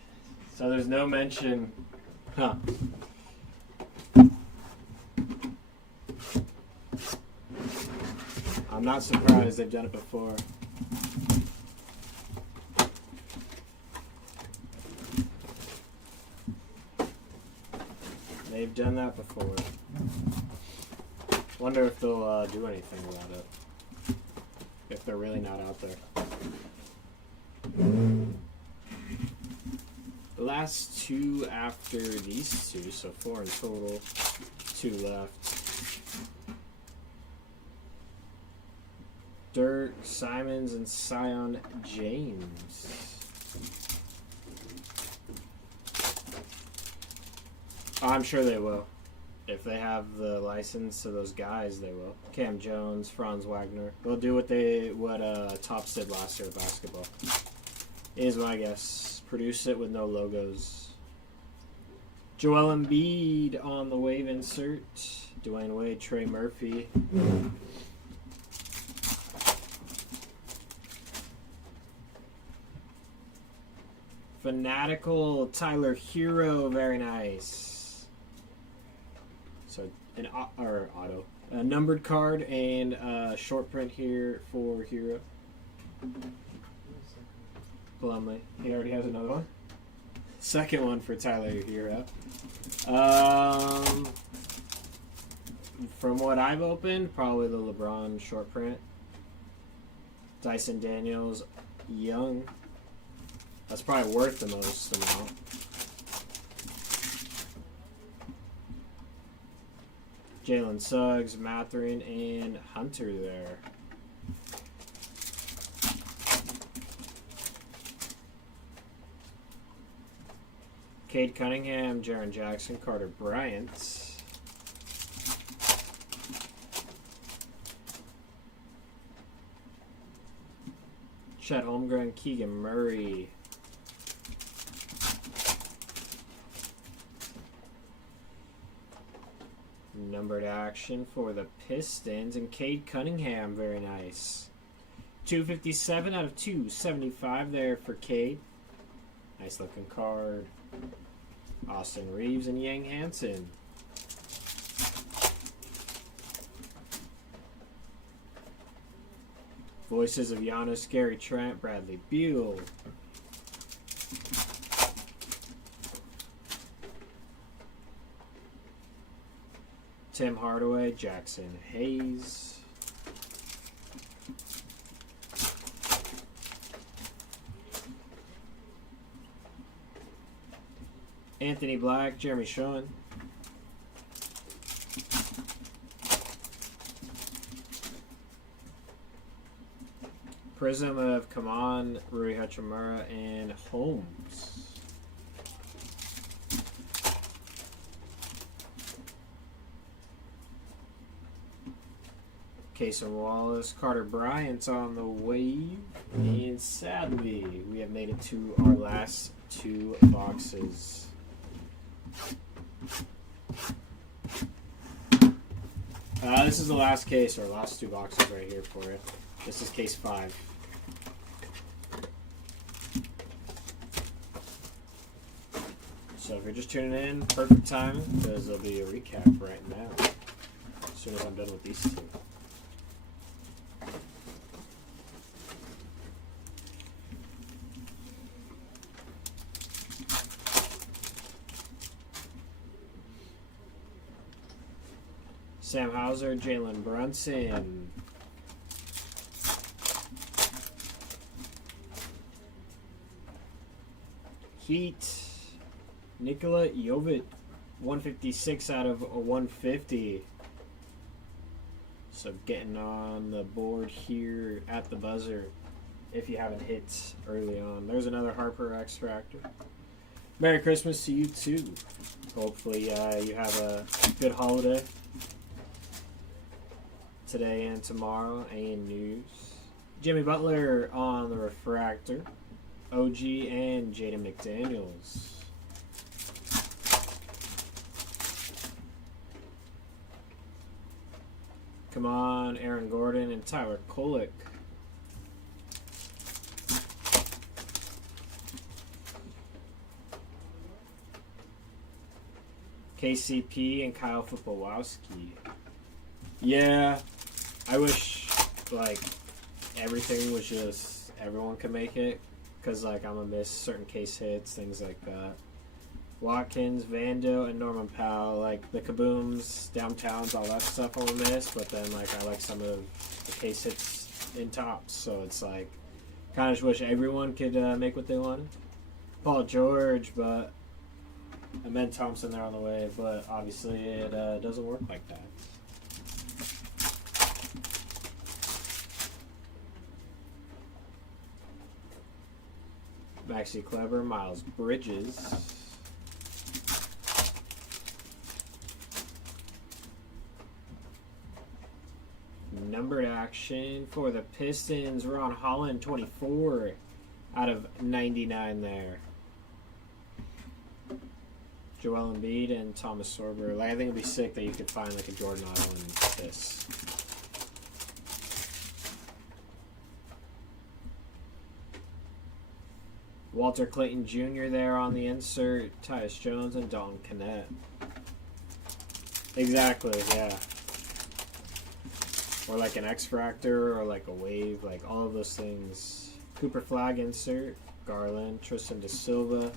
So there's no mention. Huh. I'm not surprised they've done it before. They've done that before. Wonder if they'll do anything about it. If they're really not out there. The last two after these two, so 4 in total. 2 left. Dirk, Simons, and Sion James. I'm sure they will. If they have the license to those guys, they will. Cam Jones, Franz Wagner. They'll do what Topps did last year with basketball. Is my guess. Produce it with no logos. Joel Embiid on the wave insert. Dwayne Wade, Trey Murphy. Fanatical Tyler Hero, very nice. So an auto, a numbered card and a short print here for Hero. Plumlee. He already has another one. Second one for Tyler Hero. From what I've opened, probably the LeBron short print. Dyson Daniels, Young. That's probably worth the most amount. Jalen Suggs, Mathurin, and Hunter there. Cade Cunningham, Jaren Jackson, Carter Bryant. Chet Holmgren, Keegan Murray. Numbered action for the Pistons and Cade Cunningham, very nice. 257 out of 275 there for Cade. Nice looking card. Austin Reeves and Yang Hansen. Voices of Giannis, Gary Trent, Bradley Beal. Tim Hardaway, Jackson Hayes. Anthony Black, Jeremy Schoen. Prism of Kaman, Rui Hachimura, and Holmes. Cason Wallace, Carter Bryant's on the wave, and sadly, we have made it to our last 2 boxes. This is the last case, or last 2 boxes right here for it. This is case 5. So if you're just tuning in, perfect timing, because there'll be a recap right now as soon as I'm done with these two. Sam Hauser, Jalen Brunson. Heat, Nikola Jovic, 156 out of 150. So getting on the board here at the buzzer if you haven't hit early on. There's another Harper Extractor. Merry Christmas to you too. Hopefully you have a good holiday today and tomorrow. And news. Jimmy Butler on the refractor. OG and Jaden McDaniels. Come on, Aaron Gordon and Tyler Kolek. KCP and Kyle Fupowski. Yeah, I wish like everything was just everyone could make it. Because, like, I'm going to miss certain case hits, things like that. Watkins, Vando, and Norman Powell. Like, the kabooms, downtowns, all that stuff I'm going to miss. But then, like, I like some of the case hits in tops. So it's, like, kind of just wish everyone could make what they wanted. Paul George, but... And Ben Thompson there on the way. But, obviously, it doesn't work like that. Maxi Kleber, Miles Bridges. Numbered action for the Pistons, Ron Holland, 24 out of 99 there. Joel Embiid and Thomas Sorber. Like, I think it'd be sick that you could find like a Jordan Auto in this. Walter Clayton Jr. there on the insert. Tyus Jones and Dalton Kennett. Exactly, yeah. Or like an X-Fractor or like a Wave. Like all of those things. Cooper Flag insert. Garland. Tristan Da Silva.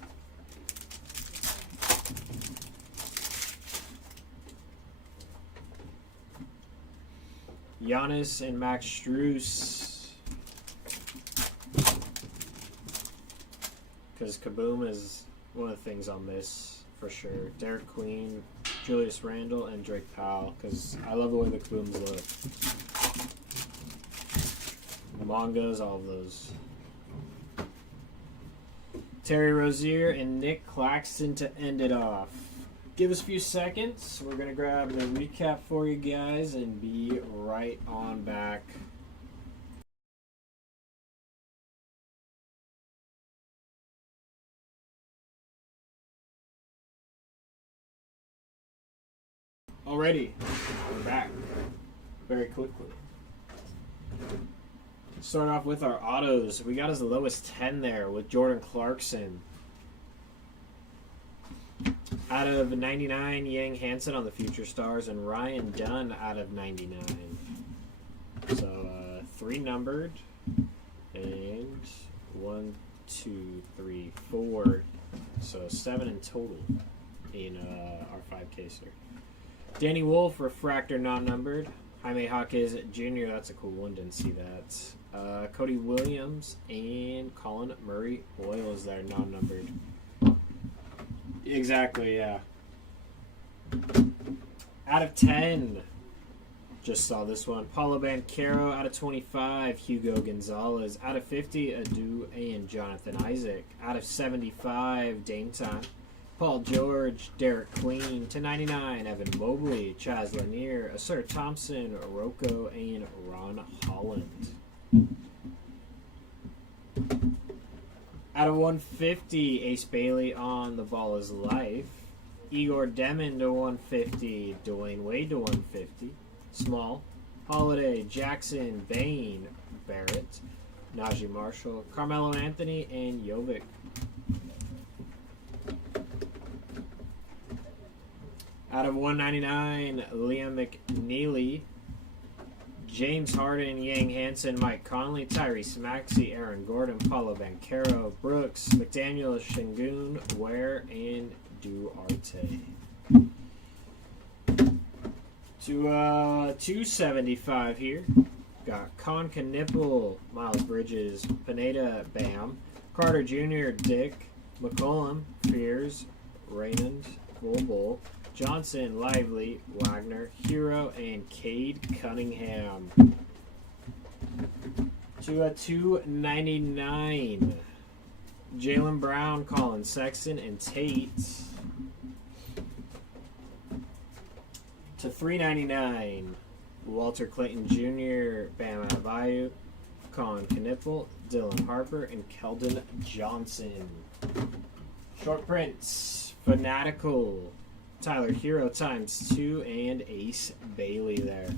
Giannis and Max Strus. Because Kaboom is one of the things I'll miss for sure. Derek Queen, Julius Randle, and Drake Powell. Because I love the way the Kabooms look. The mangas, all of those. Terry Rozier and Nick Claxton to end it off. Give us a few seconds. We're going to grab the recap for you guys and be right on back. Alrighty, we're back very quickly. Start off with our autos. We got as low as 10 there with Jordan Clarkson. Out of 99, Yang Hansen on the Future Stars and Ryan Dunn out of 99. So 3 numbered and 1, 2, 3, 4. So 7 in total in our 5-caser. Danny Wolf, Refractor, non-numbered. Jaime Jaquez Jr., that's a cool one, didn't see that. Cody Williams and Colin Murray Boyles there, non-numbered. Exactly, yeah. Out of 10, just saw this one. Paulo Banchero, out of 25, Hugo Gonzalez. Out of 50, Adu and Jonathan Isaac. Out of 75, Dame Time. Paul George, Derek Queen. To 99, Evan Mobley, Chaz Lanier, Asir Thompson, Rocco, and Ron Holland. Out of 150, Ace Bailey on The Ball is Life. Igor Demon to 150, Dwayne Wade to 150. Small. Holiday, Jackson, Bain, Barrett, Najee Marshall, Carmelo Anthony, and Jovic. Out of 199, Liam McNeely, James Harden, Yang Hansen, Mike Conley, Tyrese Maxey, Aaron Gordon, Paulo Banchero, Brooks, McDaniel, Şengün, Ware, and Duarte. To 275 here. Got Con Knipple, Miles Bridges, Pineda, Bam, Carter Jr., Dick, McCollum, Fears, Raymond, Bull, Johnson, Lively, Wagner, Hero, and Cade Cunningham. To 299, Jaylen Brown, Colin Sexton, and Tate. To 399, Walter Clayton Jr., Bam Adebayo, Con Knipple, Dylan Harper, and Keldon Johnson. Short prints, Fanatical, Tyler Hero ×2, and Ace Bailey there.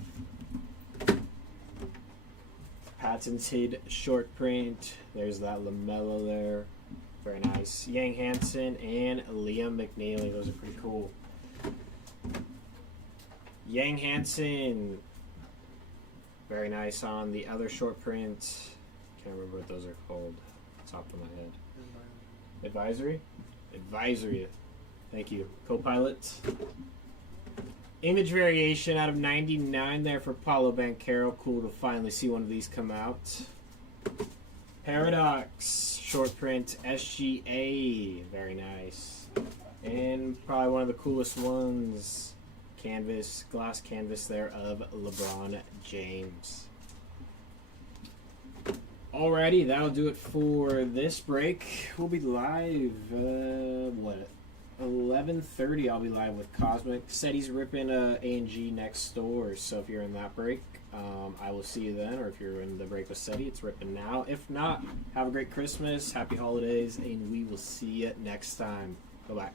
Patented short print. There's that LaMelo there. Very nice. Yang Hansen and Liam McNeely. Those are pretty cool. Yang Hansen. Very nice on the other short print. Can't remember what those are called. Top of my head. Advisory? Advisory. Thank you. Co-pilot. Image variation out of 99 there for Paulo Banchero. Cool to finally see one of these come out. Paradox. Short print. SGA. Very nice. And probably one of the coolest ones. Canvas, glass canvas there of LeBron James. Alrighty, that'll do it for this break. We'll be live, 11:30 I'll be live with Cosmic. Said he's ripping A&G next door, so if you're in that break, I will see you then, or if you're in the break with Seti, it's ripping now. If not, have a great Christmas, happy holidays, and we will see you next time. Bye-bye.